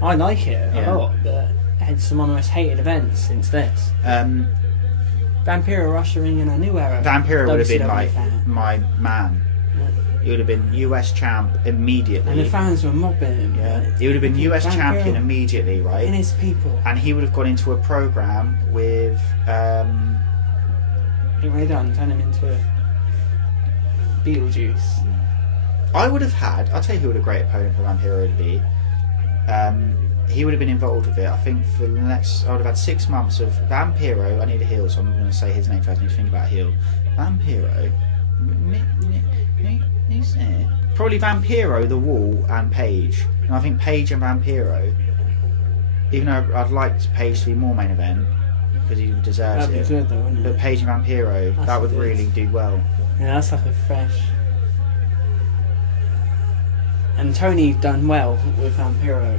I like it Yeah. a lot, but it's one of the most hated events since this. Vampiro ushering in a new era. Vampiro would have been WCW like fan. my man. Yeah. He would have been US champ immediately. And the fans were mobbing him. Yeah, like, he would have been US Vampiro champion immediately, in right? his people. And he would have gone into a program with Get ready done, turn him into a Beetlejuice. I would have had. I'll tell you who would a great opponent for Vampiro to be. He would have been involved with it. I think for the next, I would have had 6 months of Vampiro. I need a heel, so I'm going to say his name first. I need to think about heel. Vampiro. He's there. Probably Vampiro, The Wall, and Paige. And I think Paige and Vampiro. Even though I'd like Paige to be more main event because he deserves That'd be it. good though, wouldn't But it? Paige and Vampiro, That's that would good. really do well. Yeah, that's like a fresh. And Tony done well with Vampiro.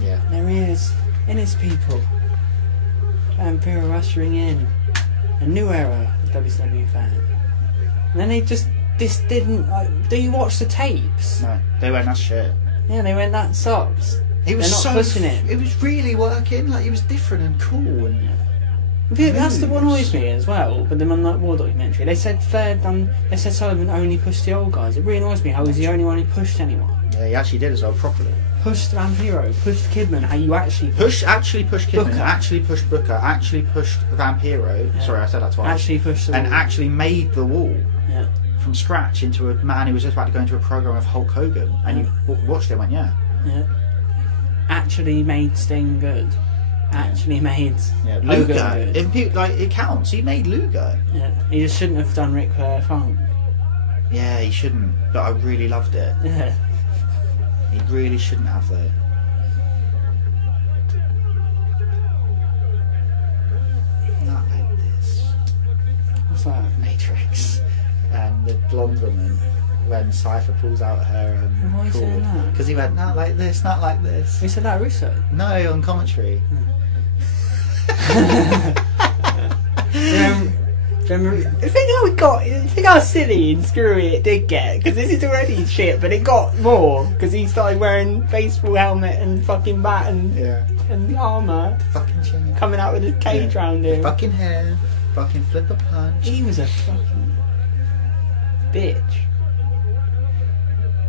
Yeah. There he is, in his people. Vampiro ushering in a new era of WCW fan. And then they just, this didn't, like, do you watch the tapes? No, they went that shit. Yeah, they went, that sucks. He was They're not so pushing it. It was really working. Like he was different and cool. And Yeah, that's the what moves. annoys me as well. But the Monlight War documentary, they said they said Sullivan only pushed the old guys. It really annoys me how he's the only one who pushed anyone. yeah, he actually did as well properly. Pushed Vampiro, pushed Kidman, how you actually Actually pushed Kidman. Booker. Actually pushed Booker. Actually pushed Vampiro. Yeah. Sorry, I said that twice. actually pushed the and wall. actually made the wall Yeah. from scratch into a man who was just about to go into a program of Hulk Hogan. And you watched it and went, yeah. Yeah. Actually made Sting good. Actually made Yeah, Hogan Luger. good. It counts. He made Luger. Yeah. He just shouldn't have done Ric Flair Funk. Yeah, he shouldn't. But I really loved it. Yeah. He really shouldn't have though. Not like this. What's that? Matrix. and the blonde woman when Cypher pulls out her Why are you saying that? because he went not like this, not like this. Who said that, Russo? No, on commentary. Think how silly and screwy it did get, because this is already shit, but it got more because he started wearing baseball helmet and fucking bat and armour, Fucking chin. coming out with his cage round him. Fucking hair. Fucking flip a punch. He was a fucking bitch.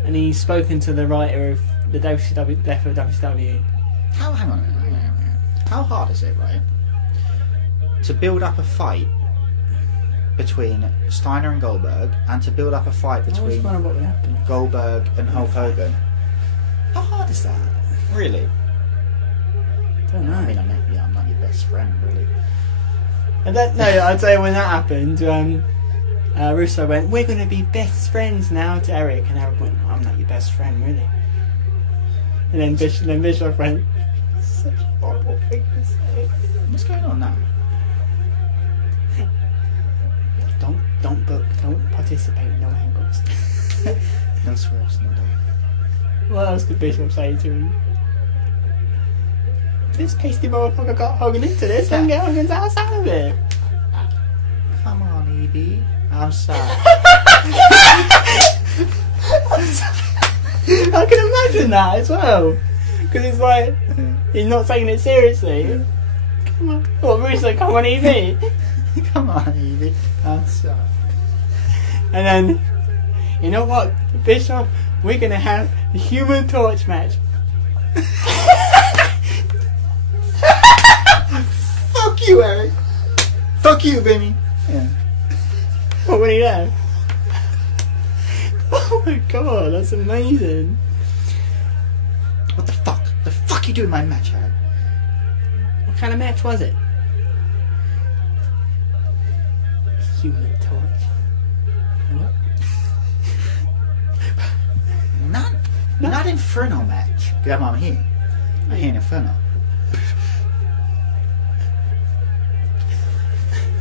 And he's spoken to the writer of the WCW, Death of WCW. Hang on. How hard is it, right, to build up a fight between Steiner and Goldberg, and to build up a fight I always between wonder what would happen. Goldberg and Hulk Hogan? How hard is that? Really? Don't know. I mean, I'm not your best friend, really. And then, no, I'd say when that happened, Russo went, "We're going to be best friends now," to Eric, and Eric went, "I'm not your best friend, really." And then Bischoff went, "Such a horrible thing to say." What's going on now? Don't participate in no angles. No swerves, no doubt. What else could Bischoff say to him? This pasty motherfucker got Hogan into this, and get Hogan's ass out of it. Come on, EB. I'm sorry. I can imagine that as well. Because it's like, he's not taking it seriously. Come on. What, Russo, come on, EB. Come on, EB. I'm sorry. And then, you know what, Bischoff? We're going to have the Human Torch match. Fuck you, Eric. Fuck you, Benny. Yeah. What would he have? Oh my god, that's amazing. What the fuck? The fuck you doing in my match, Eric? What kind of match was it? Human Torch. What? Not Inferno match. Yeah, I'm here. I'm here in Inferno.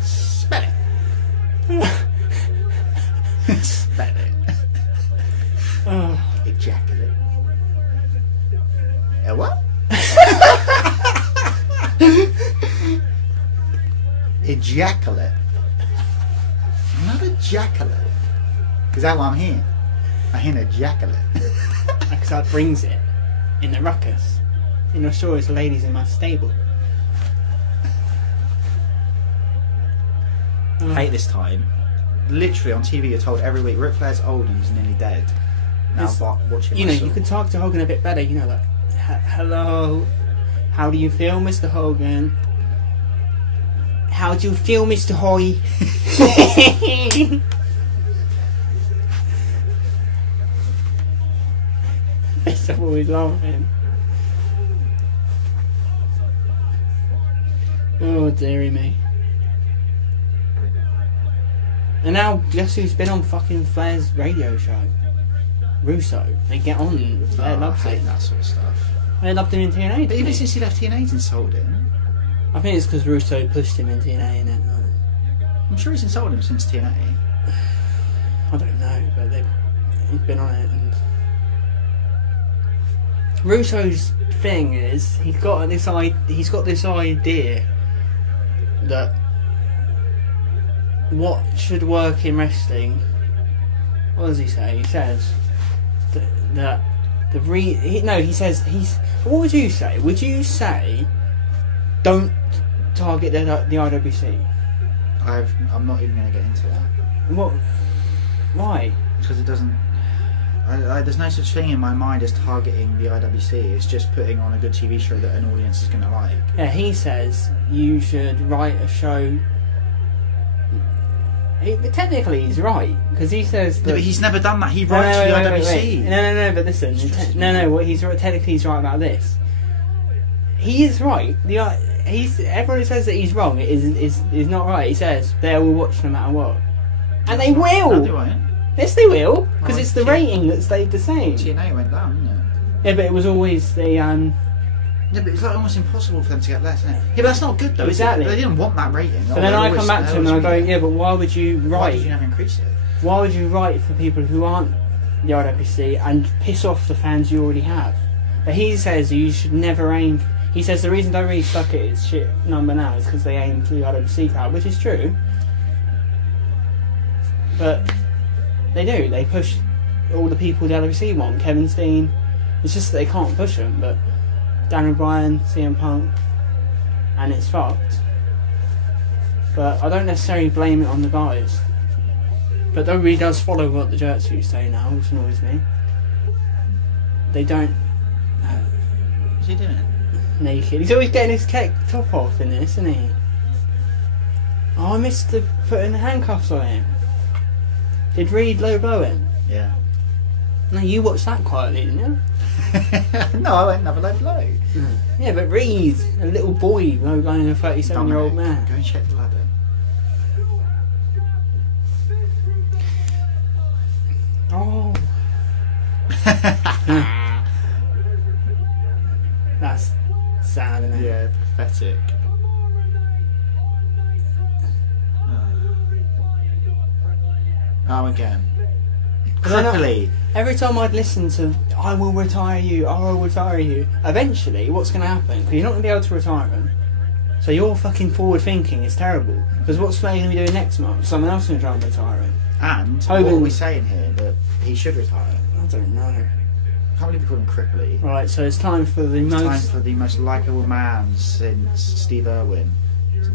Spell it. Spell it. Oh. Ejaculate. What? Ejaculate. Not ejaculate. Because that's why I'm here. I'm here to ejaculate. Because that brings it in the ruckus. In your stories, the ladies in my stable. I hate this time. Literally on TV, you're told every week Ric Flair's old and he's nearly dead. Now, watching you know, you could talk to Hogan a bit better. You know, like, hello, how do you feel, Mr. Hogan? How do you feel, Mr. Hoy? They're always laughing. Oh, dearie me. And now, guess who's been on fucking Flair's radio show? Russo. They get on. Flair loves I hate it. that sort of stuff. They loved him in TNA. But even since he left TNA, he's insulted him. I think it's because Russo pushed him in TNA, and then I'm sure he's insulted him since TNA. I don't know, but he's been on it. And Russo's thing is he's got this idea that what should work in wrestling. What does he say? He says that he says what would you say? Would you say don't target the IWC? I'm not even going to get into that. What? Why? Because it doesn't. There's no such thing in my mind as targeting the IWC. It's just putting on a good TV show that an audience is going to like. Yeah, he says you should write a show. But technically, he's right because he says that. No, but he's never done that. He writes for the IWC. No. But listen, What technically he's right about this. He is right. Everyone says that he's wrong. It is not right. He says they will watch no matter what, and they will. No, they won't. Yes, they will because Oh, it's the rating that stayed the same. TNA went down, didn't it? Yeah, but it was always the. Yeah, but it's like almost impossible for them to get less, isn't it? Yeah, but that's not good though. Exactly. They didn't want that rating. But then I come back to him and I go, yeah, but why would you write? Why did you never increase it? Why would you write for people who aren't the IWC and piss off the fans you already have? But he says you should never aim. He says the reason WWE stuck at its shit number now is because they aim for the IWC crowd, which is true. But they do. They push all the people the IWC want. Kevin Steen. It's just that they can't push them. But Daniel Bryan, CM Punk, and it's fucked. But I don't necessarily blame it on the guys. But WWE does follow what the Jerks say now, which annoys me. They don't. What's he doing? Naked. He's always getting his top off in this, isn't he? Oh, I missed putting the handcuffs on him. Did Reed low blow him? Yeah. No, you watched that quietly, didn't you? No, I went another low blow. Yeah, but Reed, a little boy, low blowing a 37-year-old man. Go and check the ladder. Oh. That's sad, isn't it? Yeah, pathetic. Oh, again. Cripply. Every time I'd listen to I will retire you, I will retire you, eventually what's going to happen? Because you're not going to be able to retire him. So your fucking forward thinking is terrible. Because what's Flair going to be doing next month? Someone else is going to try and retire him. And Hogan, what are we saying here? That he should retire? I don't know. I can't believe we call him Cripply. Right, so it's time for the most likeable man since Steve Irwin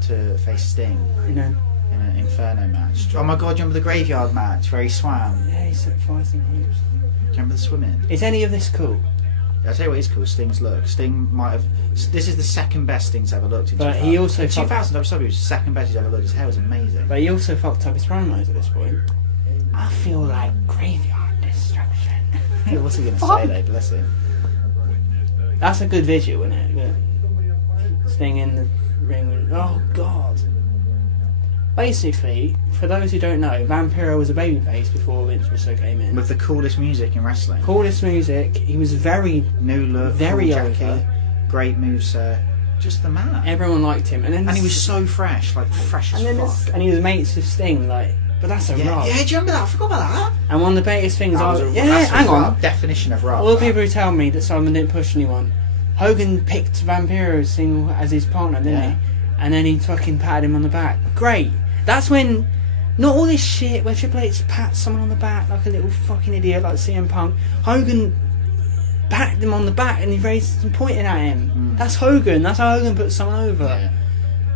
to face Sting you know. in an Inferno match. Oh my god, do you remember the graveyard match where he swam? Yeah, he set fires and ropes. Do you remember the swimming? Is any of this cool? I'll tell you what is cool, Sting's look. Sting might have... This is the second best Sting's ever looked in But 2000. he also... In 2000, I was sorry, it was the second best he's ever looked. His hair was amazing. But he also fucked up his promos at this point. I feel like graveyard destruction. What's he going to say though? Bless him. That's a good visual, isn't it? But Sting in the ring with... Oh, God. Basically, for those who don't know, Vampiro was a babyface before Vince Russo came in. With the coolest music in wrestling. Coolest music. He was very... New look, very cool over. jacket, great moveset. Just the man. Everyone liked him. And he was so fresh, like fresh as fuck. And he was mates with Sting, like... But that's a rub. Yeah, do you remember that? I forgot about that. And one of the biggest things That's hang on. Rub. Definition of rub. All the people who tell me that Simon didn't push anyone. Hogan picked Vampiro's single as his partner, didn't he? And then he fucking patted him on the back. Great. That's when... Not all this shit where Triple H pats someone on the back like a little fucking idiot like CM Punk. Hogan patted him on the back and he raised and pointing at him. That's Hogan. That's how Hogan puts someone over. Yeah.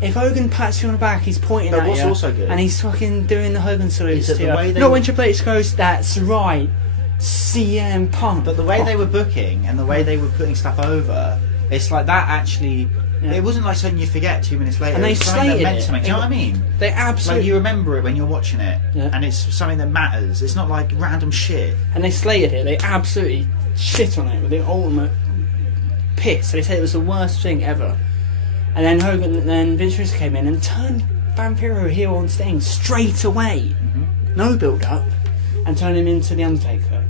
If Hogan pats you on the back, he's pointing at what's you. also good and he's fucking doing the Hogan salute. is the way they Not were- when Triple H goes, that's right, CM Punk. But the way they were booking and the way they were putting stuff over, it's like that actually... Yeah. It wasn't like something you forget 2 minutes later. And they It's something that slated meant it. something. Do you know what I mean? They Like absolutely... you remember it when you're watching it, Yeah. and it's something that matters. It's not like random shit. And they slated it. They absolutely shit on it with the ultimate piss. They said it was the worst thing ever. And then Vince Russo came in and turned Vampiro heel on Sting straight away. No build up. And turned him into The Undertaker.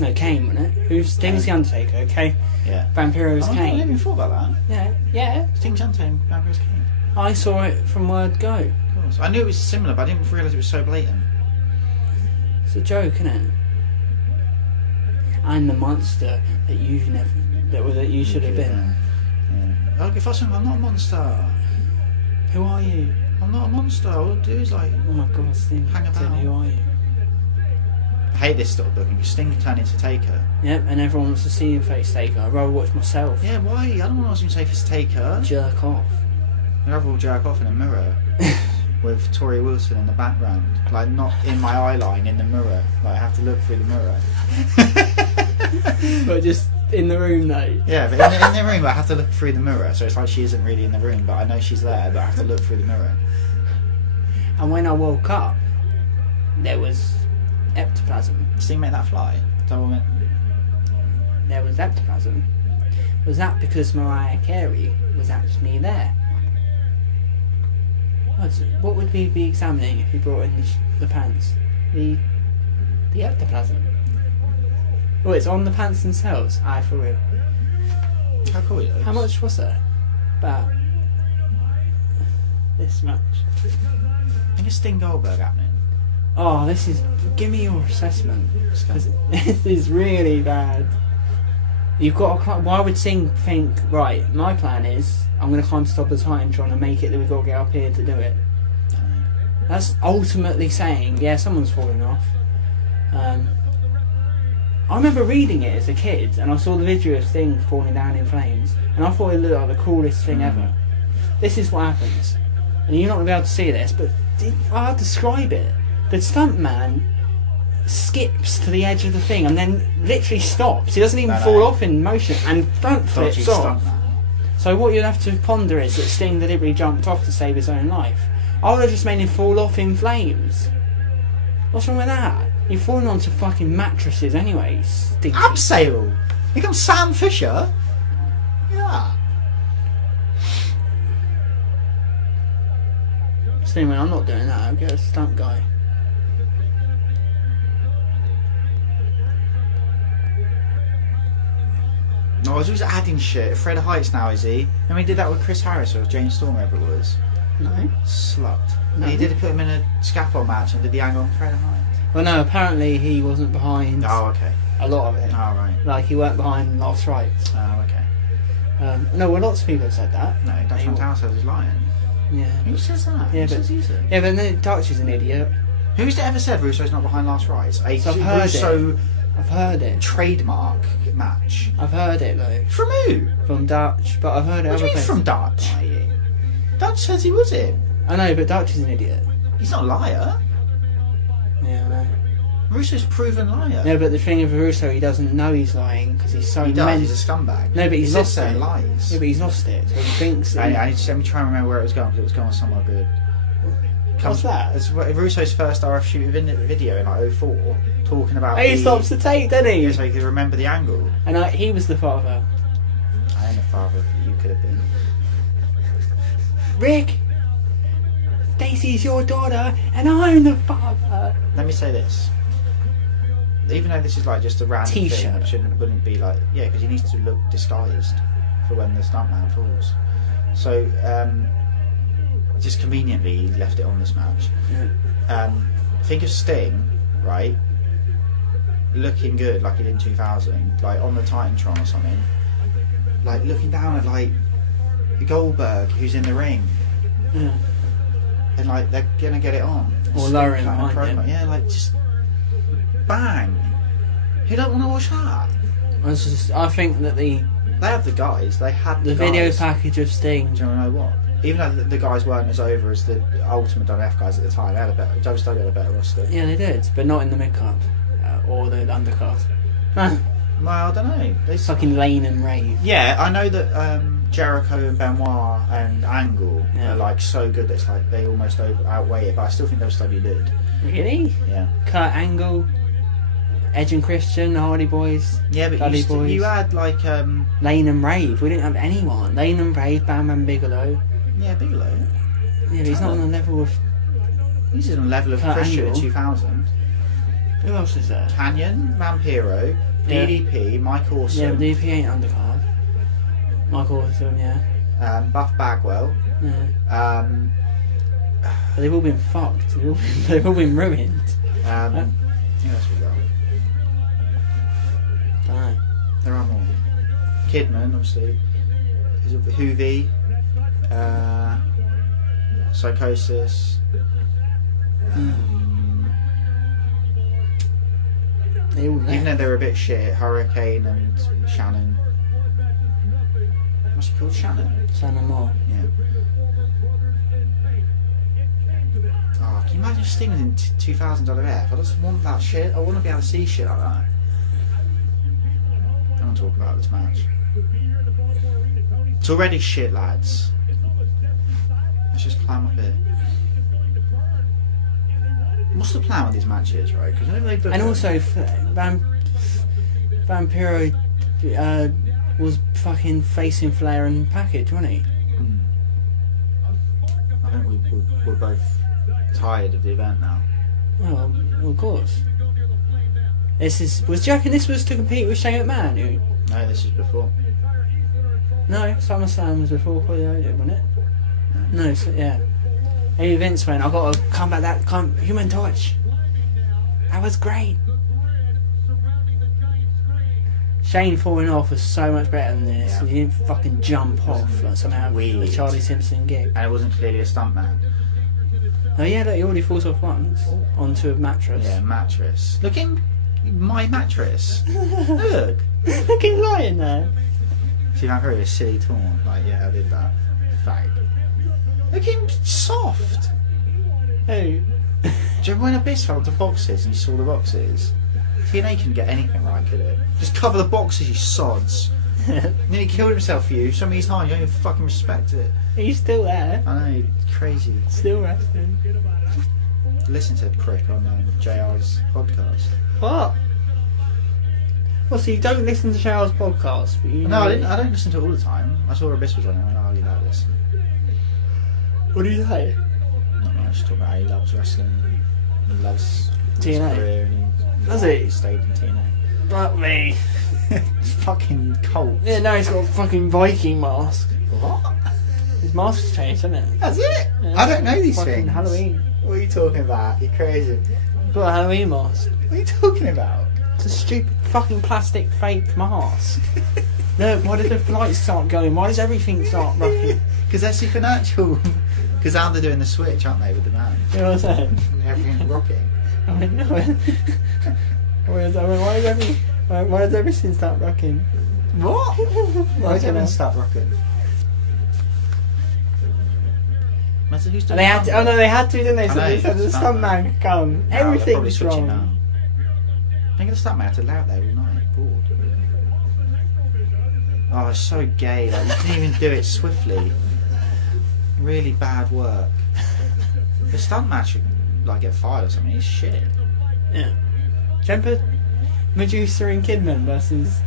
No, Kane, wasn't it? Who's Sting's The Undertaker, okay? Yeah. Vampiro's I never Kane. even thought about that. Yeah. Sting Chanting, Vampiro's King. I saw it from word go. Of course. I knew it was similar, but I didn't realise it was so blatant. It's a joke, isn't it? I'm the monster that you should have been. Yeah. Like, if I was saying, I'm not a monster. Who are you? I'm not a monster. All I do is like... Oh my god, Sting. Hang about. Who are you? I hate this sort of booking because Sting can turn into Taker. Yep, and everyone wants to see him face Taker. I'd rather watch myself Yeah, why? I don't want to watch him face Taker. jerk off. I'd rather jerk off in a mirror with Tori Wilson in the background. Like, not in my eye line, in the mirror. Like, I have to look through the mirror. But just in the room though. Yeah, but in the room, I have to look through the mirror. So it's like she isn't really in the room, but I know she's there, but I have to look through the mirror. And when I woke up, there was ectoplasm. Sting make that fly? There was ectoplasm. Was that because Mariah Carey was actually there? What would we be examining if we brought in the pants? The ectoplasm. Oh, it's on the pants themselves. Aye, for real. How cool it looks. How much was it? About this much. I think it's Sting Goldberg happening. Oh, this is. Give me your assessment. This is really bad. You've got to. Why would Singh think? Right, my plan is I'm going to climb to the top of the Titan, trying to make it that we've got to get up here to do it. That's ultimately saying, yeah, someone's falling off. I remember reading it as a kid, and I saw the video of Sting falling down in flames, and I thought it looked like the coolest thing ever. This is what happens, and you're not going to be able to see this, but I'll describe it. The stuntman skips to the edge of the thing and then literally stops. He doesn't even fall off in motion and front flips off. So what you'd have to ponder is that Sting deliberately jumped off to save his own life. I would have just made him fall off in flames. What's wrong with that? You're falling onto fucking mattresses anyway. Abseil! Here comes Sam Fisher. Yeah. Sting went, I'm not doing that. I'll get a stunt guy. No, I was always adding shit. Fred Heights now, is he? And we did that with Chris Harris or James Storm, whoever it was. No. Slut. No. He did put him in a scaffold match and did the angle on Fred Heights. Well, no, apparently he wasn't behind okay. a lot of it. Oh, right. Like, he weren't behind Last Rites. Oh, okay. No, well, lots of people have said that. No, Dutch Mantel says he's lying. Yeah. Who says that? Yeah, Who says he's it? Yeah, but no, Dutch is an idiot. Who's ever said Russo's not behind Last Rites? A So I've heard Russo I've heard it. trademark match. I've heard it, though. From who? From Dutch, but I've heard it What do you mean from Dutch? Dutch says he was it. I know, but Dutch is an idiot. He's not a liar. Yeah, I know. Russo's a proven liar. No, but the thing with Russo, he doesn't know he's lying because he's so He does, he's a scumbag. No, but he's not lost saying it. lies. Yeah, but he's lost it, so he thinks. I need to, let me try and remember where it was going, because it was going somewhere good. What's that? It's Russo's first RF shoot video in like 04, talking about. He stops the tape, doesn't he? Yeah, so he could remember the angle. And he was the father. I am the father that you could have been. Rick, Stacey's your daughter, and I'm the father. Let me say this. Even though this is like just a random T-shirt. thing, wouldn't be like, yeah, because he needs to look disguised for when the stuntman falls. So, just conveniently he left it on this match. Yeah. Think of Sting, right? Looking good like he did in 2000, like on the Titantron or something. Like looking down at like Goldberg, who's in the ring, Yeah. and like they're gonna get it on. Or Sting lowering cutting a behind promo. him. Yeah, like just bang. Who don't want to watch that? I think that They have the guys. They had the the video guys. package of Sting. Do you know what? Even though the guys weren't as over as the Ultimate WF guys at the time, they had a better. WCW had a better roster. Yeah, they did, but not in the mid card or the undercard. Well, I don't know. They Fucking Lane and Rave. Yeah, I know that Jericho and Benoit and Angle Yeah. are like so good that it's like they almost outweigh it. But I still think WCW did. Really? Yeah. Kurt Angle, Edge and Christian, the Hardy Boys, Yeah, but Dudley Boys. you had like Lane and Rave. We didn't have anyone. Lane and Rave, Bam Bam Bigelow. yeah, Bigelow. Yeah, but he's not on the level of. He's on the level of Kurt Christian in Angle. 2000. Who else is there? Canyon, Vampiro, Yeah. DDP, Mike Yeah, Awesome, but DP ain't undercard. Michael Awesome, yeah. Buff Bagwell. Yeah. But they've all been fucked. They've all been ruined. Who else we got? Dunno. There are more. Kidman, obviously. Hoovy. Psychosis. They all Even though left. they're a bit shit, Hurricane and Shannon. What's he called? Shannon? Shannon Moore. Yeah. Oh, can you imagine Sting in $2,000 I just want that shit. I want to be able to see shit like that. I want to talk about this match. It's already shit, lads. Let's just climb up here. What's the plan with these matches, right? Because And also, Vampiro was fucking facing Flair and Package, wasn't he? I think we're both tired of the event now. Well, of course. Do you reckon this was to compete with Shane McMahon? Who? No, this is before. No, SummerSlam was before Cody, wasn't it? No, so, yeah. Maybe Vince went, I've got to come back Human Touch. That was great. Shane falling off was so much better than this. Yeah. He didn't fucking jump off like somehow Weird. a Charlie Simpson gig. And it wasn't clearly a stuntman. Oh yeah, look, he already falls off once onto a mattress. Yeah, mattress. Look in my mattress. Look. Look, he's lying there. See that very silly taunt. Like, yeah, I did that. Fag. Look at him soft. Who? Do you remember when Abyss fell into boxes and you saw the boxes? TNA couldn't get anything right, could it? Just cover the boxes, you sods. Nearly killed himself for you. Some of his time, you don't even fucking respect it. He's still there. I know, crazy. Still resting. Listen to the prick on JR's podcast. What? Well, so you don't listen to Cheryl's podcast, but you No, know... I don't listen to it all the time. I saw Abyss was on it and I went, oh, you like this. What do you say? Not much. Just talk about how he loves wrestling. He loves his TNA. career and Does he? He stayed in TNA. Like me. It's fucking cult. Yeah, no, he's got a fucking Viking mask. What? His mask's changed, hasn't it? That's it? Yeah, I don't know these fucking things. Halloween. What are you talking about? You're crazy. He's got a Halloween mask. What are you talking about? It's a stupid fucking plastic fake mask. No, why did the lights start going? Why does everything start rocking? Because they're supernatural. Because now they're doing the switch, aren't they, with the man? You know what I'm saying? Everything's rocking. I went, no. Why does everything start rocking? What? Why does everyone start rocking? Matter who's doing And they had to, oh no, they had to, didn't they? I So know, they said the stuntman could come. No, they're probably Everything's switching now. wrong. I think the stuntman had to lay out there all night, bored. Oh, it's so gay. Like, you didn't even do it swiftly. Really bad work. The stuntman should like get fired or something. He's shit. Yeah. Remember Medusa and Kidman versus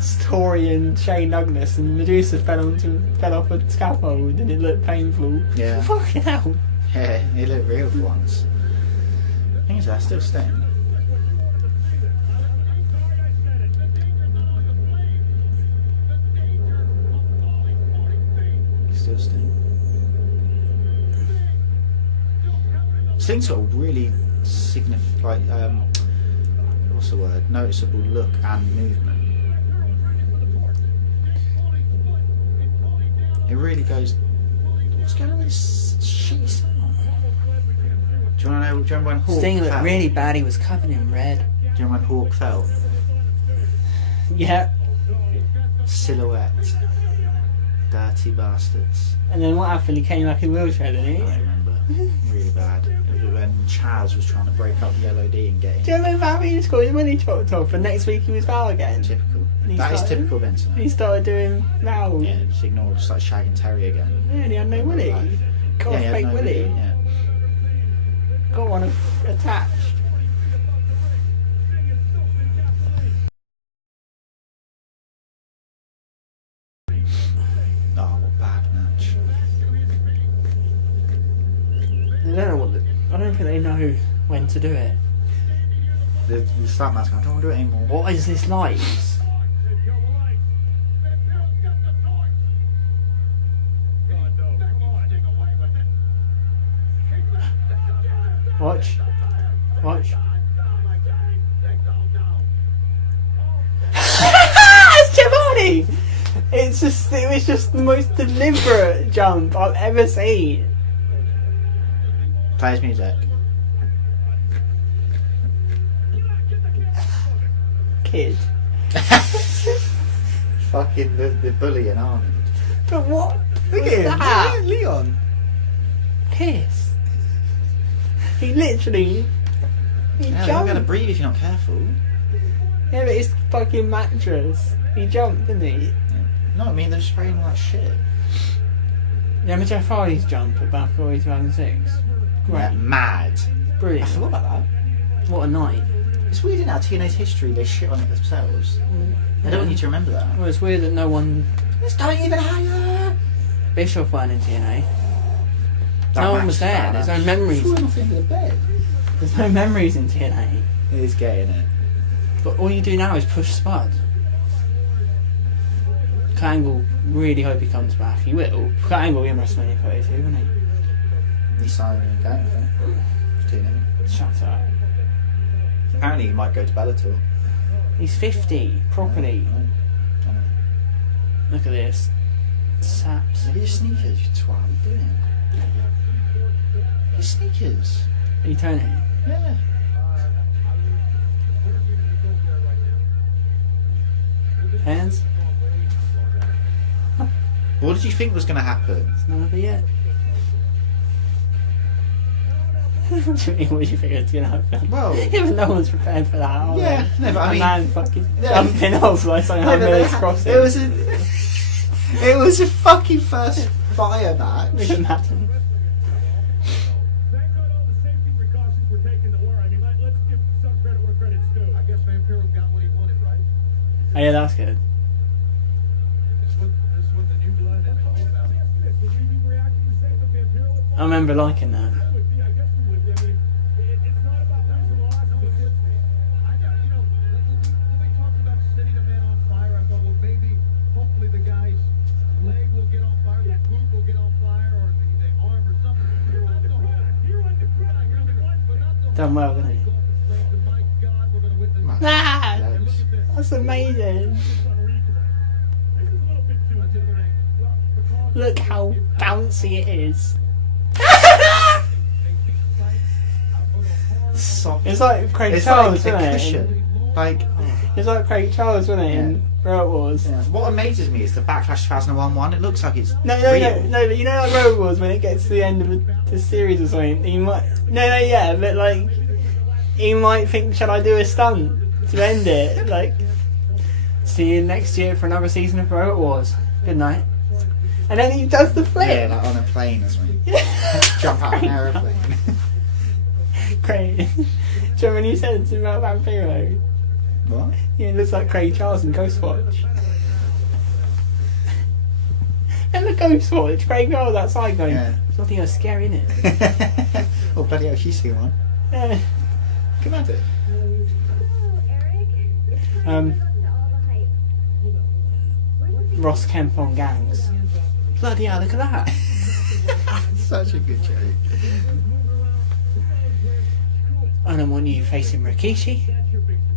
Story and Shane Douglas, and Medusa fell off a scaffold and it looked painful. Yeah. Fucking hell. Yeah, he looked real for once. I think that's still staying. Still Sting. Sting's got a really what's the word? Noticeable look and movement. It really goes. What's going on with this shitty song? Do you want to know? Do you remember when Hawk Sting looked fell? really bad. He was covered in red. Do you remember when Hawk fell? Yeah. Silhouette. Dirty bastards. And then what happened? He came back in a wheelchair, didn't he? I remember. Really bad. It was when Chaz was trying to break up the LOD and get in. Do you remember how he scored his money chopped off and next week he was foul again? Typical. He That is started- typical Benson. He started doing foul. Yeah, just ignore, just like shagging Terry again. Yeah, and he had no In real willy. life. Got Yeah, a he had fake no willy. Yeah. Got one attached. Oh, what bad match. I don't know what. I don't think they know when to do it. The slap match, I don't want to do it anymore. What is this lights? Watch. Watch. It's Giovanni! It was just the most deliberate jump I've ever seen. Play his music. Kid. Fucking the bully in Arnold. But what? Look was at him. that? Leon. Piss. He literally. He Yeah, you're jumped. going to breathe if you're not careful. Yeah, but it's fucking mattress. He jumped, didn't he? Yeah. No, I mean, they're spraying all that shit. Remember Jeff Hardy's jump at Battle Royale 2006? Great. Yeah, mad. I Brilliant. forgot about that. What a night. It's weird in our TNA's history, they shit on it themselves. I don't want you to remember that. Well, it's weird that no one. It's going even higher! Bischoff weren't in TNA. That No one match- was there. that There's match. no memories. Falling off the end of the bed. There's no memories in TNA. It is gay, isn't it? But all you do now is push Spud. Kurt Angle, really hope he comes back. He will. Kurt Angle will be in WrestleMania 32, won't he? He's signing a game, I think. TNA. Shut up. Apparently, he might go to Bellator. He's 50, properly. I know. Look at this. Saps. Look at your sneakers, you twat. What are you doing? Your sneakers. Are you turning? Yeah. Hands? What did you think was going to happen? It's none of it yet. What do you mean? What do you think it's going to happen? Well, Yeah, but no one's prepared for that. Are yeah, they? no, but I A mean, man fucking Yeah. jumping off like something like Miller's Crossing. it was a fucking first fire match. Look at that. Thank God all the safety precautions were taken to war. I mean, let's give some credit where credit's due. I guess Vampiro got what he wanted, right? Oh yeah, that's good. This is what the new blood is all about. Would we be reacting the same with Vampiro? I remember liking that. I would be. I guess we would be. I mean, it's not about losing losses. It's just, I know, you know, when we talked about setting a man on fire, I thought, well, maybe, hopefully the guy's leg will get on fire, the boot will get on fire, or the arm or something. You're on the hook. You're on the ground. You're on the run, but not the Done well, didn't he? My God, we're going to witness. Ah, And look at this. that's amazing. This is on replay. This is a little bit too much of the ring. Well, because Look how bouncy it is. Soft. It's like Craig It's Charles, like a isn't it? cushion. Like, It's like Craig Charles, wasn't it? In Road Wars. yeah. What amazes me is the Backlash 2001 one. It looks like it's No, real. but you know like Road Wars when it gets to the end of the series or something, he might but like he might think, shall I do a stunt to end it? Like, see you next year for another season of Road Wars. Good night. And then he does the flip. Yeah, like on a plane or something. Jump out of an aeroplane. Great. Do you remember when you said something about Vampiro? What? Yeah, it looks like Craig Charles in Ghostwatch. Remember Ghostwatch? Craig Charles outside going, Yeah. there's nothing else scary in it. Oh, bloody hell, she's seen one. Yeah. Come at it. Ross Kemp on gangs. Bloody hell, look at that. Such a good joke. I don't want you facing Rikishi.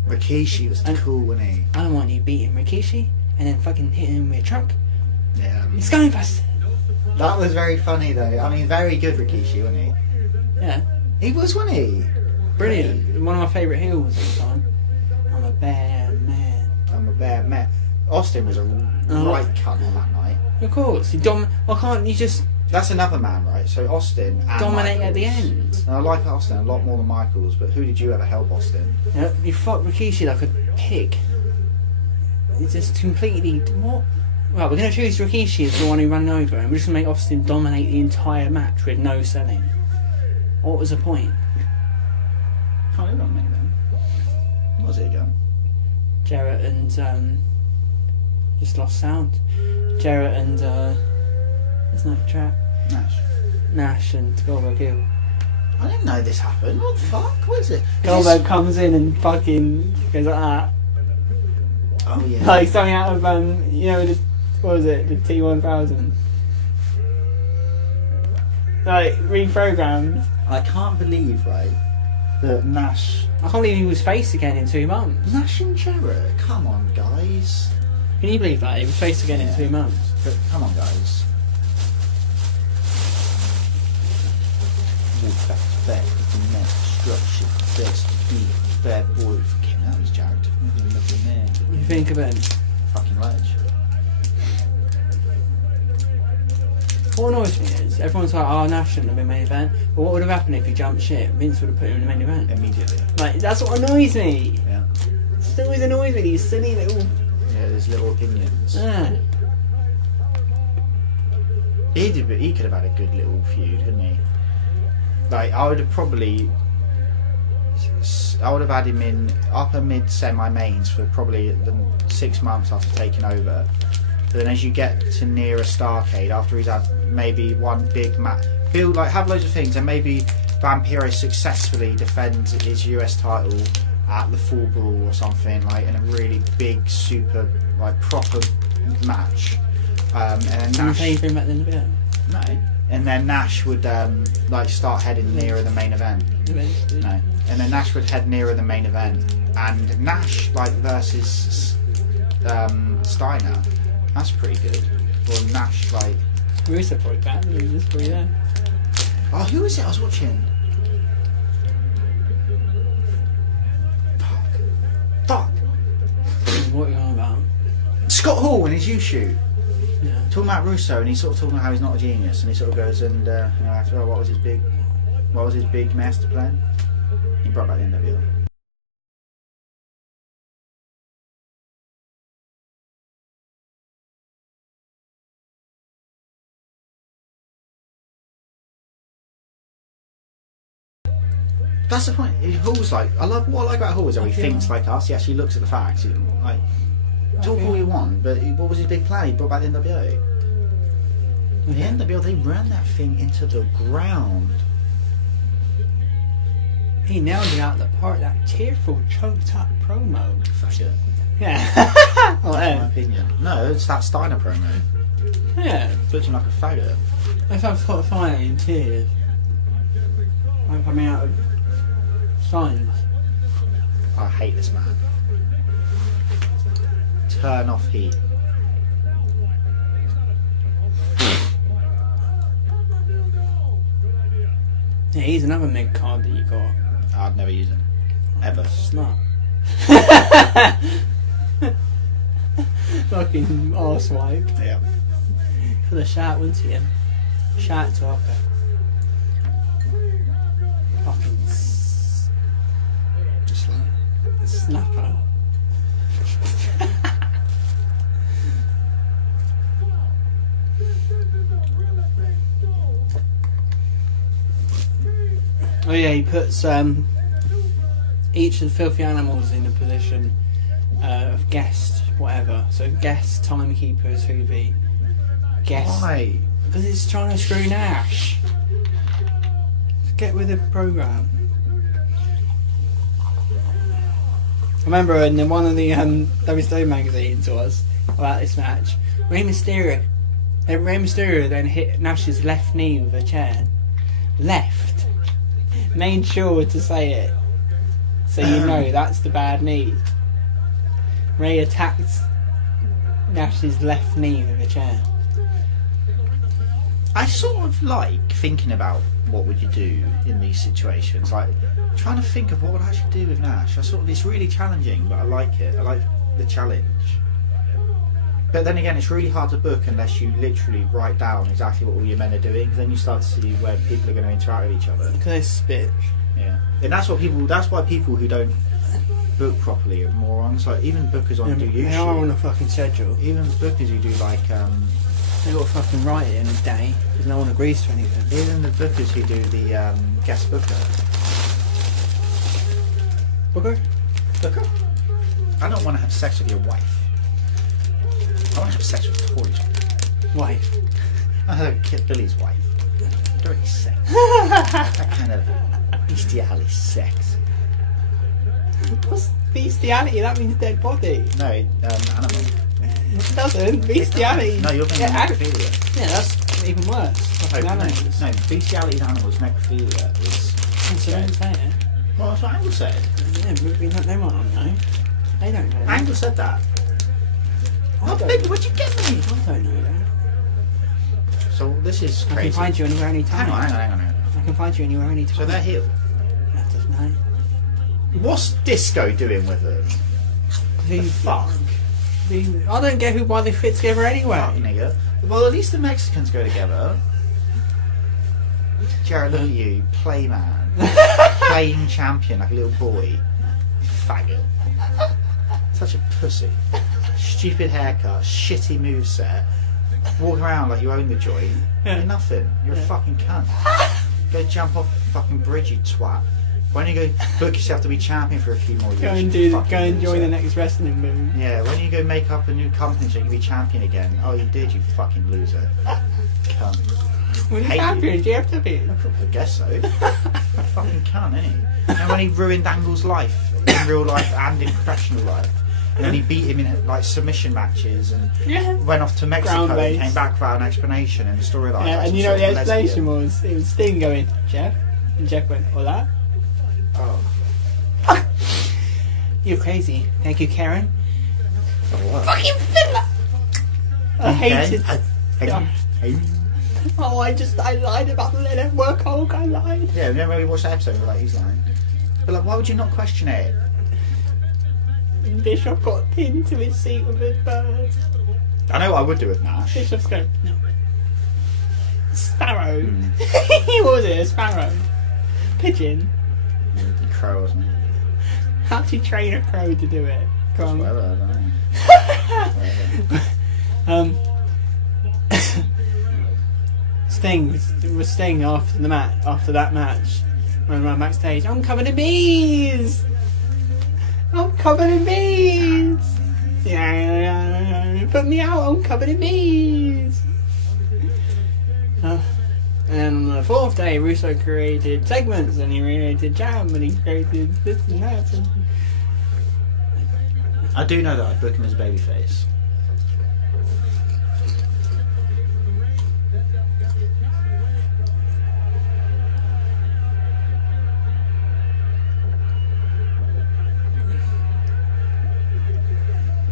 Rikishi was And- cool, wasn't he? I don't want you beating Rikishi and then fucking hitting him with a truck. Yeah. It's going fast. That was very funny, though. I mean, very good Rikishi, wasn't he? Yeah. He was, wasn't he? Brilliant. One of my favourite heels of the time. I'm a bad man. I'm a bad man. Austin was a right cunt on that night. Of course. Why can't you just That's another man, right? So Austin and dominate at the Michaels. end? And I like Austin a lot more than Michaels, but who did you ever help Austin? Yeah, you fuck Rikishi like a pig. It's just completely... What? Well, we're going to choose Rikishi as the one who ran over, and we're just going to make Austin dominate the entire match with no selling. What was the point? Can't even remember them. What was it again? Jarrett and... just lost sound. Jarrett and... there's no trap. Nash and Goldberg Hill. I didn't know this happened. What the fuck? What is it? Goldberg comes in and fucking goes like that. Oh yeah. Like something out of, what was it? The T1000. Like, reprogrammed. I can't believe, right, that Nash I can't believe he was face again in 2 months. and Jarrett. Come on, guys. Can you believe that? He was face again in 2 months. Come on, guys. Walk back to back with the next structure. Best to be a bad boy. Fucking hell, he's jacked. Look in there. What do you think of him? Fucking ledge. What annoys me is, everyone's like, oh, Nash shouldn't have been main event. But what would have happened if he jumped shit? Vince would have put him in the main event. Immediately. Like, that's what annoys me. Yeah. It always annoys me, these silly little... Yeah, there's little opinions. Yeah. He could have had a good little feud, couldn't he? Like, I would have had him in upper mid semi mains for probably the 6 months after taking over. But then as you get to near a Starcade, after he's had maybe one big match, have loads of things, and maybe Vampiro successfully defends his US title at the Full Brawl or something, like in a really big, super, like proper match. And then Did you Nash. pay for him at the end of it? No. and then Nash would like start heading nearer the main event. Eventually. No, and then Nash would head nearer the main event, and Nash like versus Steiner. That's pretty good. Or Nash like. Russo probably back. Ruso's probably there. Oh, who was it I was watching? Fuck. What are you on about? Scott Hall in his U-shoot. Yeah. Talking about Russo, and he's sort of talking about how he's not a genius, and he sort of goes and you know, after all, what was his big master plan? He brought back the NWO. That's the point. Hall's like, I love what I like about Hall is how he thinks like us. He actually looks at the facts. He, like, talk all you want, but what was his big plan? He brought back the NWO. The NWO, they ran that thing into the ground. He nailed it out of the park. That tearful, choked up promo. Fuck it. Yeah. That's my Yeah. opinion. No, it's that Steiner promo. Yeah. Looking like a faggot. If I've got fire in tears, I'm coming out of signs. I hate this man. Turn off heat. Yeah, he's another mid card that you got. I'd never use him. Ever. Smart. Fucking arse wipe. Yeah. For the shout, wouldn't you? Shout talker. Fucking just like a snapper. Oh yeah, he puts each of the filthy animals in a position of guest whatever. So guest, timekeepers, hoovy, guest. Why? Because it's trying to screw Nash. Get with the program. I remember in one of the WWE magazines was about this match. Rey Mysterio then hit Nash's left knee with a chair. Left. Made sure to say it, so you know that's the bad knee. Ray attacked Nash's left knee with a chair. I sort of like thinking about what would you do in these situations. Like trying to think of what would I actually do with Nash. It's really challenging, but I like it. I like the challenge. But then again, it's really hard to book unless you literally write down exactly what all your men are doing. Then you start to see where people are going to interact with each other. Because they spit. Yeah, and that's why people who don't book properly are morons. Like even bookers on do They YouTube. are on a fucking schedule. Even bookers who do like They got to fucking write it in a day because no one agrees to anything. even the bookers who do the guest booker. Booker. I don't want to have sex with your wife. I want to have sex with toys. Wife. I have Kid Billy's wife. Dirty sex. That kind of bestiality sex. What's bestiality? That means dead body. No, animal. It doesn't. Bestiality. No, you're thinking necrophilia. Yeah, that's even worse. Fucking animals. No, bestiality is animals. Necrophilia is. So don't say it. Well, that's what Angle said. Yeah, they might not know. They don't know. Angle said that. I Oh, don't baby, know. what'd you get me? I don't know that. So this is I can crazy. find you anywhere, anytime. Hang on. I can find you anywhere, anytime. So they're heel. That doesn't know. What's Disco doing with them? The fuck? I don't get why they fit together anyway. Fuck, nigga. Well, at least the Mexicans go together. Jared, look at you, play man, playing champion like a little boy, faggot. Such a pussy. Stupid haircut, shitty moveset, walking around like you own the joint. You're nothing. You're a fucking cunt. Go jump off a fucking bridge, you twat. Why don't you go book yourself to be champion for a few more years? Go and you go fucking and join the loser? next wrestling move. Yeah, when you go make up a new company so you can be champion again. Oh, you did, you fucking loser. Cunt. When you're Hate champion, do you have to be? I guess so. Fucking cunt, isn't he? And when he ruined Angle's life in real life and in professional life. And then he beat him in like submission matches and Yeah. went off to Mexico and Ground-based. came back without an explanation and the storyline. Yeah, like and you some know what the sort of explanation lesbian. was? It was Sting going, Jeff? And Jeff went, hola? Oh. You're crazy. Thank you, Karen. Oh, what? Fucking filler! I hated Hey. Oh, I lied about the network. Oh, I lied. Yeah, remember when we watched that episode? We're like, he's lying. But like, why would you not question it? Bishop got pinned to his seat with his bird. I know what I would do with Nash. Bishop's going, no. Sparrow. What was it? A sparrow? Pigeon? Crow or something. How do you train a crow to do it? Go on. Whatever, I don't know. Sting was Sting after the match. After that match, running around backstage. I'm covered in bees. I'm covered in bees. Yeah, put me out. I'm covered in bees. And then on the fourth day, Russo created segments, and he created Jam, and he created this and that. And I do know that I'd book him as a babyface.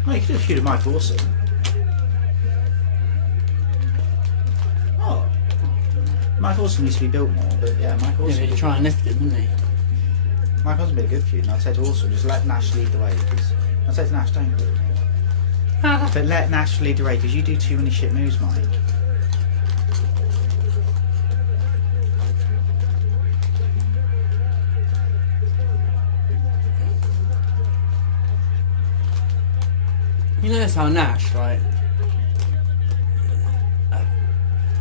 Oh, you could do a feud with Mike Awesome. Oh. Mike Awesome needs to be built more, but yeah, Mike yeah, Awesome. he'd try and lift him, wouldn't he? Mike Awesome would be a good feud, and I'd say to Awesome, just let Nash lead the way, because I'd say to Nash, don't do it. But let Nash lead the way, because you do too many shit moves, Mike. You notice how Nash, like,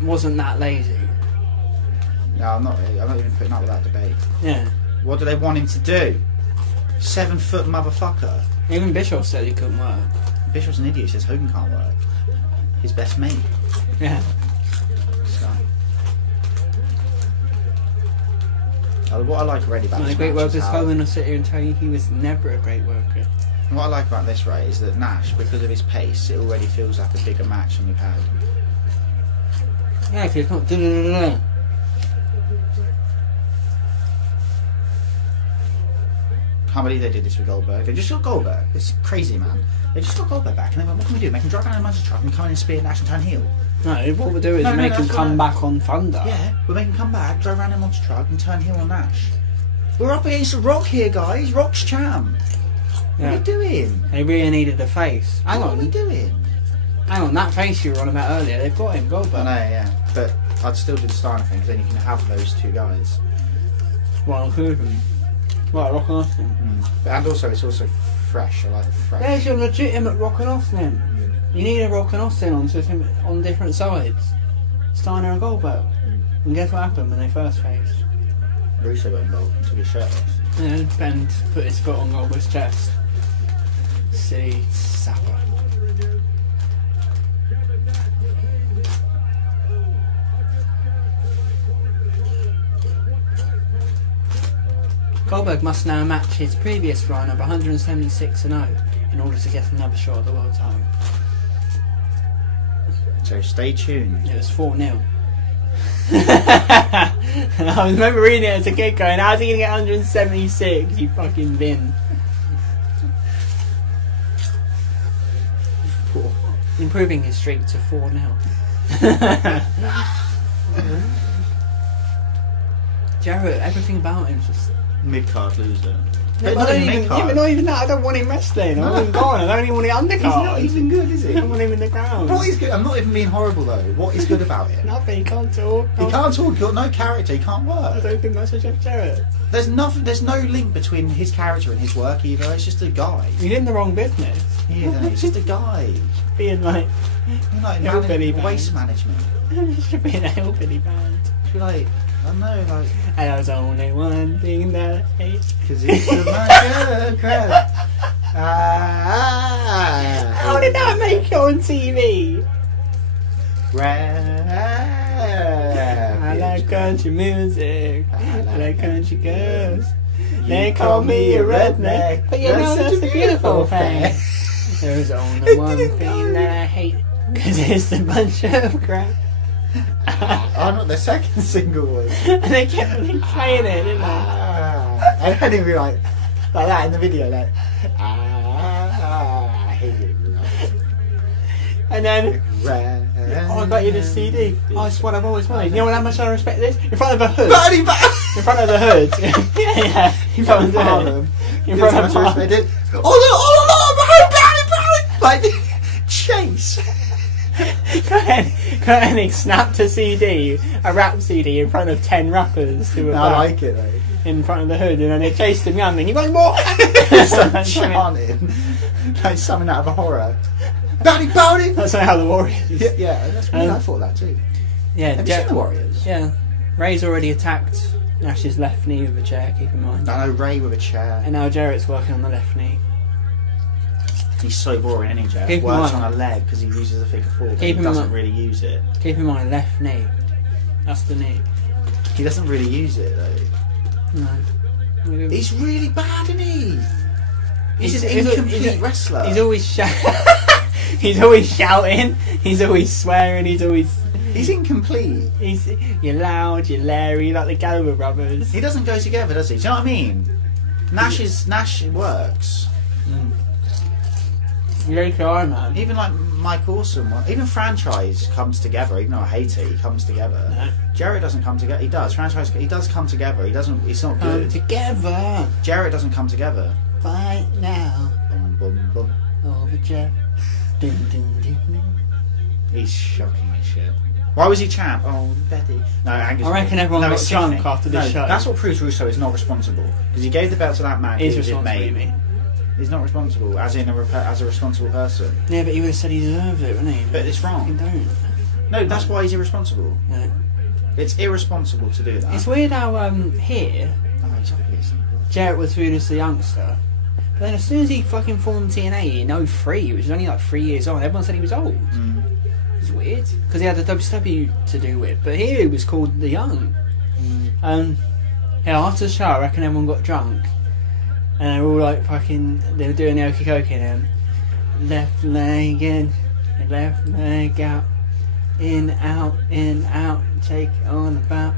wasn't that lazy. No, I'm not even putting up with that debate. Yeah. What do they want him to do? 7 foot motherfucker. Even Bischoff said he couldn't work. Bishop's an idiot, says Hogan can't work. His best mate. Yeah. So. What I like already about One of this the great match is workers, how- Hogan will sit here and tell you he was never a great worker. what I like about this, right, is that Nash, because of his pace, it already feels like a bigger match than we've had. Yeah, because it's not da-da-da-da. Can't believe they did this with Goldberg. They just got Goldberg. It's crazy, man. They just got Goldberg back, and they went, what can we do? Make him drive around in a monster truck and come in and spear Nash and turn heel. No, what we'll do is No, make him that's come right. back on Thunder. Yeah, we'll make him come back, drive around in a monster truck and turn heel on Nash. We're up against Rock here, guys. Rock's champ. What are we doing? They really needed a face. Hang What are we on, doing? hang on, that face you were on about earlier, they've got him, I Goldberg. know, yeah. But I'd still do the Steiner thing, because then you can have those two guys. Well, who of them? Well, Rock and Austin. And also, it's also fresh. I like the fresh. There's your legitimate Rock and Austin. You need a Rock and Austin on different sides. Steiner and Goldberg. And guess what happened when they first faced? Russo got involved and took his shirt off. Yeah, Ben put his foot on Goldberg's chest. Silly sapper. Goldberg must now match his previous run of 176-0 in order to get another shot at the world title. So stay tuned. It was 4-0. And I remember reading it as a kid going, how's he going to get 176, you fucking bin? Improving his streak to 4-0. Jarrett, everything about him's just... Mid-card loser. Yeah, But but not even yeah, mid-card. but not even that. I don't want him wrestling. I want him gone. I don't even want him undercard. He's not even good, is I he? don't want him in the ground. What is good? I'm not even being horrible though. What is good about him? Nothing. He can't talk. He can't talk. He's got no character. He can't I work. don't think that's a Jeff Jarrett. There's nothing. There's no link between his character and his work either. It's just a guy. He's in the wrong business. He isn't. He's just a guy. Being like, He's like Hillbilly band. waste management. it should be in a hillbilly band. Should be like, I don't know, like, And there's only one thing that I hate. because it's a manga crowd. How did that make it on TV? I like country music. I like country girls. They call me a redneck, but you know that's a beautiful thing. There's only one thing that I hate, because it's a bunch of crap. Oh, not the second single was. And they kept playing it, didn't they? And then it'd be like that in the video, like, I hate it. And then, oh, I got you this CD. Oh, it's what I've always wanted. You know how much I respect this? In front of a hood. In front of the hood. yeah. In front of the hood. In front of the hood. Like, Chase. And he snapped a CD, a rap CD, in front of 10 rappers who were I like it though. in front of the hood, and then they chased him young, and he went more. Like chanting, like something out of a horror. Bounty, bounty. That's not how the Warriors. Yeah, that's weird. I thought that too. Yeah, Have you seen the Warriors? Yeah, Ray's already attacked Nash's left knee with a chair. Keep in mind. I know Ray with a chair. And now Jarrett's working on the left knee. He's so boring, isn't he, Jeff? Keep in Works mind- on a leg because he uses a figure four, but he Keep in doesn't mind- really use it. Keep in mind, left knee. That's the knee. He doesn't really use it though. No. He's really bad, isn't he? He's an He's- incomplete wrestler. He's always he's always shouting. He's always swearing. He's incomplete. You're loud. You're Larry, like the Gallagher brothers. He doesn't go together, does he? Do you know what I mean? Nash works. You're okay, man. Even like Mike Awesome, even Franchise comes together. Even though I hate it, he comes together. No. Jarrett doesn't come together. He does. Franchise. He does come together. He doesn't. It's not good. Together. Jarrett doesn't come together. Right now. Bum, bum, bum. Over Jeff. Dun, dun, dun, dun. He's shocking as shit. Why was he champ? Oh, Betty. No, Angus. I reckon everyone got it's drunk sickening. after this show. That's what proves Russo is not responsible because he gave the belt to that man. He's who was his responsible, you mate. mean? He's not responsible, as in as a responsible person. Yeah, but he would have said he deserved it, wouldn't he? But it's Fucking wrong. don't. No, that's why he's irresponsible. No. It's irresponsible to do that. It's weird how here Oh, he's obvious. Jarrett was viewed as the youngster, but then as soon as he fucking formed TNA in 03, which was only like 3 years old, everyone said he was old. It's weird because he had the WCW to do with, but here he was called the young. Yeah, after the show, I reckon everyone got drunk, and they were all like fucking. They were doing the okey dokey and left leg in, left leg out, in out, take on about.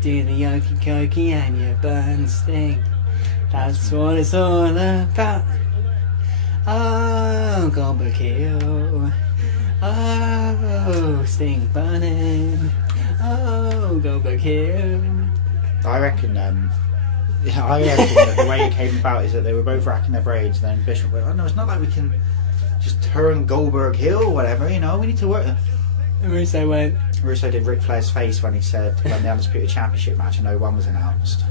Do the okey dokey and you burn sting. That's what it's all about. Oh, Goldberg Hill. Oh, Sting burning. Oh, Goldberg Hill. I reckon. That the way it came about is that they were both racking their braids, and then Bishop went, "Oh no, it's not like we can just turn Goldberg Hill, or whatever. You know, we need to work." And Russo went. Russo did Ric Flair's face when he said when the Undisputed Championship match and 01 was announced.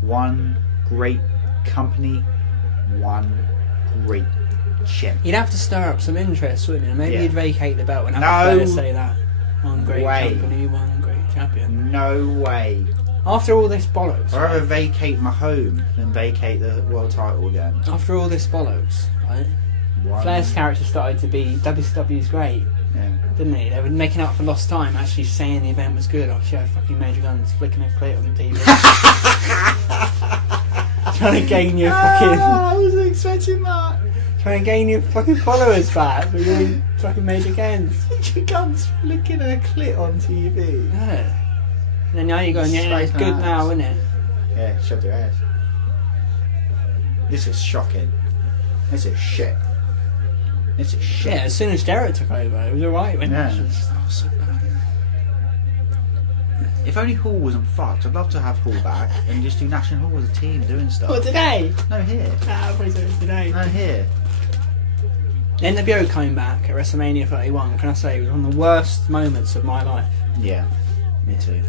One great company, one great champ. You'd have to stir up some interest, wouldn't you? Maybe Yeah. you'd vacate the belt and No have Flair say that. One great way. company, one great champion. No way. After all this bollocks, I'd rather vacate my home than vacate the world title again. after all this bollocks, right? One- Flair's character started to be WCW's great, Yeah. didn't he? They were making up for lost time, actually saying the event was good. I'll show fucking Major Guns flicking a clit on TV. Trying to gain your fucking... I wasn't expecting that. Trying to gain your fucking followers back for doing fucking Major Guns. Your gun's flicking a clit on TV. Yeah. And then now you're going, yeah, it's Straight good ass. now, isn't it? Yeah, shut your ass. This is shocking. This is shit. This is shit. Yeah, as soon as Jarrett took over, it was alright when Yeah. Nash was... Oh, so bad. If only Hall wasn't fucked, I'd love to have Hall back and just do Nash and Hall as a team doing stuff. What, today? No, here. Ah, I thought it was today. No, here. NWO coming back at WrestleMania 31, can I say, it was one of the worst moments of my life. Yeah, me too.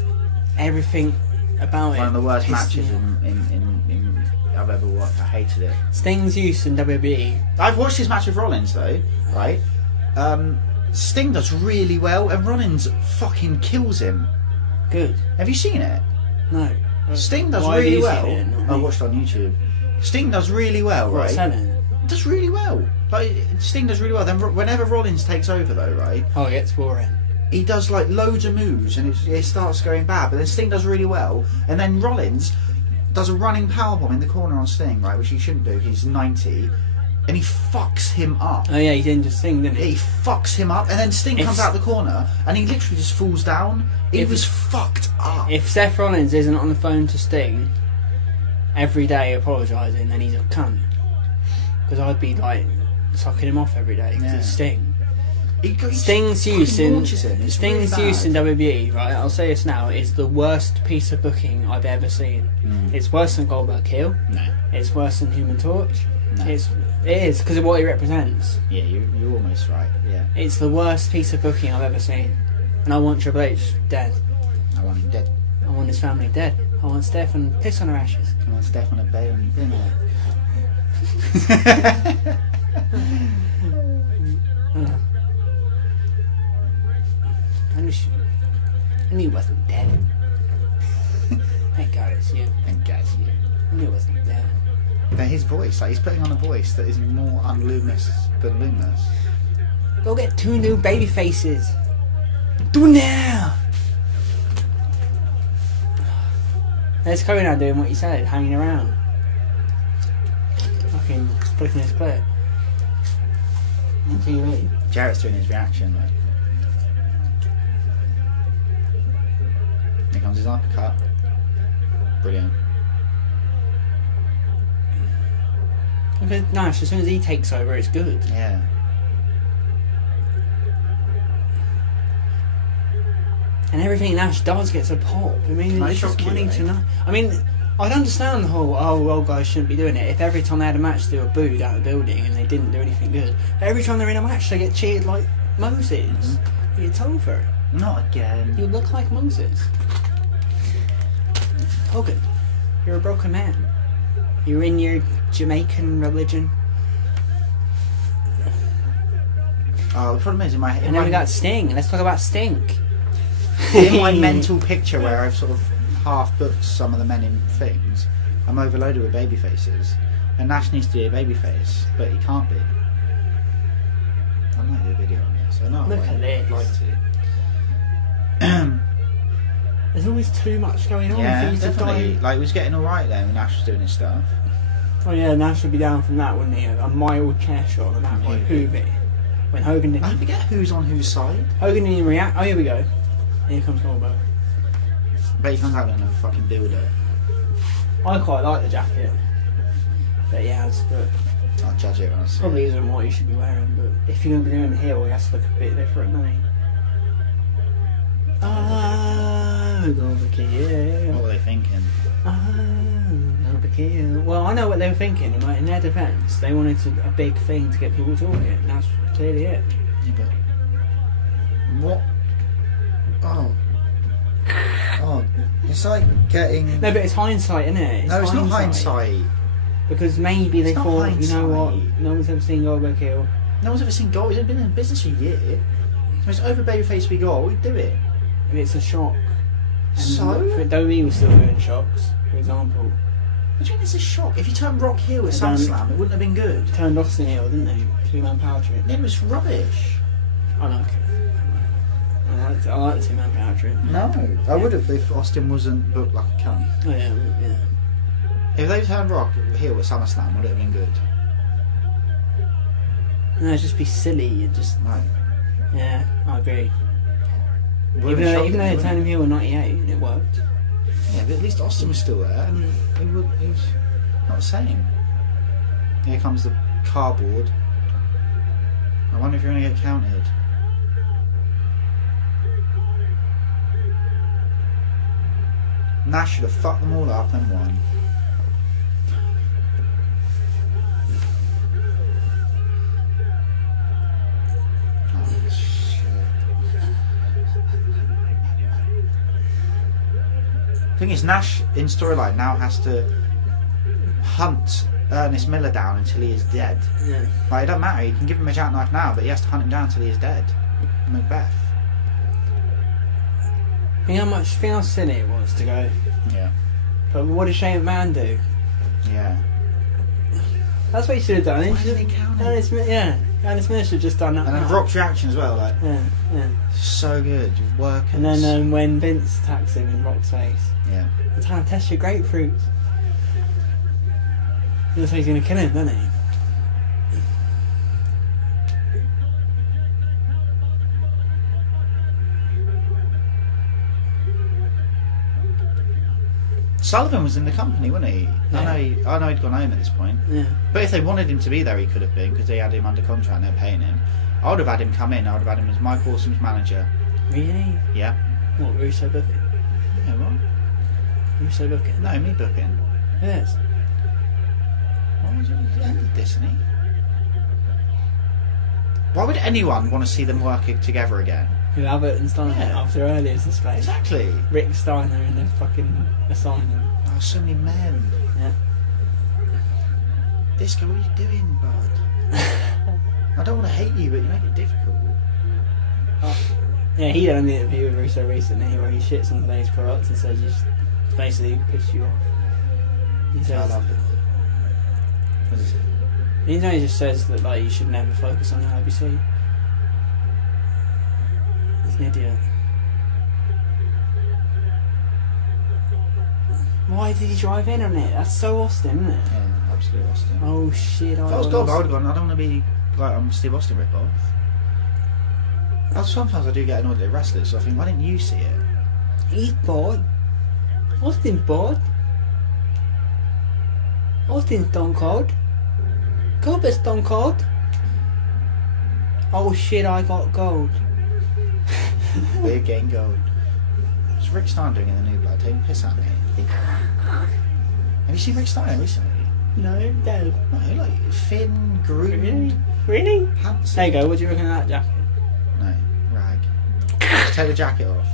Everything about it. One of the worst pissed me matches off. in I've ever watched. I hated it. Sting's use in WWE. I've watched his match with Rollins though, right? Sting does really well and Rollins fucking kills him. Good. Have you seen it? No. Sting does Why have really you well. seen it, not I me? watched it on YouTube. Sting does really well, What, right? selling? Does really well. Like Sting does really well. Then whenever Rollins takes over though, right? Oh, it gets boring. He does like loads of moves and it starts going bad. But then Sting does really well, and then Rollins does a running powerbomb in the corner on Sting, right? Which he shouldn't do. He's 90, and he fucks him up. Oh yeah, he didn't just sing, didn't He he? fucks him up, and then Sting comes out the corner, and he literally just falls down. He If- was fucked up. If Seth Rollins isn't on the phone to Sting every day apologising, then he's a cunt. Because I'd be like sucking him off every day because Yeah. it's Sting. He Sting's fucking use in launches him. It's Sting's really use in bad. WWE, right? I'll say this now, is the worst piece of booking I've ever seen. It's worse than Goldberg Heel. No. It's worse than Human Torch. No. It is because of what he represents. Yeah, you're almost right. Yeah. It's the worst piece of booking I've ever seen, and I want Triple H dead. I want him dead. I want his family dead. I want Stefan piss on her ashes. I want Steph on a bed and dinner. I knew he wasn't dead. Thank God it's you. And guys, yeah. I knew he wasn't dead. But his voice, like he's putting on a voice that is more unluminous than luminous. Go get 2 new baby faces. Do it now. There's Cody now doing what you said, hanging around. Fucking flicking his clit. On TV. Jarrett's doing his reaction. Like. Here comes his uppercut. Brilliant. Because Nash, as soon as he takes over, it's good. Yeah. And everything Nash does gets a pop. I mean, Can I it's just shock you, wanting eh? to know. I mean, I'd understand the whole, oh, well, guys shouldn't be doing it. If every time they had a match they were booed out of the building and they didn't do anything good. But every time they're in a match they get cheered like Moses. It's over. Not again. You look like Moses. Hogan, you're a broken man. You're in your Jamaican religion. Oh, the problem is in my And then we got Sting. Let's talk about Stink. in my mental picture where I've sort of half booked some of the men in things, I'm overloaded with baby faces. And Nash needs to be a baby face, but he can't be. I might do a video on this. I know Look I at this. like to. There's always too much going on Yeah, for you to definitely. die. Like, it was getting alright then when Nash was doing his stuff. Oh yeah, Nash would be down from that, wouldn't he? A mild chair shot on that like Hoovy. When Hogan I didn't. forget who's on whose side. Hogan didn't react. Oh, here we go. Here comes Goldberg. But he comes out with a fucking dildo. I quite like the jacket. But yeah, but I'll judge it when I see probably it. isn't what you should be wearing. But if you're going to be doing the heel, it has to look a bit different, doesn't he? Oh, Goldberg, yeah. What were they thinking? Well, I know what they were thinking. In their defence, they wanted a big thing to get people talking. And that's clearly it. Yeah, but what? Oh, it's like getting. No, but it's hindsight, isn't it? No, it's not hindsight. Because maybe they It's not thought, you know what? hindsight. No one's ever seen Goldberg heel. No one's ever seen gold. He's been in business for a year. The most over babyface we got. We do it. And it's a shock. And So? if WWE was still doing shocks, for example, What do you mean it's a shock? If you turned Rock heel at They don't- SummerSlam, it wouldn't have been good. turned Austin heel, didn't they? 2-man power trip. It was rubbish. I like it. I like the 2-man power trip. No, I would have if Austin wasn't booked like a cunt. Oh yeah, yeah. If they turned Rock heel at SummerSlam, would it have been good? No, it'd just be silly. It just, No. yeah, I agree. Would Even have though, shocked even though me, they turned him wouldn't heel in '98 and it worked. it? Yeah, but at least Austin was still there, and he was not the same. Here comes the cardboard. I wonder if you're going to get counted. Nash should have fucked them all up and won. Oh, shit. Thing is, Nash in storyline now has to hunt Ernest Miller down until he is dead. Yeah. Like, it doesn't matter, you can give him a jackknife now, but he has to hunt him down until he is dead. Macbeth. Think how silly it was to go. Yeah. But what did Shane McMahon do? Yeah. That's what he should have done. Why didn't he count it? Ernest Miller should have just done that. And then now. Rock's reaction as well, like, Yeah, yeah. so good, just workers. And then when Vince attacks him in Rock's face, yeah. I'm trying to test your grapefruits. He looks like he's going to kill him, doesn't he? Sullivan was in the company, wasn't he? Yeah. I know he'd gone home at this point. Yeah. But if they wanted him to be there, he could have been, because they had him under contract and they're paying him. I would have had him come in. I would have had him as Mike Awesome's manager. Really? Yeah. What, Russo booking? Yeah, what? Russo booking? No, me booking. Yes. Why would you ended this, isn't he? Why would anyone want to see them working together again? Who Abbott and Steiner Yeah. after earlier display. Exactly. Rick Steiner in the fucking assignment. Oh, so many men. Yeah. Disco, what are you doing, bud? I don't want to hate you, but you make it difficult. Yeah, he done an interview with Russo recently where he shits on today's products and says just basically piss you off. He I says, loved it. What is it? he just says that like you should never focus on the IBC. He's an idiot. Why did he drive in on it? That's so Austin, isn't it? Yeah, absolutely Austin. Oh shit! If I was Goldberg, I would have gone, I don't want to be like I'm Steve Austin rip-off. Sometimes I do get annoyed at wrestlers, so I think, why didn't you see it? He's bored. Austin's bored. Austin's Stone Cold. Goldberg's Stone Cold. Oh shit! I got gold. We're getting gold. What's Rick Steiner doing in the New Blood? Taking piss at me. Have you seen Rick Steiner recently? No, dead. No, like thin, groomed, Really? handsome. There you go. What do you reckon of that jacket? No, rag. Just take the jacket off.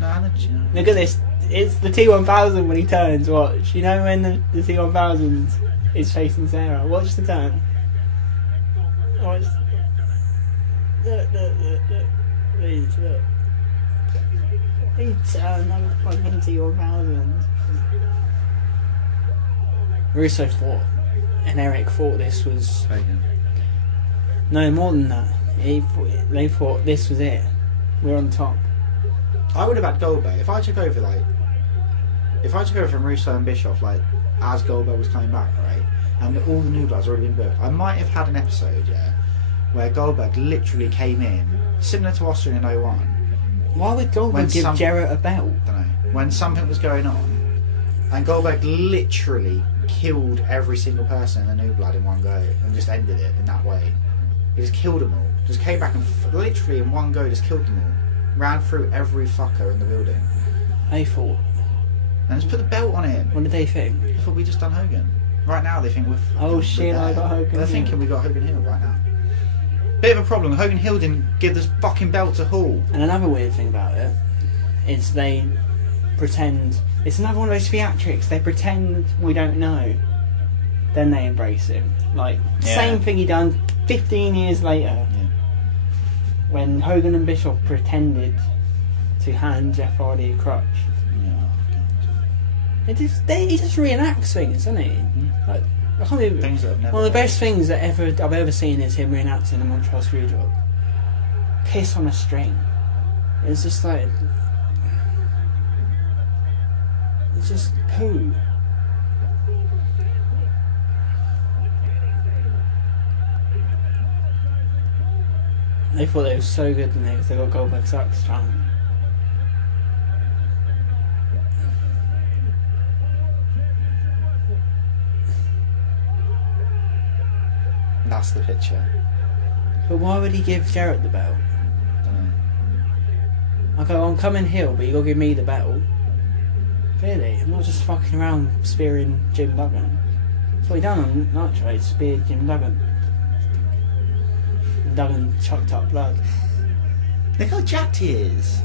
No, I don't, you know. Look at this. It's the T1000 when he turns. Watch. You know when the T1000 is facing Sarah. Watch the turn. Watch. Look. Please look. He turned on the fucking T1000. Russo thought, and Eric thought this was. Hogan. No, more than that. They thought this was it. We're on top. I would have had Goldberg if I took over. If I took over from Russo and Bischoff, as Goldberg was coming back, right, and all the New Bloods already been booked, I might have had an episode, where Goldberg literally came in, similar to Austin in 01. Why would Goldberg give Jarrett a belt? I don't know. When something was going on, and Goldberg literally killed every single person in the New Blood in one go, and just ended it in that way. He just killed them all. Just came back and literally in one go just killed them all. Ran through every fucker in the building. They thought. And just put the belt on him. What did they think? I thought we just done Hogan. Right now they think we're Oh shit, I got Hogan They're Hill. thinking we got Hogan Hill right now. Bit of a problem. Hogan Hill didn't give this fucking belt to Hall. And another weird thing about it is they pretend. It's another one of those theatrics. They pretend we don't know. Then they embrace him. Same thing he done 15 years later. Yeah. When Hogan and Bischoff pretended to hand Jeff Hardy a crutch. Yeah. He just reenacts things, doesn't he? I can't believe Things that have never one of the worked. best things that I've ever seen is him reenacting the Montreal Screwjob. Piss on a string. It's just like it's just poo. They thought they were so good and they got Goldberg sucks strong. That's the picture. But why would he give Jarrett the belt? Dunno. I go, I'm coming Hill, but you gotta give me the belt. Really? I'm not just fucking around spearing Jim Duggan. That's what he done on Nitro, he speared Jim Duggan. And Duggan chucked up blood. Look how jacked he is.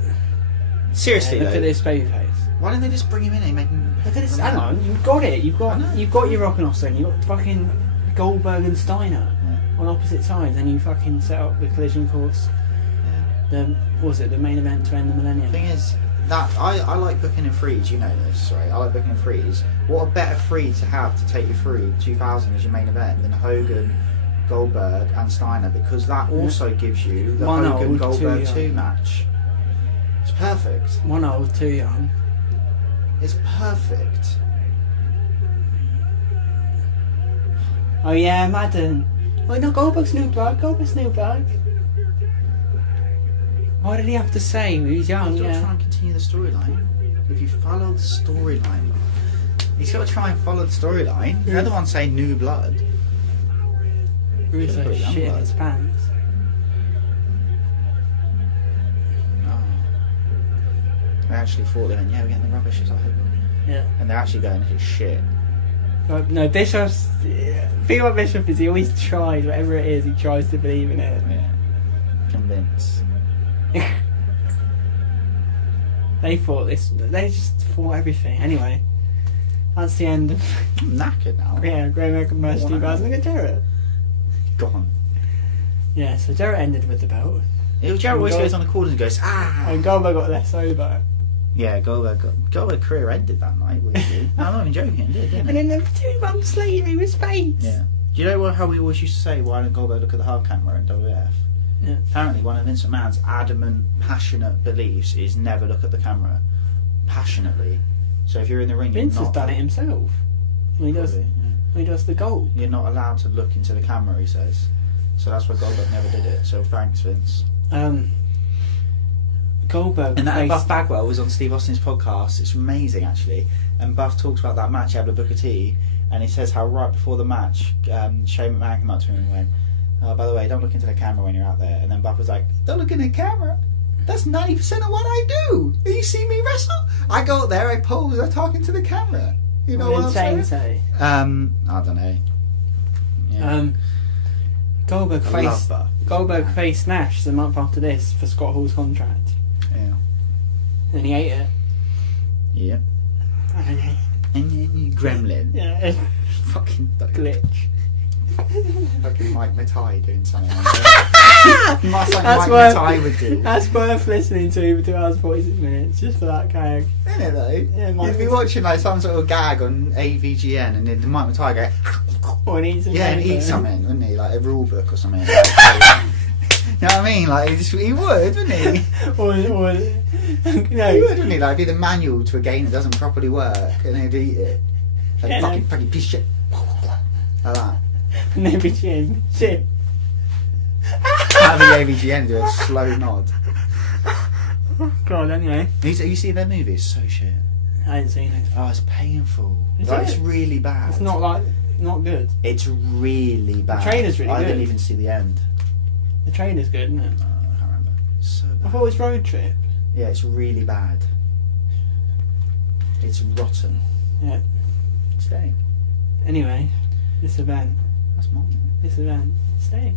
Seriously, Yeah, look though, at this baby face. why didn't they just bring him in and make him... Look at this. Hang on, you've got it. You've I know. got your Rock and Austin. You've got fucking Goldberg and Steiner on opposite sides, and you fucking set up the collision course. Yeah. The main event to end the millennium. The thing is, that I like booking in threes, you know this, right? I like booking in threes. What a better three to have to take you through 2000 as your main event than Hogan, Goldberg and Steiner, because that also gives you the One Hogan old, Goldberg two 2 young. match. It's perfect. One old, two young. It's perfect. Oh yeah, Madden. Oh no, Goldberg's new blood. Goldberg's new blood. Why did he have to say he was young? You've got to Yeah. try and continue the storyline. If you follow the storyline, he's got to try and follow the storyline. The other one saying new blood. Russo Pretty young shit in blood. his pants. Oh. They actually thought then, yeah, we're getting the rubbish as I hope. Yeah. And they're actually going, it's shit. No, Bishop's... The thing about Bishop is he always tries, whatever it is, he tries to believe in it. Yeah. Convince. They just thought everything. Anyway, that's the end of... I'm knackered now. Yeah, Great American Bash 2000. Look at Jarrett. Gone. Yeah, so Jarrett ended with the belt. Jarrett always goes on the corner and goes, ah! And Goldberg got less over. Yeah, Goldberg's career ended that night, weirdly. No, I'm not even joking, it did, didn't And it? then 2 months later, he was face. Yeah. Do you know how we always used to say, why don't Goldberg look at the hard camera in WWF? Yeah. Apparently, one of Vince McMahon's adamant, passionate beliefs is never look at the camera. Passionately. So if you're in the ring, Vince you're has not... done it himself. When he does the goal. You're not allowed to look into the camera, he says. So that's why Goldberg never did it. So thanks, Vince. Goldberg And that faced... Buff Bagwell was on Steve Austin's podcast. It's amazing, actually. And Buff talks about that match he had with Booker T, and he says how right before the match, Shane McMahon came up to him and went, oh, by the way, don't look into the camera when you're out there. And then Buff was like, don't look in the camera. That's 90% of what I do. You see me wrestle? I go out there, I pose, I talk into the camera. You know what I'm saying? Say? I don't know. Yeah. Goldberg I love faced Buff. faced Nash the month after this for Scott Hall's contract. Yeah. And he ate it. Yeah. And Gremlin. yeah, Fucking glitch. Fucking Mike Matai doing something like that. That's like That's Mike Matai would do. That's worth listening to for 2 hours 46 minutes just for that gag. Isn't it though? Yeah, Mike You'd be Matai. watching like some sort of gag on AVGN and then Mike Matai go, Or and eat some yeah, and paper. eat something, wouldn't he? Like a rule book or something. You know what I mean? Like he would, wouldn't he? or He no, would, wouldn't he? Like be the manual to a game that doesn't properly work, and he'd eat it. Like Yeah, fucking piece of shit. Like that. never chin. Shit. Have the AVGN do a slow nod. God, anyway. You see their movie? It's so shit. I ain't seen it. Oh, it's painful. Is Like, it? it's really bad. It's not good. It's really bad. trailer's really I good. didn't even see the end. The trailer's good, isn't it? I can't remember. It's so I bad. thought it was Road Trip. Yeah, it's really bad. It's rotten. Yeah. Stay. Anyway, this event. That's mine. Stay.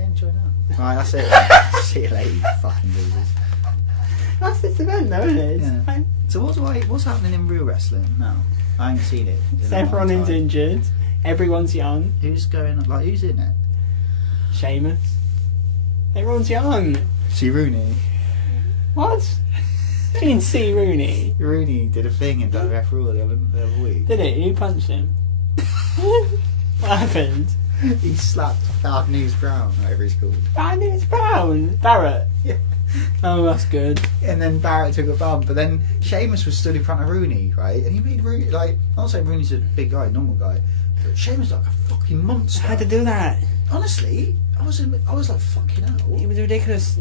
Enjoy that. Right, that's it. See you later, you fucking losers. That's this event though, isn't it? It's Yeah. fine. So what's happening in real wrestling now? I haven't seen it. in a Seth long Rollins time. injured. Everyone's young. Who's going? Like who's in it? Sheamus. Everyone's young. See Rooney. What? You mean see Rooney? Rooney did a thing in WF Raw the other week. Did it? Who punched him? What happened? He slapped Bad News Brown, whatever he's called. Bad News Brown. Barrett. Yeah. Oh, that's good. And then Barrett took a bump, but then Sheamus was stood in front of Rooney, right? And he made Rooney, like, I'm not saying Rooney's a big guy, normal guy, but Sheamus like a fucking monster. Had to do that. Honestly, I was like, fucking hell. It was ridiculous.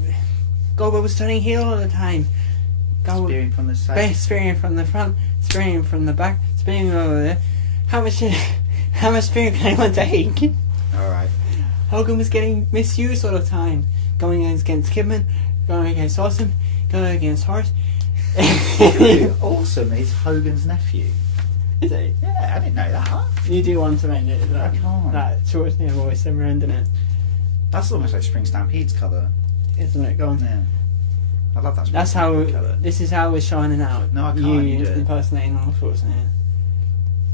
Goldberg was turning heel all the time. Spearing from the side. Spearing from the front, spearing from the back, spearing over there. How much spearing can anyone take? Alright. Hogan was getting misused all the time. Going against Kidman, going against Austin, going against Horace. Awesome, he's Hogan's nephew. Is he? Yeah, I didn't know that. You do want to end it. I can't. That Schwarzenegger voice never ending it. That's almost like Spring Stampede's cover. Isn't it? Go on. Yeah. I love that Spring That's how. Stampede cover. This is how we're shining out. No, I can't, You you do it. impersonating Arnold Schwarzenegger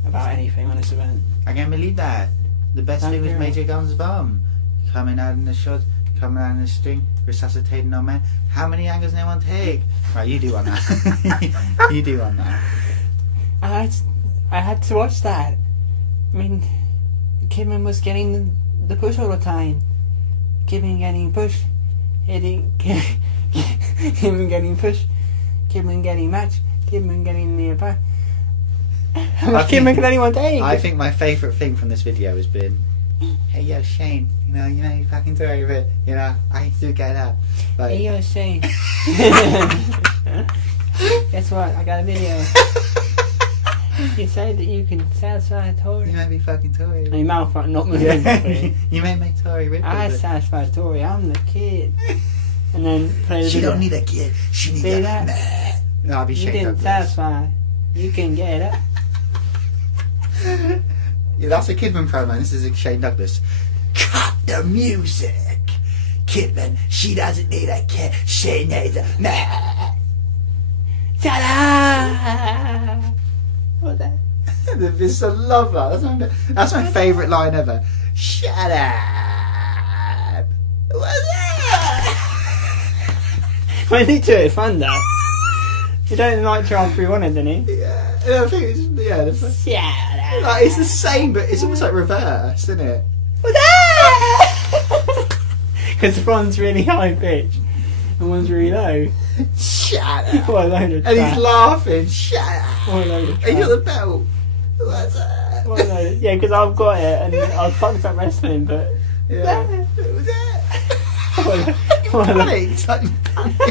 about anything on this event. I can't believe that. The best Thank thing was you. Major Guns' bum. Coming out in the shot, coming out in the string, resuscitating no man. How many angles do they want to take? Right, you do on that. You do on that. I had to watch that. I mean, Kidman was getting the push all the time. Kidman getting pushed, hitting, Kidman getting pushed, Kidman getting matched, Kidman getting the attack. How much Kidman can anyone take? I think my favourite thing from this video has been, hey yo Shane, you know, you fucking do it, you know, I do get up. But Hey yo, Shane. Guess what? I got a video. You say that you can satisfy Tori. You made me fucking Tori. And your mouth like not moving. You made me Tori Ripley. I satisfy Tori. I'm the kid. And then play the She video. don't need a kid. She needs See a that? man. No, I'll be You Shane didn't Douglas. satisfy. You can get it. Yeah, that's a Kidman promo. This is a Shane Douglas. Cut the music. Kidman, she doesn't need a kid. She needs a man. Ta-da! What's that? This I love that. That's my favourite line ever. Shut up. What's that? When he do it, fun though. You don't like Charles 3-1, didn't he? Yeah, I think it's Shut up. like, it's the same, but it's almost like reverse, isn't it? Because one's really high pitched and one's really low. Shut up. What a load of And crap. he's laughing. Shut up. What a load of And you got crap. the belt. What's that? What a load of- Yeah, because I've got it and I fucked up wrestling, but Yeah. What's that? what a You what a lo- panicked. Like, you panicked.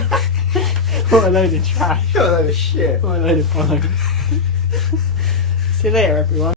what a load of trash. What a load of shit. What a load of bollocks. See you later, everyone.